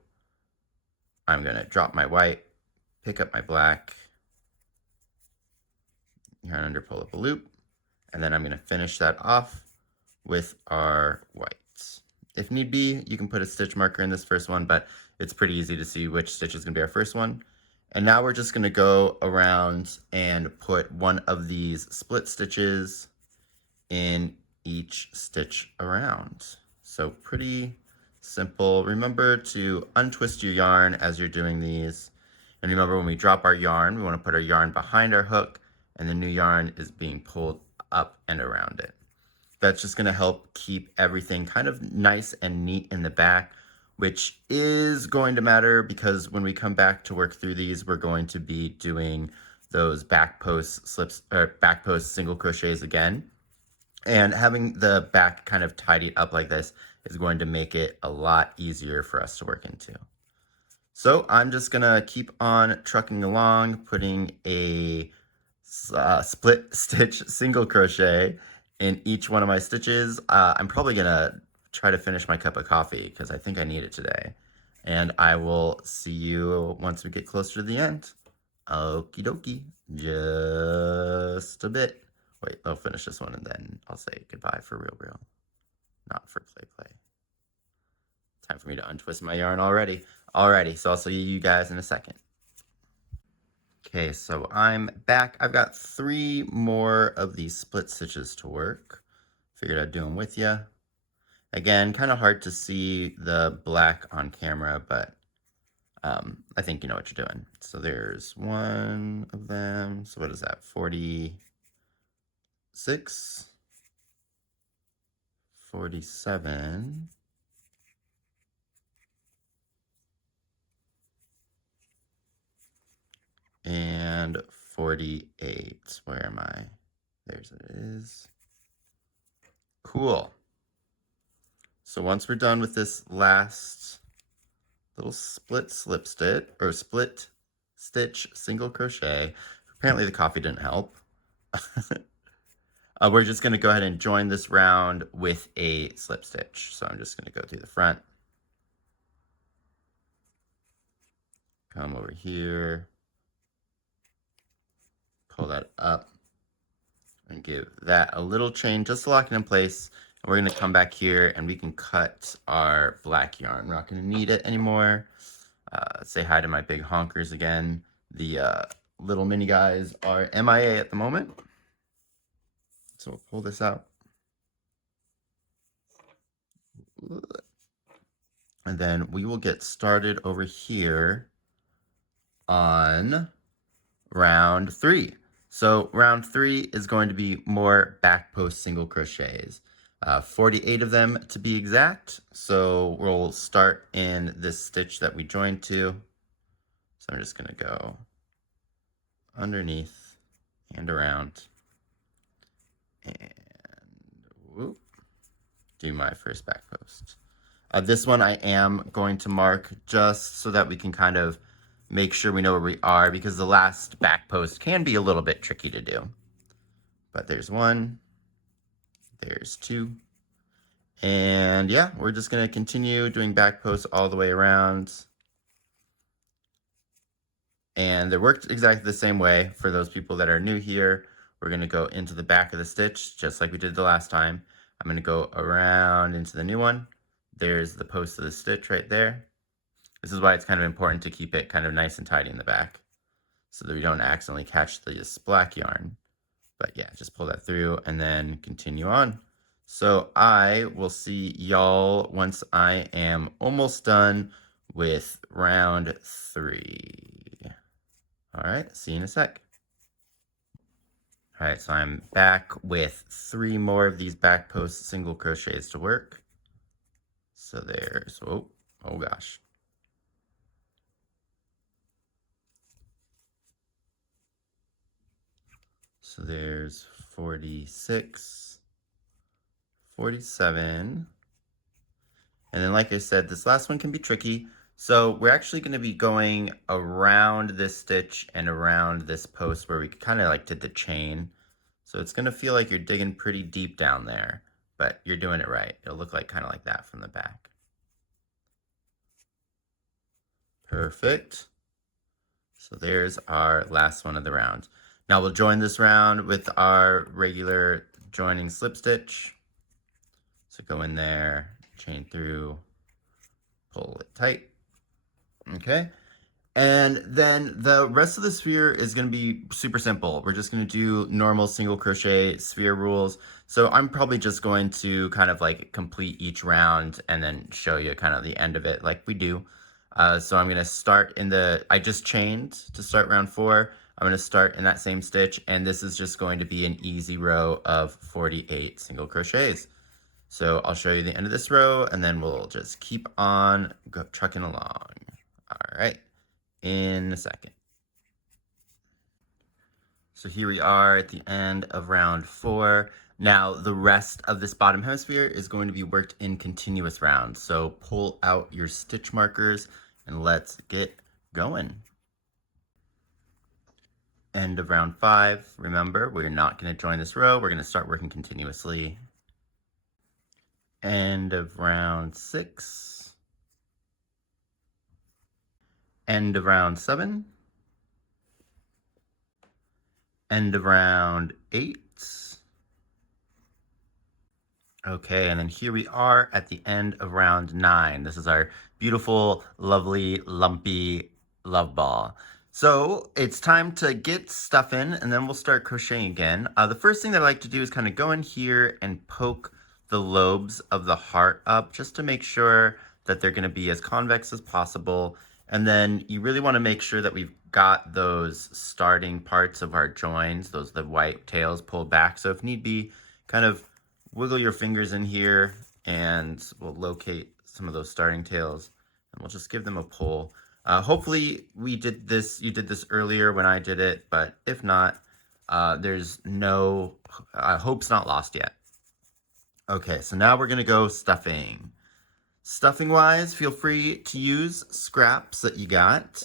I'm going to drop my white, pick up my black, yarn under, pull up a loop, and then I'm going to finish that off with our whites. If need be, you can put a stitch marker in this first one, but it's pretty easy to see which stitch is going to be our first one. And now we're just going to go around and put one of these split stitches in each stitch around. So pretty simple. Remember to untwist your yarn as you're doing these. And remember, when we drop our yarn, we want to put our yarn behind our hook, and the new yarn is being pulled up and around it. That's just going to help keep everything kind of nice and neat in the back, which is going to matter because when we come back to work through these, we're going to be doing those back post slips, or back post single crochets again. And having the back kind of tidied up like this is going to make it a lot easier for us to work into. So I'm just gonna keep on trucking along, putting a split stitch single crochet in each one of my stitches. I'm probably gonna try to finish my cup of coffee because I think I need it today. And I will see you once we get closer to the end. Okie dokie, just a bit. Wait, I'll finish this one and then I'll say goodbye for real, not for play. Time for me to untwist my yarn already. Alrighty, so I'll see you guys in a second. Okay, so I'm back. I've got 3 more of these split stitches to work. Figured I'd do them with you. Again, kind of hard to see the black on camera, but I think you know what you're doing. So there's one of them. So what is that? 46, 47, and 48. Where am I? There's it is. Cool. So once we're done with this last little split slip stitch, or split stitch single crochet, apparently the coffee didn't help. We're just going to go ahead and join this round with a slip stitch. So I'm just going to go through the front, come over here, pull that up, and give that a little chain just to lock it in place. We're going to come back here and we can cut our black yarn. We're not going to need it anymore. Say hi to my big honkers again. The little mini guys are MIA at the moment. So we'll pull this out. And then we will get started over here on round 3. So round 3 is going to be more back post single crochets. 48 of them to be exact. So we'll start in this stitch that we joined to. So I'm just going to go underneath and around and whoop, do my first back post. This one I am going to mark just so that we can kind of make sure we know where we are, because the last back post can be a little bit tricky to do. But there's 1, there's 2, and yeah, we're just going to continue doing back posts all the way around. And it worked exactly the same way. For those people that are new here, we're going to go into the back of the stitch just like we did the last time. I'm going to go around into the new one. There's the post of the stitch right there. This is why it's kind of important to keep it kind of nice and tidy in the back so that we don't accidentally catch this black yarn. But yeah, just pull that through and then continue on. So I will see y'all once I am almost done with round 3. All right, see you in a sec. All right, so I'm back with 3 more of these back post single crochets to work. So there's, oh gosh. So there's 46, 47. And then like I said, this last one can be tricky. So we're actually going to be going around this stitch and around this post where we kind of like did the chain. So it's going to feel like you're digging pretty deep down there, but you're doing it right. It'll look like kind of like that from the back. Perfect. So there's our last one of the round. Now we'll join this round with our regular joining slip stitch. So go in there, chain through, pull it tight. Okay. And then the rest of the sphere is going to be super simple. We're just going to do normal single crochet sphere rules. So I'm probably just going to kind of like complete each round and then show you kind of the end of it like we do. So I'm going to start in I just chained to start round 4. I'm going to start in that same stitch, and this is just going to be an easy row of 48 single crochets. So I'll show you the end of this row, and then we'll just keep on trucking along. All right, in a second. So here we are at the end of round 4. Now the rest of this bottom hemisphere is going to be worked in continuous rounds. So pull out your stitch markers and let's get going. End of round 5. Remember, we're not going to join this row. We're going to start working continuously. End of round 6. End of round 7. End of round 8. Okay, and then here we are at the end of round 9. This is our beautiful, lovely, lumpy love ball. So it's time to get stuff in, and then we'll start crocheting again. The first thing that I like to do is kind of go in here and poke the lobes of the heart up just to make sure that they're going to be as convex as possible. And then you really want to make sure that we've got those starting parts of our joins, the white tails pulled back. So if need be, kind of wiggle your fingers in here and we'll locate some of those starting tails and we'll just give them a pull. Hopefully you did this earlier when I did it, but if not, there's no, hope's not lost yet. Okay, so now we're gonna go stuffing. Stuffing wise, feel free to use scraps that you got.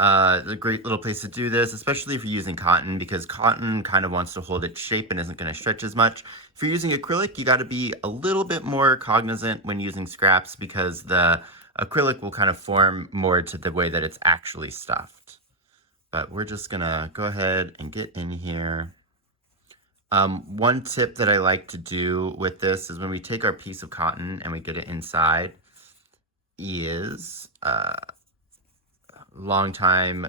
A great little place to do this, especially if you're using cotton, because cotton kind of wants to hold its shape and isn't going to stretch as much. If you're using acrylic, you got to be a little bit more cognizant when using scraps, because the acrylic will kind of form more to the way that it's actually stuffed. But we're just going to go ahead and get in here. One tip that I like to do with this is when we take our piece of cotton and we get it inside is long time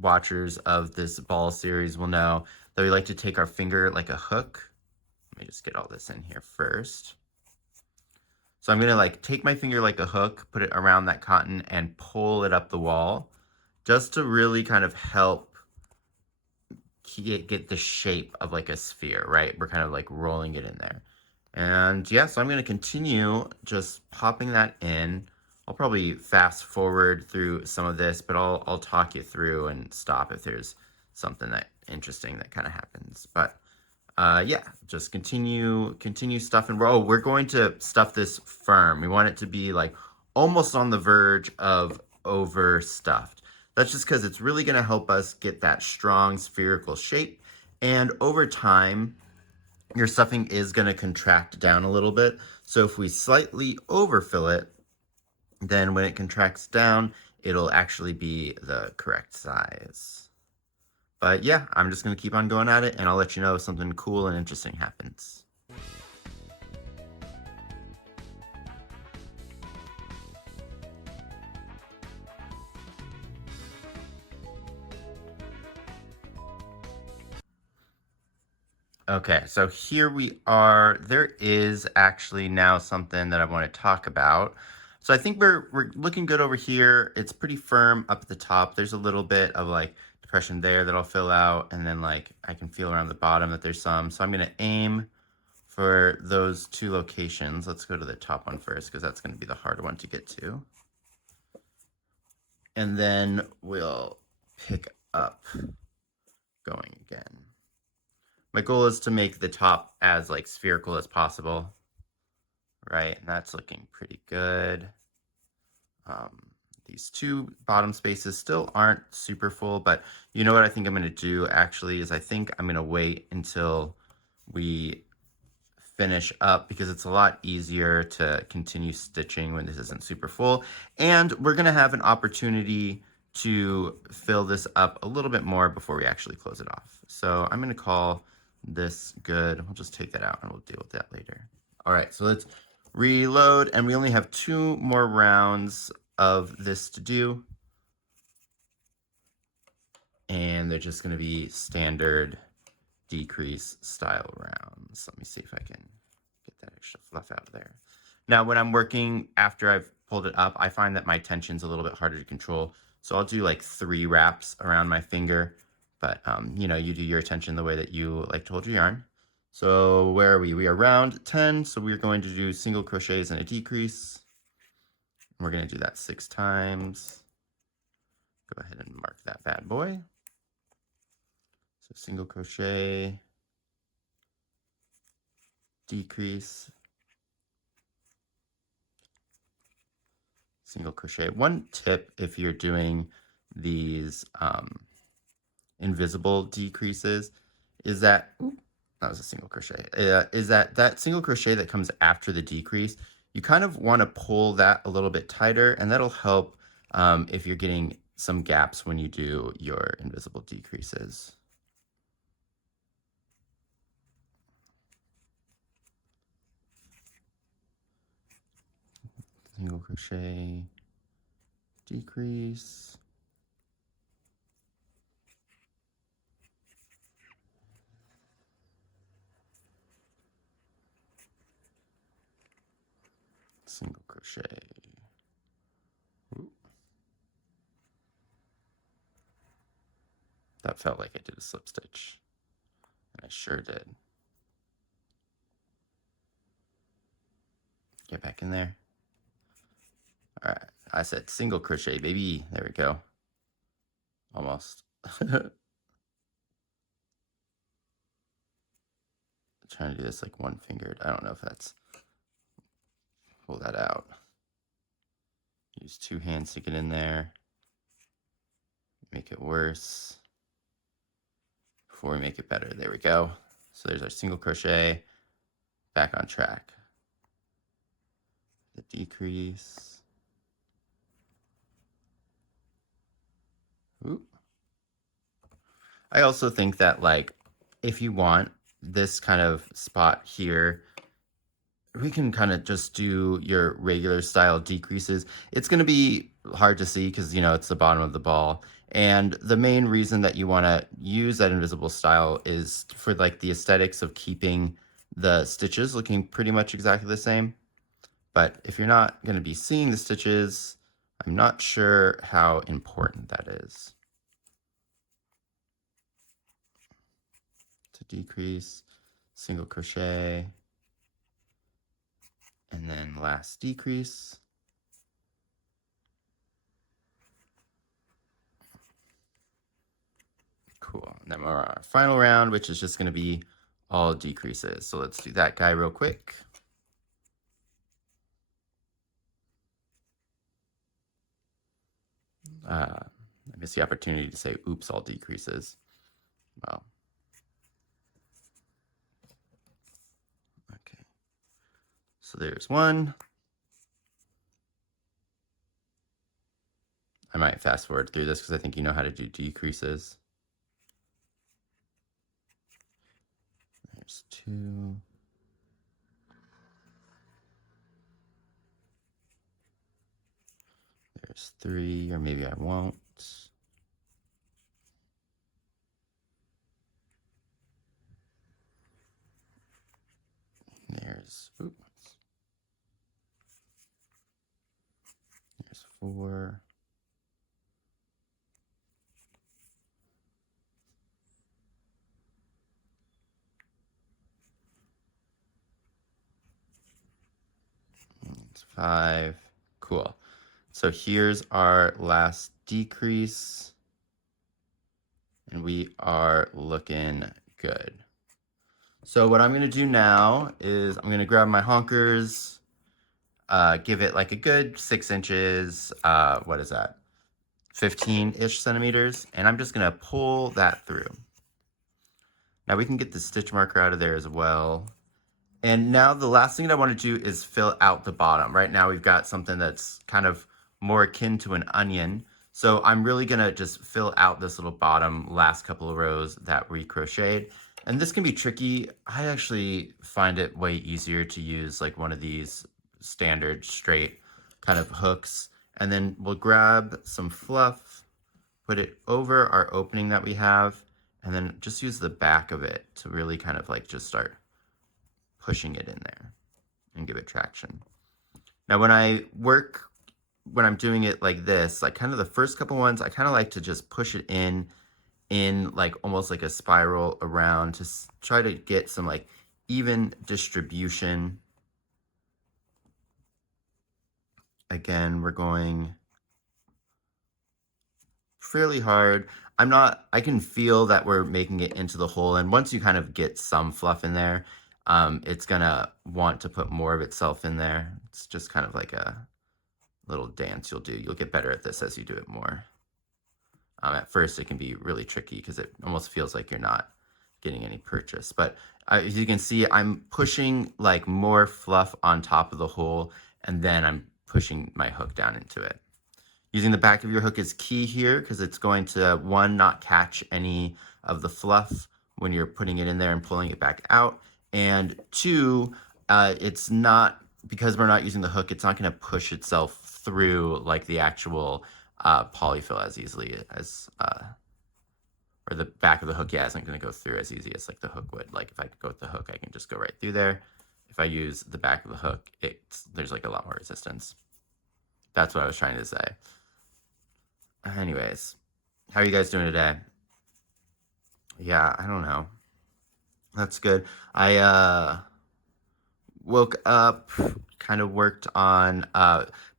watchers of this ball series will know that we like to take our finger like a hook. Let me just get all this in here first. So I'm going to like take my finger like a hook, put it around that cotton and pull it up the wall just to really kind of help get the shape of like a sphere, right? We're kind of like rolling it in there. And yeah, so I'm going to continue just popping that in. I'll probably fast forward through some of this, but I'll talk you through and stop if there's something that interesting that kind of happens. But yeah, just continue stuffing. Oh, we're going to stuff this firm. We want it to be like almost on the verge of overstuffed. That's just because it's really going to help us get that strong spherical shape. And over time, your stuffing is going to contract down a little bit. So if we slightly overfill it, then when it contracts down, it'll actually be the correct size. But yeah, I'm just going to keep on going at it, and I'll let you know if something cool and interesting happens. Okay, so here we are. There is actually now something that I want to talk about. So I think we're looking good over here. It's pretty firm up at the top. There's a little bit of like depression there that I'll fill out, and then like I can feel around the bottom that there's some. So I'm going to aim for those two locations. Let's go to the top one first because that's going to be the harder one to get to. And then we'll pick up going again. My goal is to make the top as like spherical as possible, right? And that's looking pretty good. These two bottom spaces still aren't super full, but you know what I think I'm going to do actually is I think I'm going to wait until we finish up because it's a lot easier to continue stitching when this isn't super full. And we're going to have an opportunity to fill this up a little bit more before we actually close it off. So I'm going to call this good. We'll just take that out and we'll deal with that later. All right, so let's reload, and we only have 2 more rounds of this to do. And they're just going to be standard decrease style rounds. Let me see if I can get that extra fluff out of there. Now, when I'm working after I've pulled it up, I find that my tension's a little bit harder to control. So I'll do like 3 wraps around my finger. But, you know, you do your tension the way that you like to hold your yarn. So where are we? We are round 10. So we're going to do single crochets and a decrease. We're going to do that 6 times. Go ahead and mark that bad boy. So single crochet, decrease, single crochet. One tip if you're doing these invisible decreases is that, that was a single crochet, is that single crochet that comes after the decrease, you kind of want to pull that a little bit tighter, and that'll help if you're getting some gaps when you do your invisible decreases. Single crochet, decrease, single crochet. Ooh. That felt like I did a slip stitch, and I sure did. Get back in there. All right, I said single crochet, baby. There we go. Almost. Trying to do this like one fingered. I don't know if that's, pull that out. Use 2 hands to get in there. Make it worse before we make it better. There we go. So there's our single crochet. Back on track. The decrease. Ooh. I also think that like if you want, this kind of spot here, we can kind of just do your regular style decreases. It's going to be hard to see because, you know, it's the bottom of the ball. And the main reason that you want to use that invisible style is for like the aesthetics of keeping the stitches looking pretty much exactly the same. But if you're not going to be seeing the stitches, I'm not sure how important that is. To decrease, single crochet, and then last decrease. Cool. And then we're on our final round, which is just going to be all decreases. So let's do that guy real quick. I missed the opportunity to say, oops, all decreases. Well, okay. So there's one. I might fast forward through this because I think you know how to do decreases. There's two. There's three, or maybe I won't. There's, oops. There's four. It's five. Cool. So here's our last decrease. And we are looking good. So what I'm going to do now is I'm going to grab my honkers, give it like a good 6 inches, what is that, 15-ish centimeters, and I'm just going to pull that through. Now we can get the stitch marker out of there as well. And now the last thing that I want to do is fill out the bottom. Right now we've got something that's kind of more akin to an onion. So I'm really going to just fill out this little bottom last couple of rows that we crocheted. And this can be tricky. I actually find it way easier to use like one of these standard straight kind of hooks. And then we'll grab some fluff, put it over our opening that we have, and then just use the back of it to really kind of like just start pushing it in there and give it traction. Now when I'm doing it like this, like kind of the first couple ones, I kind of like to just push it in like almost like a spiral around to try to get some like even distribution. Again, we're going fairly hard. I can feel that we're making it into the hole, and once you kind of get some fluff in there, it's gonna want to put more of itself in there. It's just kind of like a little dance you'll do. You'll get better at this as you do it more. At first it can be really tricky because it almost feels like you're not getting any purchase. But as you can see, I'm pushing like more fluff on top of the hole, and then I'm pushing my hook down into it. Using the back of your hook is key here because it's going to, one, not catch any of the fluff when you're putting it in there and pulling it back out. And two, it's not, because we're not using the hook, it's not going to push itself through like the actual polyfill as easily as, or the back of the hook, yeah, isn't going to go through as easy as like the hook would. Like if I go with the hook, I can just go right through there. If I use the back of the hook, there's like a lot more resistance. That's what I was trying to say. Anyways, how are you guys doing today? Yeah, I don't know. That's good. I woke up, kind of worked on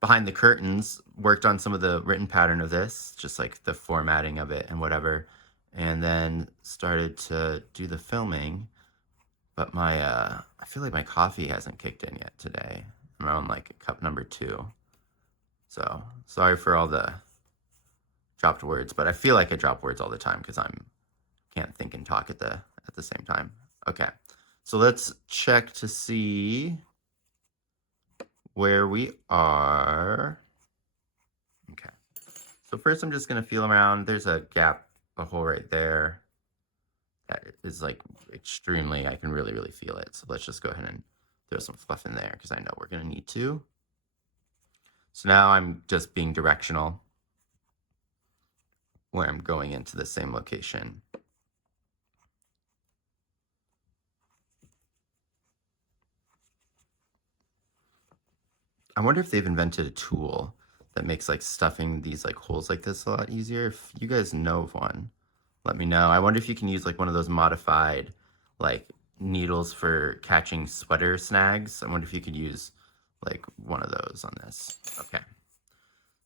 behind the curtains, worked on some of the written pattern of this, just like the formatting of it and whatever, and then started to do the filming. But my I feel like my coffee hasn't kicked in yet today. I'm on like cup number 2. So sorry for all the dropped words, but I feel like I drop words all the time because can't think and talk at the same time. Okay, so let's check to see where we are. Okay, so first I'm just gonna feel around. There's a gap, a hole right there, that is like extremely, I can really, really feel it. So let's just go ahead and throw some fluff in there because I know we're going to need to. So now I'm just being directional where I'm going into the same location. I wonder if they've invented a tool that makes like stuffing these like holes like this a lot easier. If you guys know of one, let me know. I wonder if you can use like one of those modified like needles for catching sweater snags. I wonder if you could use like one of those on this. Okay.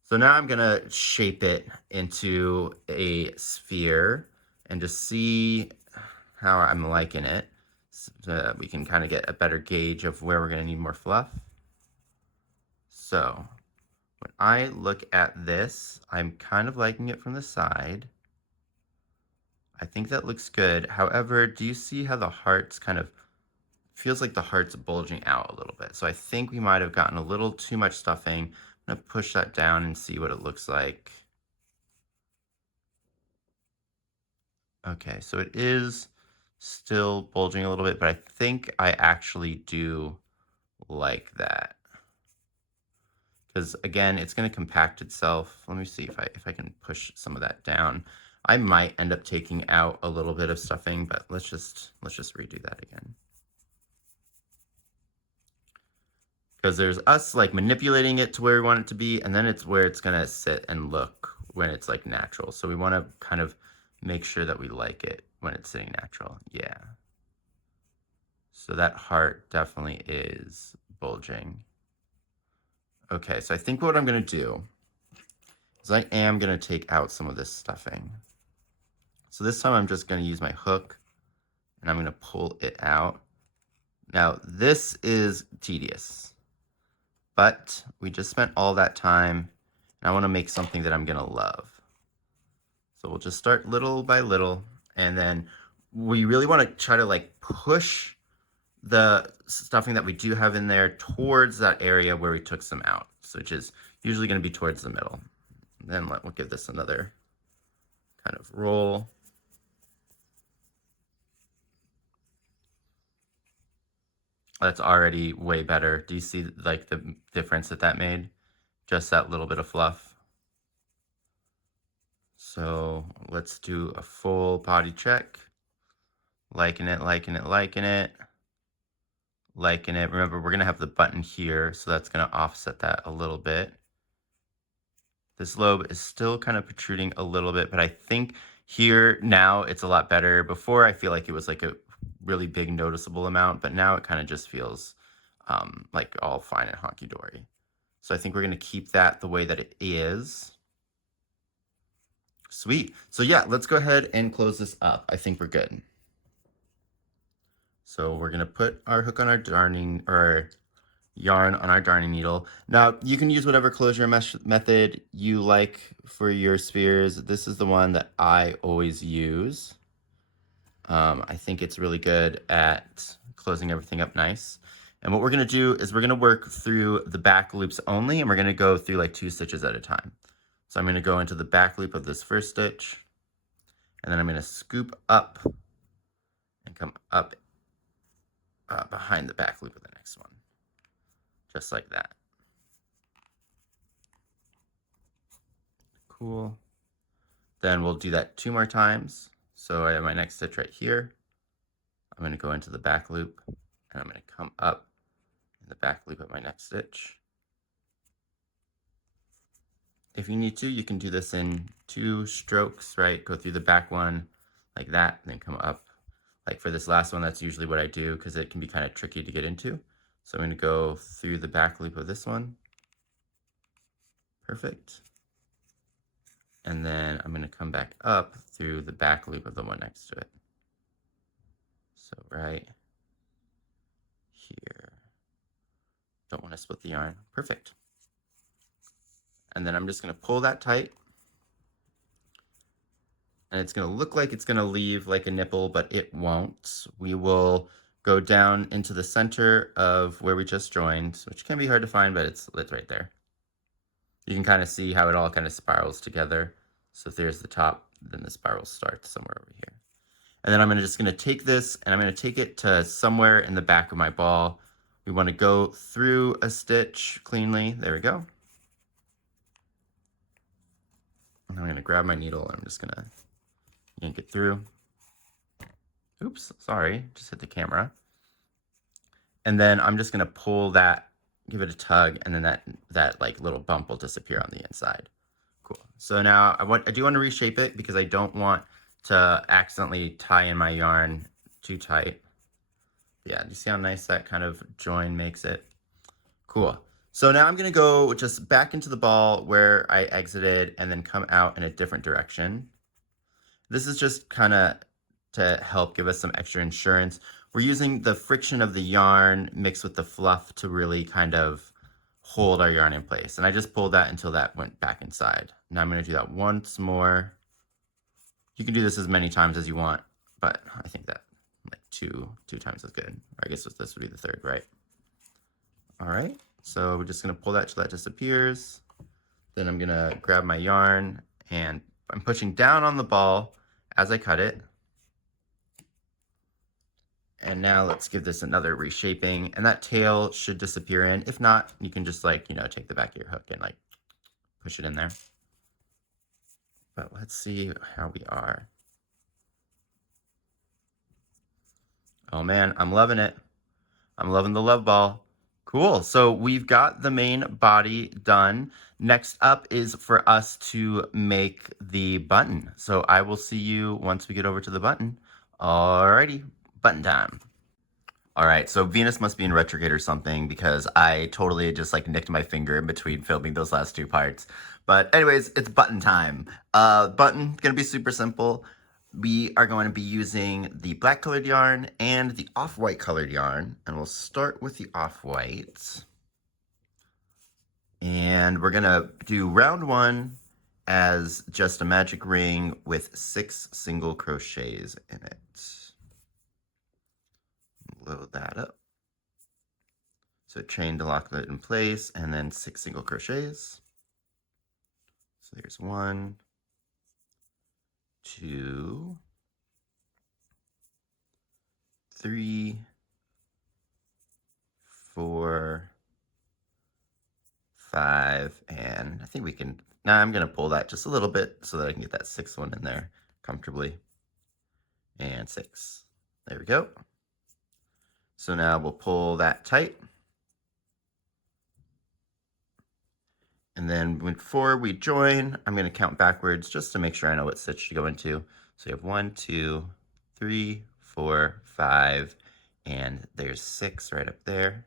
So now I'm gonna shape it into a sphere and just see how I'm liking it so that we can kind of get a better gauge of where we're gonna need more fluff. So when I look at this, I'm kind of liking it from the side. I think that looks good. However, do you see how the heart's kind of feels like the heart's bulging out a little bit? So I think we might have gotten a little too much stuffing. I'm gonna push that down and see what it looks like. Okay, so it is still bulging a little bit, but I think I actually do like that. Because again, it's going to compact itself. Let me see if I can push some of that down. I might end up taking out a little bit of stuffing, but let's just redo that again. Because there's us like manipulating it to where we want it to be, and then it's where it's going to sit and look when it's like natural. So we want to kind of make sure that we like it when it's sitting natural. Yeah. So that heart definitely is bulging. Okay, so I think what I'm going to do is I am going to take out some of this stuffing. So this time I'm just going to use my hook and I'm going to pull it out. Now this is tedious, but we just spent all that time and I want to make something that I'm going to love. So we'll just start little by little, and then we really want to try to like push the stuffing that we do have in there towards that area where we took some out, so which is usually going to be towards the middle. And then we'll give this another kind of roll. That's already way better. Do you see like the difference that made? Just that little bit of fluff. So let's do a full body check. Liking it, liking it, liking it. Liking it. Remember, we're going to have the button here, so that's going to offset that a little bit. This lobe is still kind of protruding a little bit, but I think here now it's a lot better. Before I feel like it was like a really big noticeable amount, but now it kind of just feels like all fine and honky-dory. So I think we're going to keep that the way that it is. Sweet. So yeah, let's go ahead and close this up. I think we're good. So we're going to put our hook on our darning, or yarn on our darning needle. Now you can use whatever closure method you like for your spheres. This is the one that I always use. I think it's really good at closing everything up nice. And what we're going to do is we're going to work through the back loops only, and we're going to go through like 2 stitches at a time. So I'm going to go into the back loop of this first stitch, and then I'm going to scoop up and come up behind the back loop of the next one. Just like that. Cool. Then we'll do that 2 more times. So I have my next stitch right here. I'm going to go into the back loop, and I'm going to come up in the back loop of my next stitch. If you need to, you can do this in 2 strokes, right? Go through the back one like that, and then come up. Like for this last one, that's usually what I do because it can be kind of tricky to get into. So I'm going to go through the back loop of this one. Perfect. And then I'm going to come back up through the back loop of the one next to it. So right here. Don't want to split the yarn. Perfect. And then I'm just going to pull that tight. And it's going to look like it's going to leave like a nipple, but it won't. We will go down into the center of where we just joined, which can be hard to find, but it's right there. You can kind of see how it all kind of spirals together. So if there's the top, then the spiral starts somewhere over here. And then I'm just gonna take this and I'm gonna take it to somewhere in the back of my ball. We wanna go through a stitch cleanly. There we go. And I'm gonna grab my needle and I'm just gonna yank it through. Oops, sorry, just hit the camera. And then I'm just gonna pull that, give it a tug, and then that like little bump will disappear on the inside. Cool. So now I do want to reshape it because I don't want to accidentally tie in my yarn too tight. Yeah, do you see how nice that kind of join makes it? Cool. So now I'm gonna go just back into the ball where I exited and then come out in a different direction. This is just kind of to help give us some extra insurance. We're using the friction of the yarn mixed with the fluff to really kind of hold our yarn in place. And I just pulled that until that went back inside. Now I'm going to do that once more. You can do this as many times as you want, but I think that like two times is good. Or I guess this would be the third, right? All right, so we're just going to pull that till that disappears. Then I'm going to grab my yarn and I'm pushing down on the ball as I cut it. And now let's give this another reshaping, and that tail should disappear in. If not, you can just like, you know, take the back of your hook and like push it in there. But let's see how we are. Oh man, I'm loving it. I'm loving the love ball. Cool, so we've got the main body done. Next up is for us to make the button. So I will see you once we get over to the button. Alrighty, button time. All right, so Venus must be in retrograde or something because I totally just like nicked my finger in between filming those last two parts. But anyways, it's button time. Button, gonna be super simple. We are going to be using the black colored yarn and the off-white colored yarn. And we'll start with the off-white. And we're gonna do round one as just a magic ring with 6 single crochets in it. Load that up. So chain to lock that in place, and then 6 single crochets. So there's 1, 2, 3, 4, 5, and I think we can, now I'm gonna pull that just a little bit so that I can get that 6th one in there comfortably. And 6, there we go. So now we'll pull that tight. And then before we join, I'm going to count backwards just to make sure I know what stitch to go into. So you have 1, 2, 3, 4, 5, and there's 6 right up there.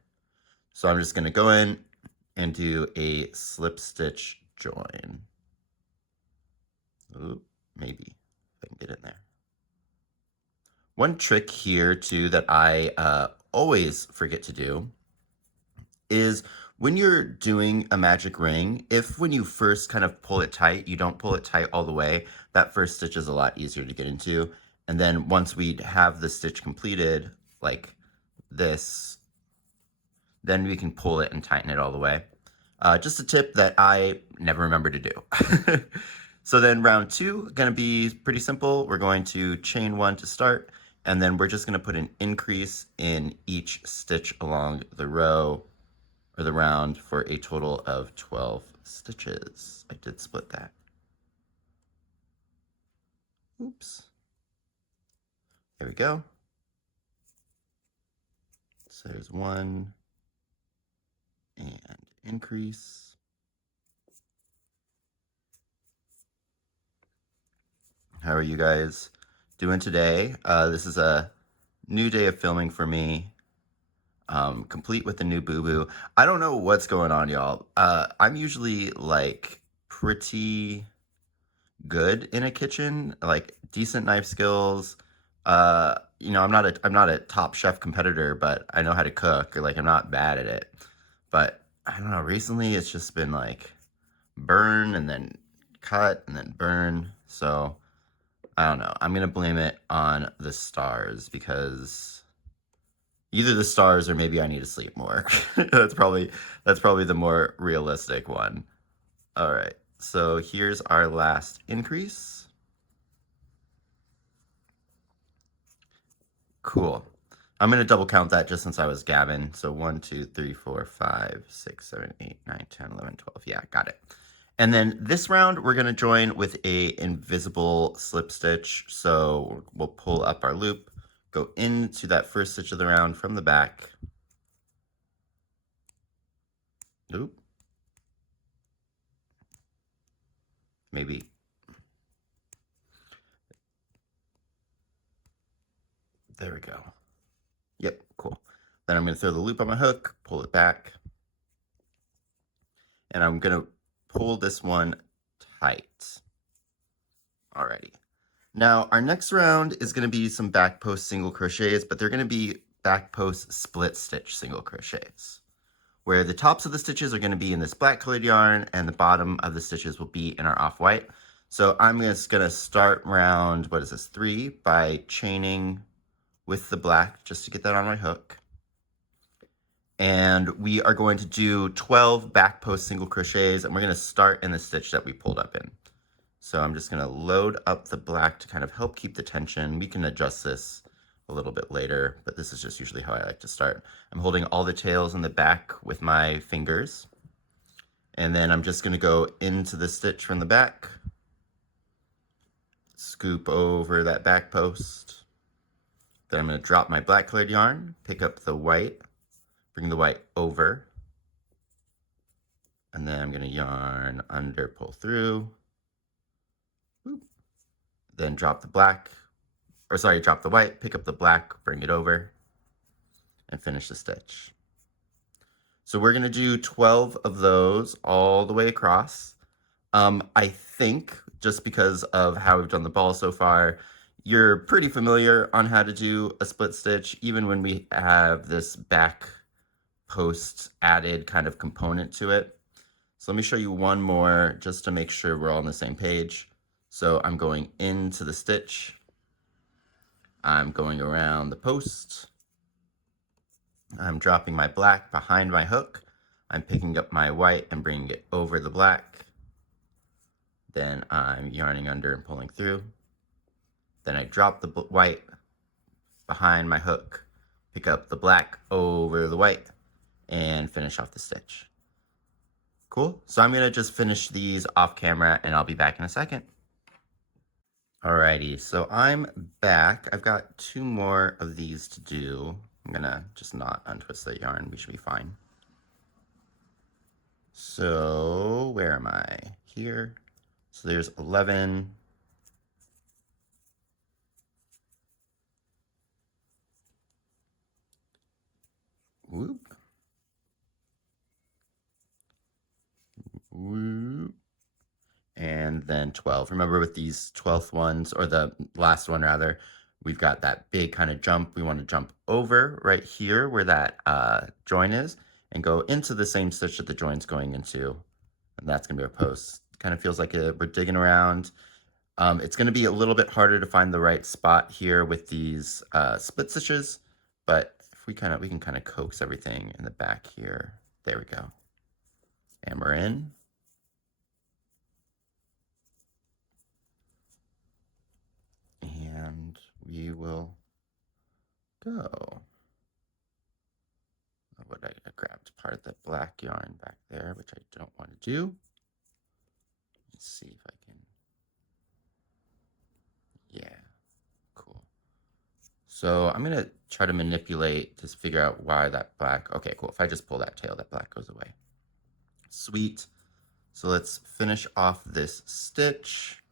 So I'm just going to go in and do a slip stitch join. Ooh, maybe if I can get in there. One trick here too that I always forget to do is when you're doing a magic ring, if when you first kind of pull it tight, you don't pull it tight all the way, that first stitch is a lot easier to get into. And then once we have the stitch completed, like this, then we can pull it and tighten it all the way. Just a tip that I never remember to do. So then round 2, gonna be pretty simple. We're going to chain 1 to start, and then we're just gonna put an increase in each stitch along the row or the round for a total of 12 stitches. I did split that. Oops. There we go. So there's 1 and increase. How are you guys doing today? This is a new day of filming for me. Complete with the new boo-boo. I don't know what's going on, y'all. I'm usually like pretty good in a kitchen, like decent knife skills. You know, I'm not a top chef competitor, but I know how to cook. Like I'm not bad at it. But I don't know, recently it's just been like burn and then cut and then burn. So I don't know. I'm gonna blame it on the stars because either the stars or maybe I need to sleep more. That's probably the more realistic one. All right, so here's our last increase. Cool. I'm going to double count that just since I was gabbing. So 1, 2, 3, 4, 5, 6, 7, 8, 9, 10, 11, 12. Yeah, got it. And then this round, we're going to join with a invisible slip stitch. So we'll pull up our loop, go into that first stitch of the round from the back. Oop. Maybe. There we go. Yep, cool. Then I'm going to throw the loop on my hook, pull it back. And I'm going to pull this one tight. Alrighty. Now, our next round is going to be some back post single crochets, but they're going to be back post split stitch single crochets, where the tops of the stitches are going to be in this black colored yarn and the bottom of the stitches will be in our off-white. So I'm just going to start round, what is this, 3, by chaining with the black just to get that on my hook. And we are going to do 12 back post single crochets, and we're going to start in the stitch that we pulled up in. So I'm just going to load up the black to kind of help keep the tension. We can adjust this a little bit later, but this is just usually how I like to start. I'm holding all the tails in the back with my fingers. And then I'm just going to go into the stitch from the back, scoop over that back post. Then I'm going to drop my black colored yarn, pick up the white, bring the white over, and then I'm going to yarn under, pull through, then drop the black, or sorry, drop the white, pick up the black, bring it over, and finish the stitch. So we're going to do 12 of those all the way across. I think, just because of how we've done the ball so far, you're pretty familiar on how to do a split stitch, even when we have this back post added kind of component to it. So let me show you one more just to make sure we're all on the same page. So I'm going into the stitch, I'm going around the post, I'm dropping my black behind my hook, I'm picking up my white and bringing it over the black, then I'm yarning under and pulling through, then I drop the white behind my hook, pick up the black over the white, and finish off the stitch. Cool. So I'm going to just finish these off camera and I'll be back in a second. Alrighty, so I'm back. I've got 2 more of these to do. I'm going to just not untwist the yarn. We should be fine. So where am I? Here. So there's 11. Whoop. Whoop. And then 12. Remember, with these 12th ones, or the last one rather, we've got that big kind of jump. We want to jump over right here where that join is and go into the same stitch that the join's going into. And that's going to be our post. Kind of feels like we're digging around. It's going to be a little bit harder to find the right spot here with these split stitches, but if we can kind of coax everything in the back here. There we go. And we're in. And we will go. What I grabbed part of the black yarn back there, which I don't want to do. Let's see if I can. Yeah, cool. So I'm gonna try to manipulate to figure out why that black. Okay, cool. If I just pull that tail, that black goes away. Sweet. So let's finish off this stitch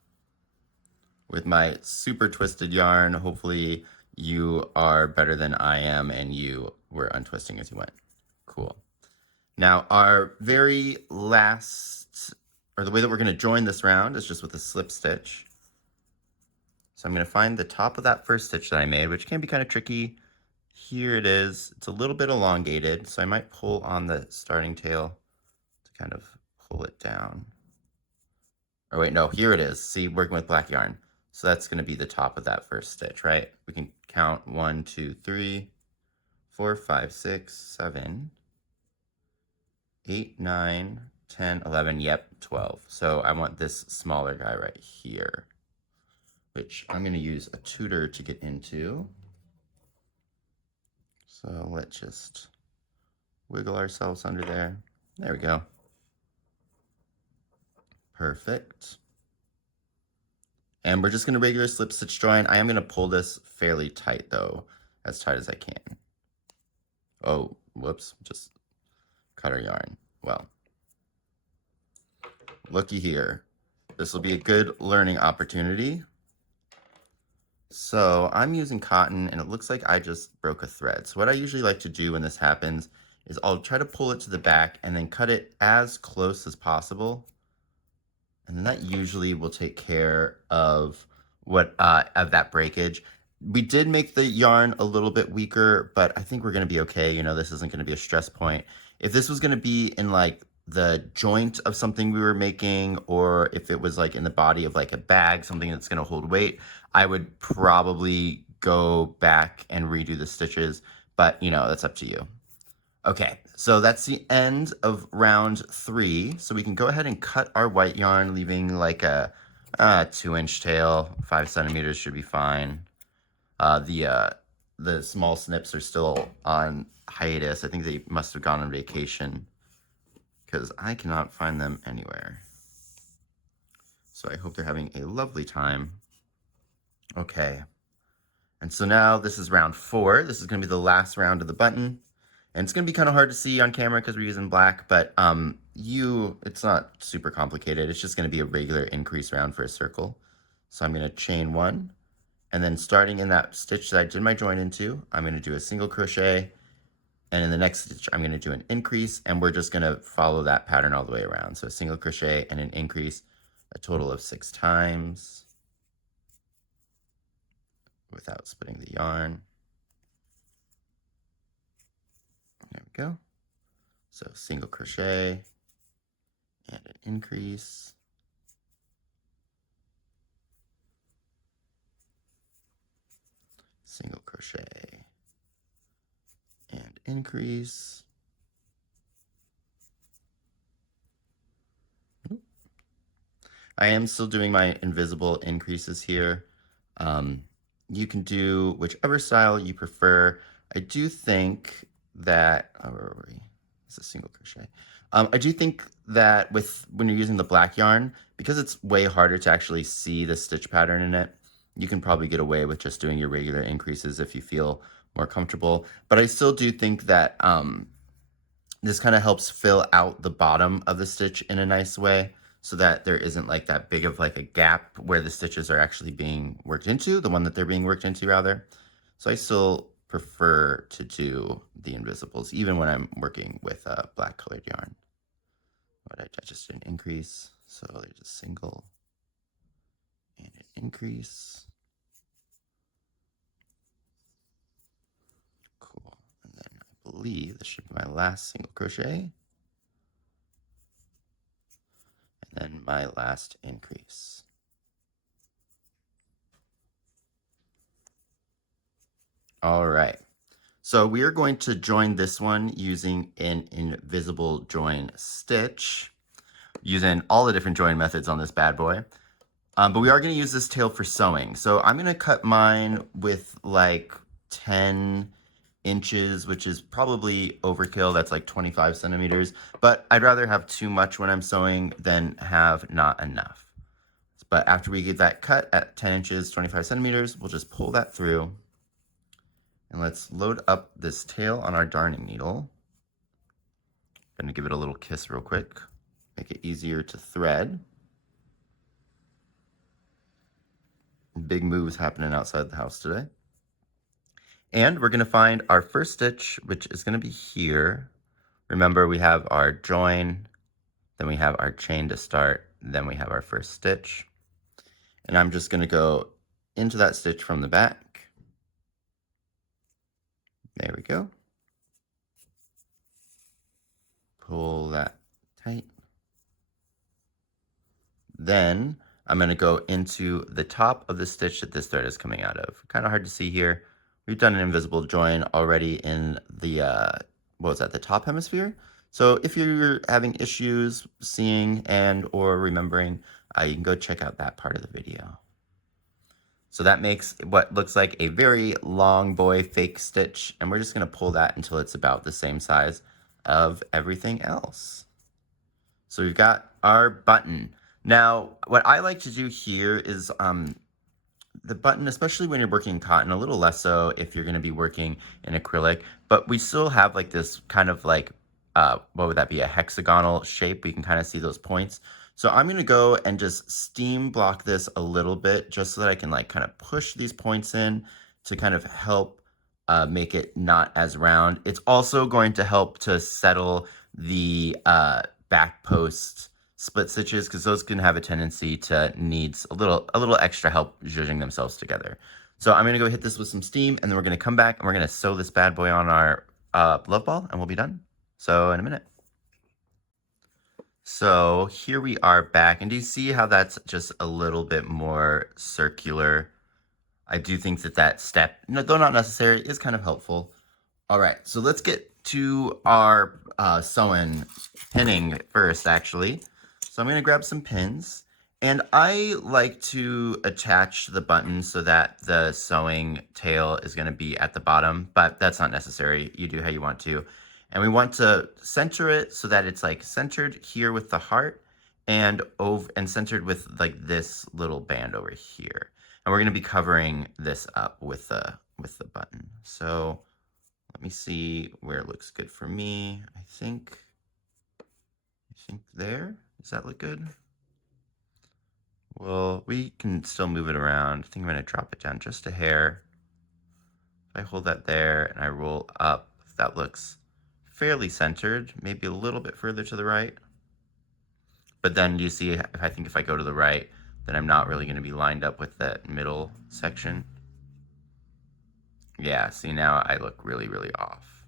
with my super twisted yarn. Hopefully you are better than I am and you were untwisting as you went. Cool. Now our very last, or the way that we're going to join this round is just with a slip stitch. So I'm going to find the top of that first stitch that I made, which can be kind of tricky. Here it is. It's a little bit elongated, so I might pull on the starting tail to kind of pull it down. Oh wait, no, here it is. See, working with black yarn. So that's going to be the top of that first stitch, right? We can count 1, 2, 3, 4, 5, 6, 7, 8, 9, 10, 11, yep, 12. So I want this smaller guy right here, which I'm going to use a tutor to get into. So let's just wiggle ourselves under there. There we go. Perfect. And we're just going to regular slip stitch join. I am going to pull this fairly tight though, as tight as I can. Oh, whoops, just cut our yarn. Well, looky here. This will be a good learning opportunity. So I'm using cotton and it looks like I just broke a thread. So what I usually like to do when this happens is I'll try to pull it to the back and then cut it as close as possible. And then that usually will take care of of that breakage. We did make the yarn a little bit weaker, but I think we're going to be okay. You know, this isn't going to be a stress point. If this was going to be in like the joint of something we were making, or if it was like in the body of like a bag, something that's going to hold weight, I would probably go back and redo the stitches, but you know, that's up to you. Okay, so that's the end of round 3. So we can go ahead and cut our white yarn, leaving like a 2-inch tail. 5 centimeters should be fine. The small snips are still on hiatus. I think they must have gone on vacation because I cannot find them anywhere. So I hope they're having a lovely time. Okay, and so now this is round 4. This is going to be the last round of the button. And it's going to be kind of hard to see on camera because we're using black, but it's not super complicated. It's just going to be a regular increase round for a circle. So I'm going to chain 1, and then starting in that stitch that I did my join into, I'm going to do a single crochet, and in the next stitch, I'm going to do an increase, and we're just going to follow that pattern all the way around. So a single crochet and an increase, a total of 6 times without splitting the yarn. There we go. So single crochet and an increase. Single crochet and increase. I am still doing my invisible increases here. You can do whichever style you prefer. I do think that, where were we? It's a single crochet. I do think that when you're using the black yarn, because it's way harder to actually see the stitch pattern in it, you can probably get away with just doing your regular increases if you feel more comfortable. But I still do think that this kind of helps fill out the bottom of the stitch in a nice way, so that there isn't like that big of like a gap where the stitches are actually being worked into, the one that they're being worked into rather. So I still prefer to do the invisibles even when I'm working with black colored yarn. But I just did an increase, so there's a single and an increase. Cool. And then I believe this should be my last single crochet. And then my last increase. All right. So we are going to join this one using an invisible join stitch, using all the different join methods on this bad boy. But we are going to use this tail for sewing. So I'm going to cut mine with like 10 inches, which is probably overkill. That's like 25 centimeters. But I'd rather have too much when I'm sewing than have not enough. But after we get that cut at 10 inches, 25 centimeters, we'll just pull that through. And let's load up this tail on our darning needle. Gonna give it a little kiss real quick, make it easier to thread. Big moves happening outside the house today. And we're gonna find our first stitch, which is gonna be here. Remember, we have our join, then we have our chain to start, then we have our first stitch. And I'm just gonna go into that stitch from the back. There we go. Pull that tight. Then I'm going to go into the top of the stitch that this thread is coming out of. Kind of hard to see here. We've done an invisible join already in the, what was that, the top hemisphere? So if you're having issues seeing and or remembering, you can go check out that part of the video. So that makes what looks like a very long boy fake stitch, and we're just gonna pull that until it's about the same size of everything else. So we've got our button. Now, what I like to do here is the button, especially when you're working cotton, a little less so if you're gonna be working in acrylic, but we still have like this kind of like, what would that be, a hexagonal shape. We can kind of see those points. So I'm gonna go and just steam block this a little bit just so that I can like kind of push these points in to kind of help make it not as round. It's also going to help to settle the back post split stitches because those can have a tendency to need a little extra help zhuzhing themselves together. So I'm gonna go hit this with some steam, and then we're gonna come back and we're gonna sew this bad boy on our love ball, and we'll be done. So in a minute. So here we are back, and do you see how that's just a little bit more circular? I do think that that step, though not necessary, is kind of helpful. All right, so let's get to our sewing, pinning first, actually. So I'm gonna grab some pins, and I like to attach the button so that the sewing tail is gonna be at the bottom, but that's not necessary. You do how you want to. And we want to center it so that it's like centered here with the heart and centered with like this little band over here. And we're gonna be covering this up with the button. So let me see where it looks good for me. I think there. Does that look good? Well, we can still move it around. I think I'm gonna drop it down just a hair. If I hold that there and I roll up, that looks fairly centered, maybe a little bit further to the right. But then you see, I think if I go to the right, then I'm not really gonna be lined up with that middle section. Yeah, see now I look really, really off.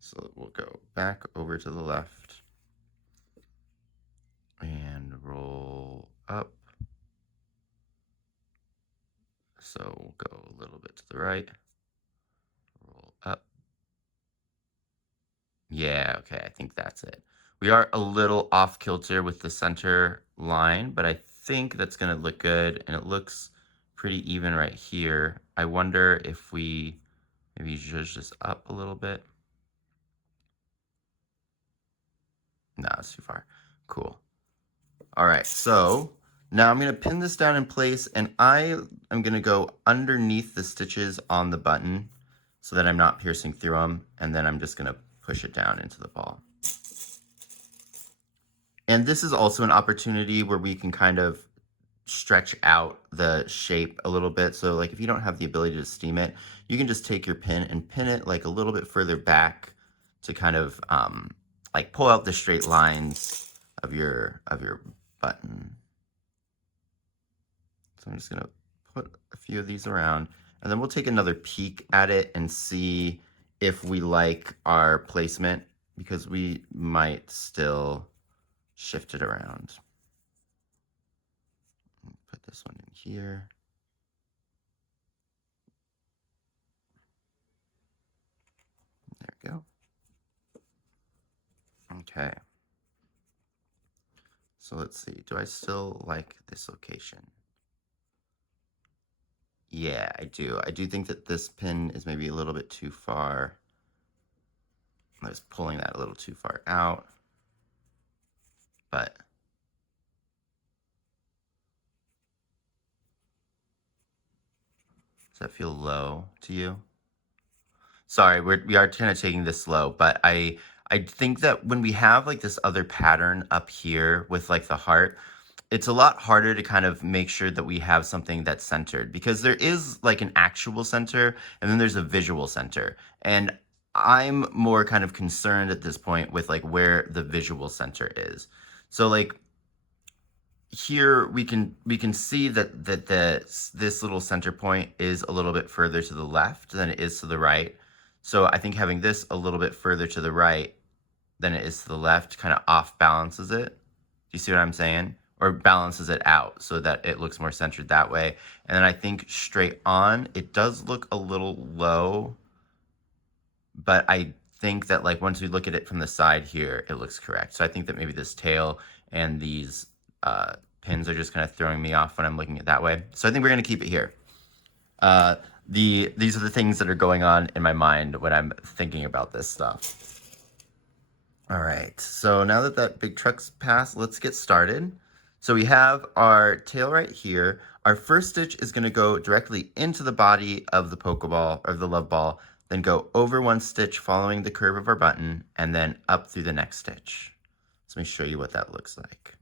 So we'll go back over to the left and roll up. So we'll go a little bit to the right, roll up. Yeah, okay, I think that's it. We are a little off kilter with the center line, but I think that's gonna look good, and it looks pretty even right here. I wonder if we maybe zhuzh this up a little bit. No, it's too far. Cool. All right, so now I'm gonna pin this down in place, and I am gonna go underneath the stitches on the button so that I'm not piercing through them, and then I'm just gonna push it down into the ball. And this is also an opportunity where we can kind of stretch out the shape a little bit. So like if you don't have the ability to steam it, you can just take your pin and pin it like a little bit further back to kind of like pull out the straight lines of your button. So I'm just gonna put a few of these around, and then we'll take another peek at it and see if we like our placement, because we might still shift it around. Put this one in here. There we go. Okay. So let's see, do I still like this location? Yeah, I do. I do think that this pin is maybe a little bit too far. I was pulling that a little too far out, but does that feel low to you? Sorry, we are kind of taking this slow, but I think that when we have like this other pattern up here with like the heart, it's a lot harder to kind of make sure that we have something that's centered, because there is like an actual center and then there's a visual center. And I'm more kind of concerned at this point with like where the visual center is. So like here we can see that this little center point is a little bit further to the left than it is to the right. So I think having this a little bit further to the right than it is to the left kind of off balances it. Do you see what I'm saying? Or balances it out so that it looks more centered that way. And then I think straight on, it does look a little low, but I think that like once we look at it from the side here, it looks correct. So I think that maybe this tail and these pins are just kind of throwing me off when I'm looking at it that way. So I think we're gonna keep it here. These are the things that are going on in my mind when I'm thinking about this stuff. All right, so now that that big truck's passed, let's get started. So we have our tail right here. Our first stitch is going to go directly into the body of the Pokeball or the love ball, then go over one stitch following the curve of our button, and then up through the next stitch. So let me show you what that looks like.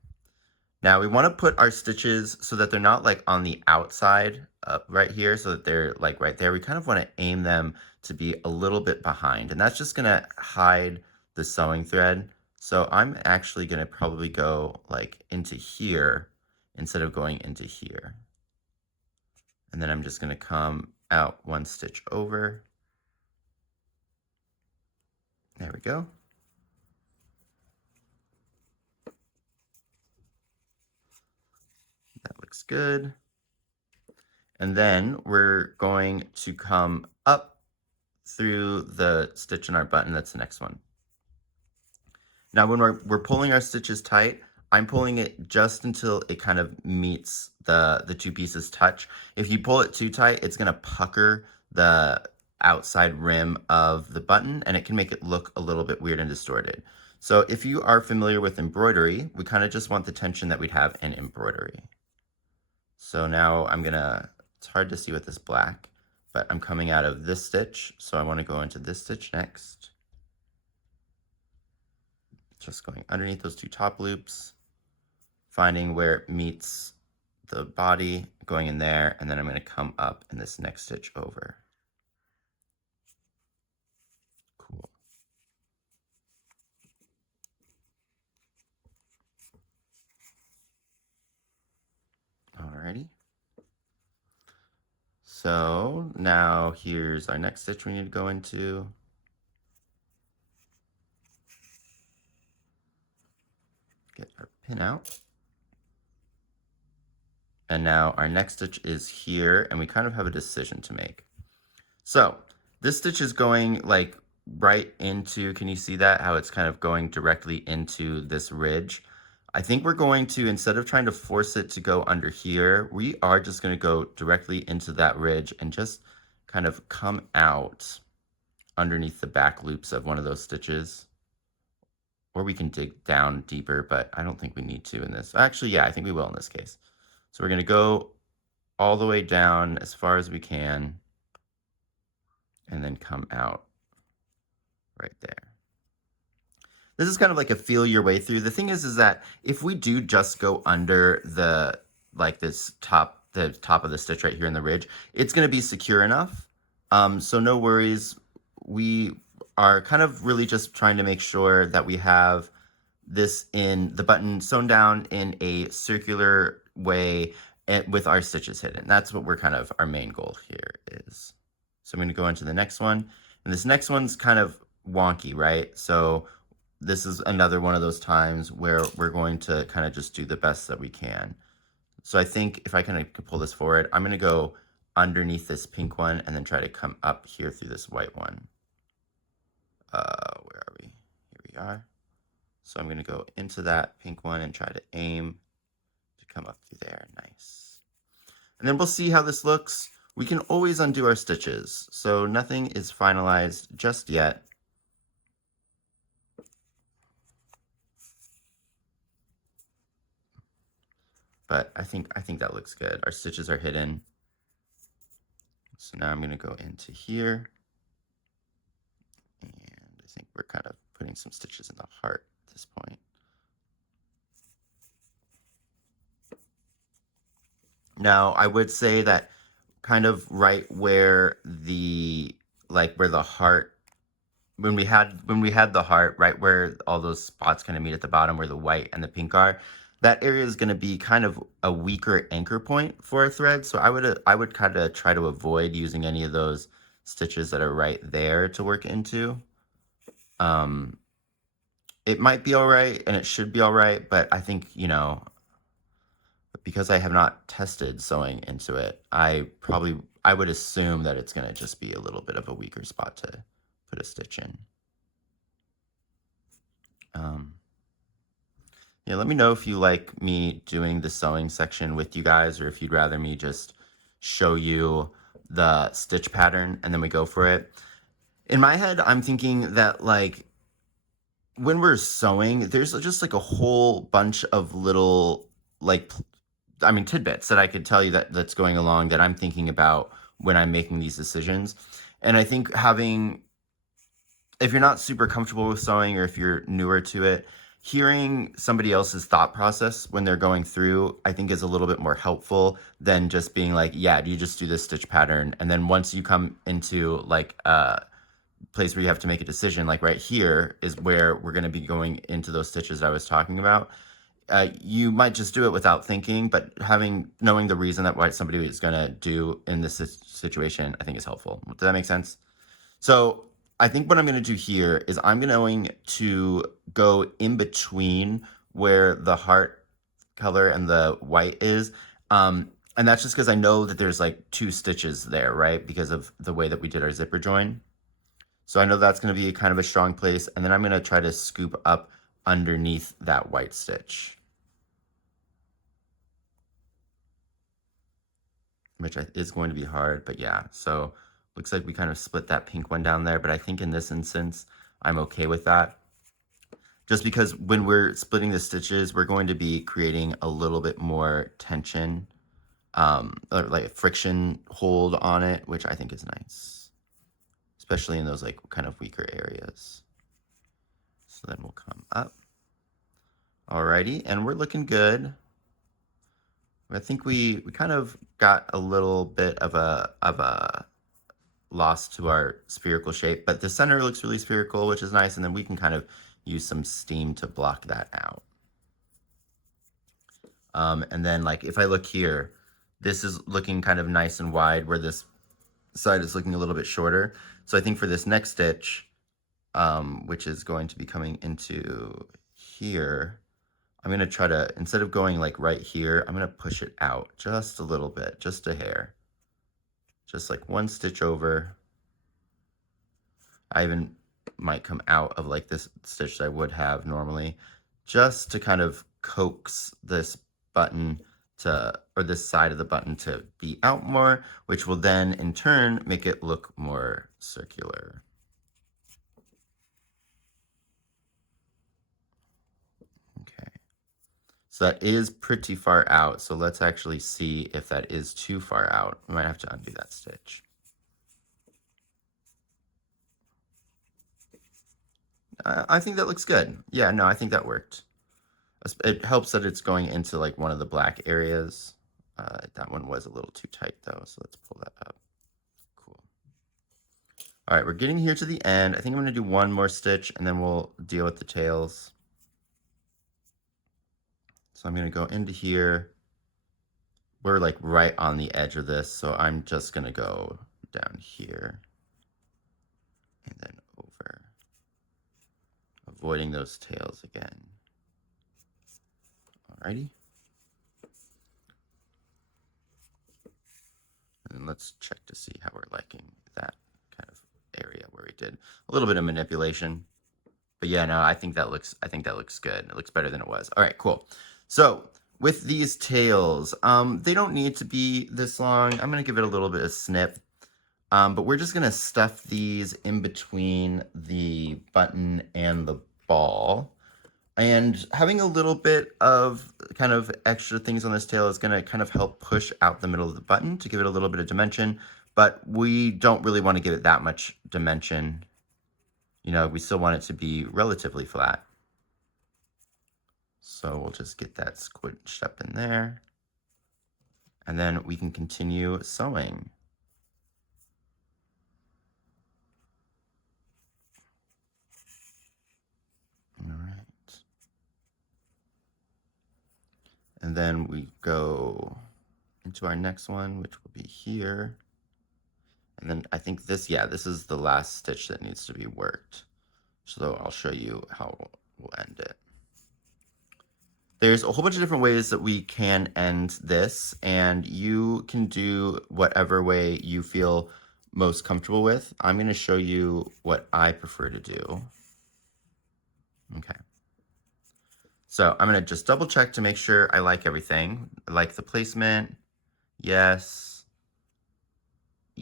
Now we want to put our stitches so that they're not like on the outside right here, so that they're like right there. We kind of want to aim them to be a little bit behind, and that's just going to hide the sewing thread. So I'm actually going to probably go like into here instead of going into here. And then I'm just going to come out one stitch over. There we go. That looks good. And then we're going to come up through the stitch in our button. That's the next one. Now when we're pulling our stitches tight, I'm pulling it just until it kind of meets the two pieces touch. If you pull it too tight, it's going to pucker the outside rim of the button, and it can make it look a little bit weird and distorted. So if you are familiar with embroidery, we kind of just want the tension that we'd have in embroidery. So now it's hard to see with this black, but I'm coming out of this stitch, so I want to go into this stitch next. Just going underneath those two top loops, finding where it meets the body, going in there, and then I'm going to come up in this next stitch over. Cool. Alrighty. So now here's our next stitch we need to go into. Get our pin out. And now our next stitch is here, and we kind of have a decision to make. So this stitch is going like right into, can you see that? How it's kind of going directly into this ridge. I think we're going to, instead of trying to force it to go under here, we are just going to go directly into that ridge and just kind of come out underneath the back loops of one of those stitches. Or we can dig down deeper, but I don't think we need to in this. Actually, yeah, I think we will in this case. So we're going to go all the way down as far as we can and then come out right there. This is kind of like a feel your way through. The thing is that if we do just go under the, like this top of the stitch right here in the ridge, it's going to be secure enough. So no worries. We are kind of really just trying to make sure that we have this in the button sewn down in a circular way with our stitches hidden. That's what we're kind of, our main goal here is. So I'm going to go into the next one, and this next one's kind of wonky, right? So this is another one of those times where we're going to kind of just do the best that we can. So I think if I kind of pull this forward, I'm going to go underneath this pink one and then try to come up here through this white one. Where are we? Here we are. So I'm going to go into that pink one and try to aim to come up through there. Nice. And then we'll see how this looks. We can always undo our stitches, so nothing is finalized just yet. But I think that looks good. Our stitches are hidden. So now I'm going to go into here. And I think we're kind of putting some stitches in the heart at this point. Now, I would say that kind of right where the, like where the heart, when we had the heart, right where all those spots kind of meet at the bottom where the white and the pink are, that area is going to be kind of a weaker anchor point for our thread. So I would kind of try to avoid using any of those stitches that are right there to work into. It might be all right and it should be all right, but I think, you know, because I have not tested sewing into it, I would assume that it's going to just be a little bit of a weaker spot to put a stitch in. Yeah, let me know if you like me doing the sewing section with you guys, or if you'd rather me just show you the stitch pattern and then we go for it. In my head, I'm thinking that like when we're sewing, there's just like a whole bunch of little like, I mean, tidbits that I could tell you that's going along that I'm thinking about when I'm making these decisions. And I think if you're not super comfortable with sewing or if you're newer to it, hearing somebody else's thought process when they're going through, I think is a little bit more helpful than just being like, yeah, you just do this stitch pattern. And then once you come into like a place where you have to make a decision, like right here is where we're going to be going into those stitches I was talking about. You might just do it without thinking, but knowing the reason that what somebody is going to do in this situation, I think is helpful. Does that make sense? So I think what I'm going to do here is I'm going to go in between where the heart color and the white is. And that's just because I know that there's like 2 stitches there, right? Because of the way that we did our zipper join. So I know that's going to be kind of a strong place. And then I'm going to try to scoop up underneath that white stitch, which is going to be hard, but yeah. So looks like we kind of split that pink one down there, but I think in this instance, I'm okay with that. Just because when we're splitting the stitches, we're going to be creating a little bit more tension, or like a friction hold on it, which I think is nice, especially in those like kind of weaker areas. So then we'll come up. Alrighty, and we're looking good. I think we kind of got a little bit of a loss to our spherical shape, but the center looks really spherical, which is nice, and then we can kind of use some steam to block that out. And then like if I look here, this is looking kind of nice and wide where this side is looking a little bit shorter. So I think for this next stitch, which is going to be coming into here, I'm going to try to, instead of going like right here, I'm going to push it out just a little bit, just a hair. Just like 1 stitch over. I even might come out of like this stitch that I would have normally, just to kind of coax this button or this side of the button to be out more, which will then in turn make it look more circular. Okay. So that is pretty far out. So let's actually see if that is too far out. We might have to undo that stitch. I think that looks good. Yeah, no, I think that worked. It helps that it's going into like one of the black areas. That one was a little too tight though, so let's pull that up. Cool. All right, we're getting here to the end. I think I'm going to do 1 more stitch and then we'll deal with the tails. So I'm going to go into here. We're like right on the edge of this, so I'm just going to go down here and then over, avoiding those tails again. Alrighty. And let's check to see how we're liking that kind of area where we did a little bit of manipulation. But yeah, no, I think that looks good. It looks better than it was. All right, cool. So with these tails, they don't need to be this long. I'm gonna give it a little bit of snip. But we're just gonna stuff these in between the button and the ball. And having a little bit of kind of extra things on this tail is gonna kind of help push out the middle of the button to give it a little bit of dimension, but we don't really want to give it that much dimension. You know, we still want it to be relatively flat. So we'll just get that squished up in there. And then we can continue sewing. All right. And then we go into our next one, which will be here. And then I think this is the last stitch that needs to be worked. So I'll show you how we'll end it. There's a whole bunch of different ways that we can end this, and you can do whatever way you feel most comfortable with. I'm going to show you what I prefer to do. Okay. So I'm going to just double check to make sure I like everything. I like the placement. Yes.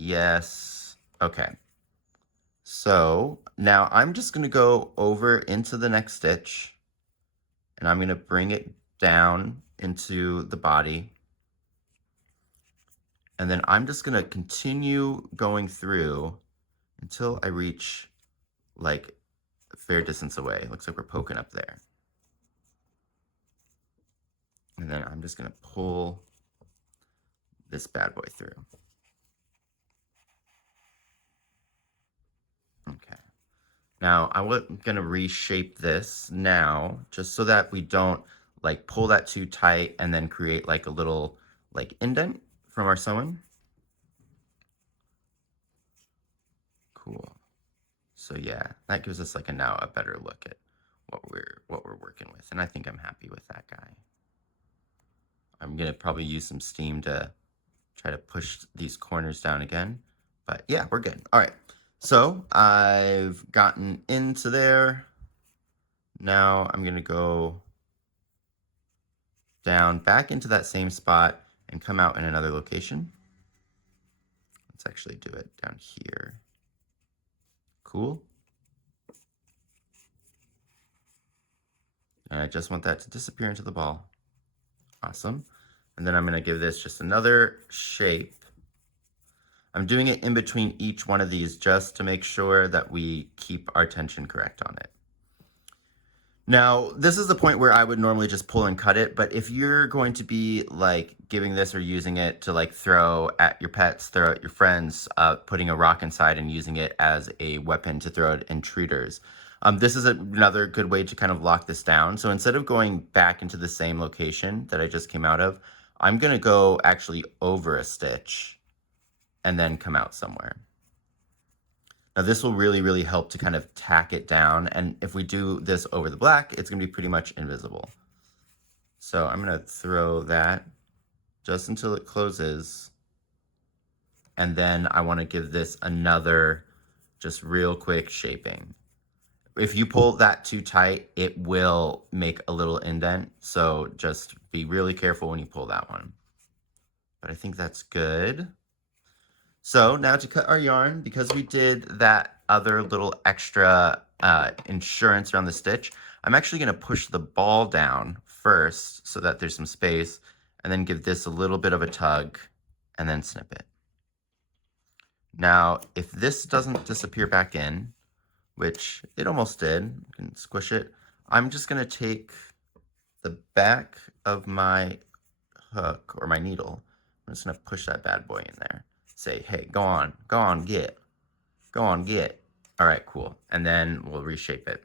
Yes. Okay. So now I'm just going to go over into the next stitch, and I'm going to bring it down into the body. And then I'm just going to continue going through until I reach like a fair distance away. Looks like we're poking up there. And then I'm just going to pull this bad boy through. Okay. Now I'm going to reshape this now just so that we don't like pull that too tight and then create like a little like indent from our sewing. Cool. So yeah, that gives us like now a better look at what we're working with, and I think I'm happy with that guy. I'm gonna probably use some steam to try to push these corners down again, but yeah, we're good. All right, so I've gotten into there. Now I'm gonna go down back into that same spot and come out in another location. Let's actually do it down here. Cool. And I just want that to disappear into the ball. Awesome. And then I'm going to give this just another shape. I'm doing it in between each one of these just to make sure that we keep our tension correct on it. Now, this is the point where I would normally just pull and cut it, but if you're going to be like giving this or using it to like throw at your pets, throw at your friends, putting a rock inside and using it as a weapon to throw at intruders, this is another good way to kind of lock this down. So instead of going back into the same location that I just came out of, I'm going to go actually over a stitch and then come out somewhere. Now this will really, really help to kind of tack it down. And if we do this over the black, it's gonna be pretty much invisible. So I'm gonna throw that just until it closes. And then I wanna give this another just real quick shaping. If you pull that too tight, it will make a little indent. So just be really careful when you pull that one. But I think that's good. So now to cut our yarn, because we did that other little extra insurance around the stitch, I'm actually going to push the ball down first so that there's some space, and then give this a little bit of a tug, and then snip it. Now, if this doesn't disappear back in, which it almost did, you can squish it, I'm just going to take the back of my hook, or my needle, I'm just going to push that bad boy in there. Say, hey, go on, get. All right, cool. And then we'll reshape it.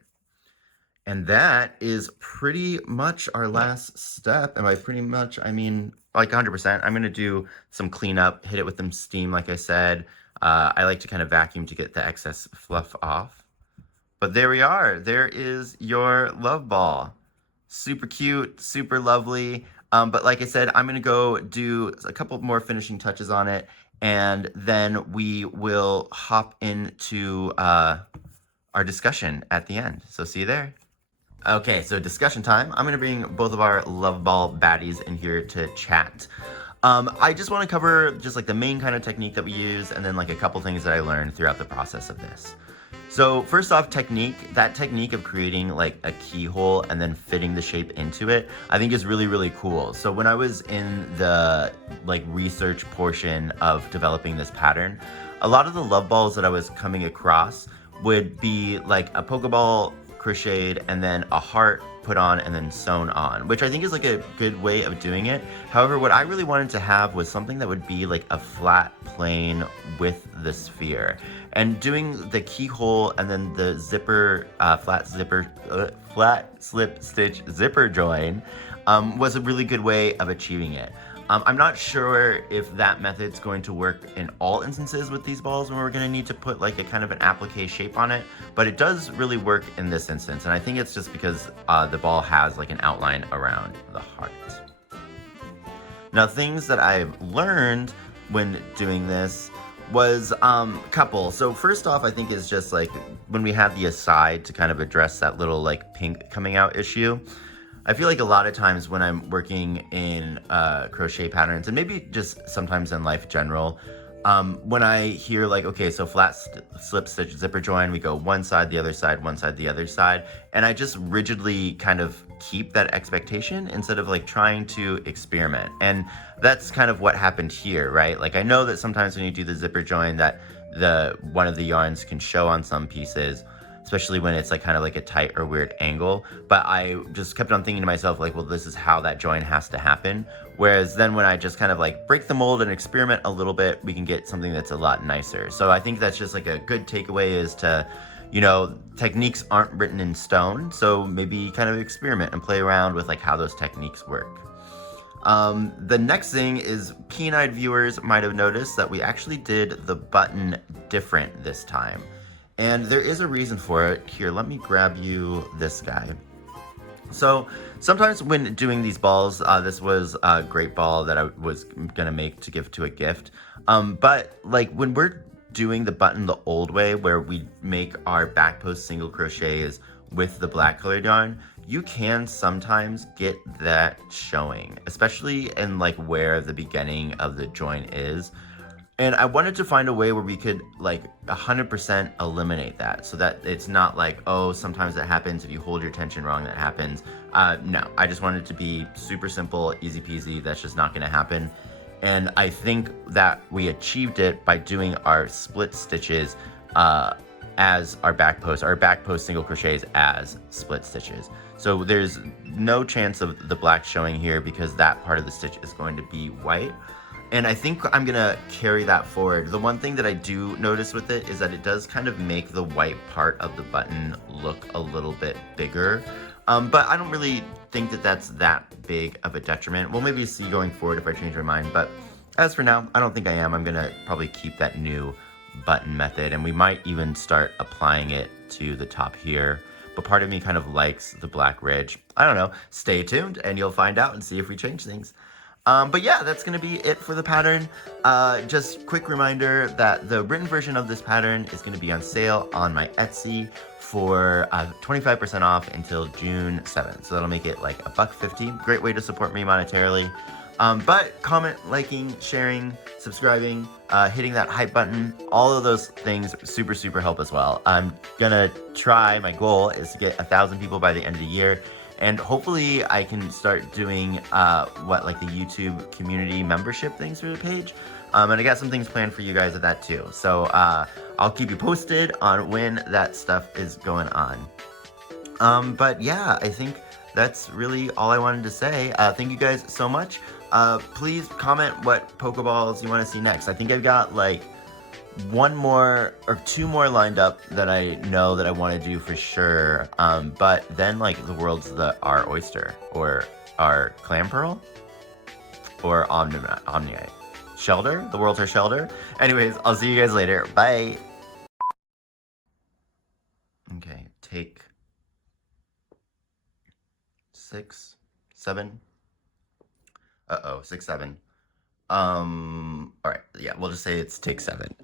And that is pretty much our last step. And by pretty much, I mean like 100%. I'm going to do some cleanup, hit it with some steam, like I said. I like to kind of vacuum to get the excess fluff off. But there we are. There is your love ball. Super cute, super lovely. But like I said, I'm going to go do a couple more finishing touches on it. And then we will hop into our discussion at the end. So see you there. Okay, so discussion time. I'm going to bring both of our love ball baddies in here to chat. I just want to cover just like the main kind of technique that we use, and then like a couple things that I learned throughout the process of this. So first off, technique. That technique of creating like a keyhole and then fitting the shape into it, I think is really, really cool. So when I was in the like research portion of developing this pattern, a lot of the love balls that I was coming across would be like a Pokeball crocheted and then a heart put on and then sewn on, which I think is like a good way of doing it. However, what I really wanted to have was something that would be like a flat plane with the sphere. And doing the keyhole and then the zipper, flat slip stitch zipper join was a really good way of achieving it. I'm not sure if that method's going to work in all instances with these balls when we're going to need to put like a kind of an applique shape on it, but it does really work in this instance. And I think it's just because the ball has like an outline around the heart. Now, things that I've learned when doing this was a couple. So first off, I think is just like when we have the aside to kind of address that little like pink coming out issue. I feel like a lot of times when I'm working in crochet patterns, and maybe just sometimes in life general, When I hear like, okay, so flat slip stitch zipper join, we go one side, the other side, one side, the other side. And I just rigidly kind of keep that expectation instead of like trying to experiment. And that's kind of what happened here, right? Like I know that sometimes when you do the zipper join that one of the yarns can show on some pieces, especially when it's like kind of like a tight or weird angle. But I just kept on thinking to myself like, well, this is how that join has to happen. Whereas then when I just kind of like break the mold and experiment a little bit, we can get something that's a lot nicer. So I think that's just like a good takeaway is to, you know, techniques aren't written in stone. So maybe kind of experiment and play around with like how those techniques work. The next thing is keen-eyed viewers might have noticed that we actually did the button different this time. And there is a reason for it. Here, let me grab you this guy. So sometimes when doing these balls, this was a great ball that I was gonna make to give to a gift. But like when we're doing the button the old way, where we make our back post single crochets with the black colored yarn, you can sometimes get that showing, especially in like where the beginning of the join is. And I wanted to find a way where we could like 100% eliminate that so that it's not like, oh, sometimes that happens. If you hold your tension wrong, that happens. No, I just wanted it to be super simple, easy peasy. That's just not gonna happen. And I think that we achieved it by doing our split stitches as our back post single crochets as split stitches. So there's no chance of the black showing here because that part of the stitch is going to be white. And I think I'm gonna carry that forward. The one thing that I do notice with it is that it does kind of make the white part of the button look a little bit bigger. But I don't really think that that's that big of a detriment. We'll maybe see going forward if I change my mind. But as for now, I don't think I am. I'm gonna probably keep that new button method, and we might even start applying it to the top here. But part of me kind of likes the black ridge. I don't know. Stay tuned and you'll find out and see if we change things. But yeah, that's gonna be it for the pattern. Just quick reminder that the written version of this pattern is gonna be on sale on my Etsy for 25% off until June 7th. So that'll make it like $1.50. Great way to support me monetarily. But comment, liking, sharing, subscribing, hitting that hype button, all of those things super, super help as well. I'm gonna try, my goal is to get 1,000 people by the end of the year. And hopefully I can start doing like the YouTube community membership things through the page. And I got some things planned for you guys at that too. So I'll keep you posted on when that stuff is going on. But yeah, I think that's really all I wanted to say. Thank you guys so much. Please comment what Pokeballs you want to see next. I think I've got like one more or two more lined up that I know that I want to do for sure. But then like the world's our oyster or our clam pearl or omniite. Shelter? The world's our shelter? Anyways, I'll see you guys later. Bye. Okay, take 6, 7. 6, 7. All right, yeah, we'll just say it's take 7.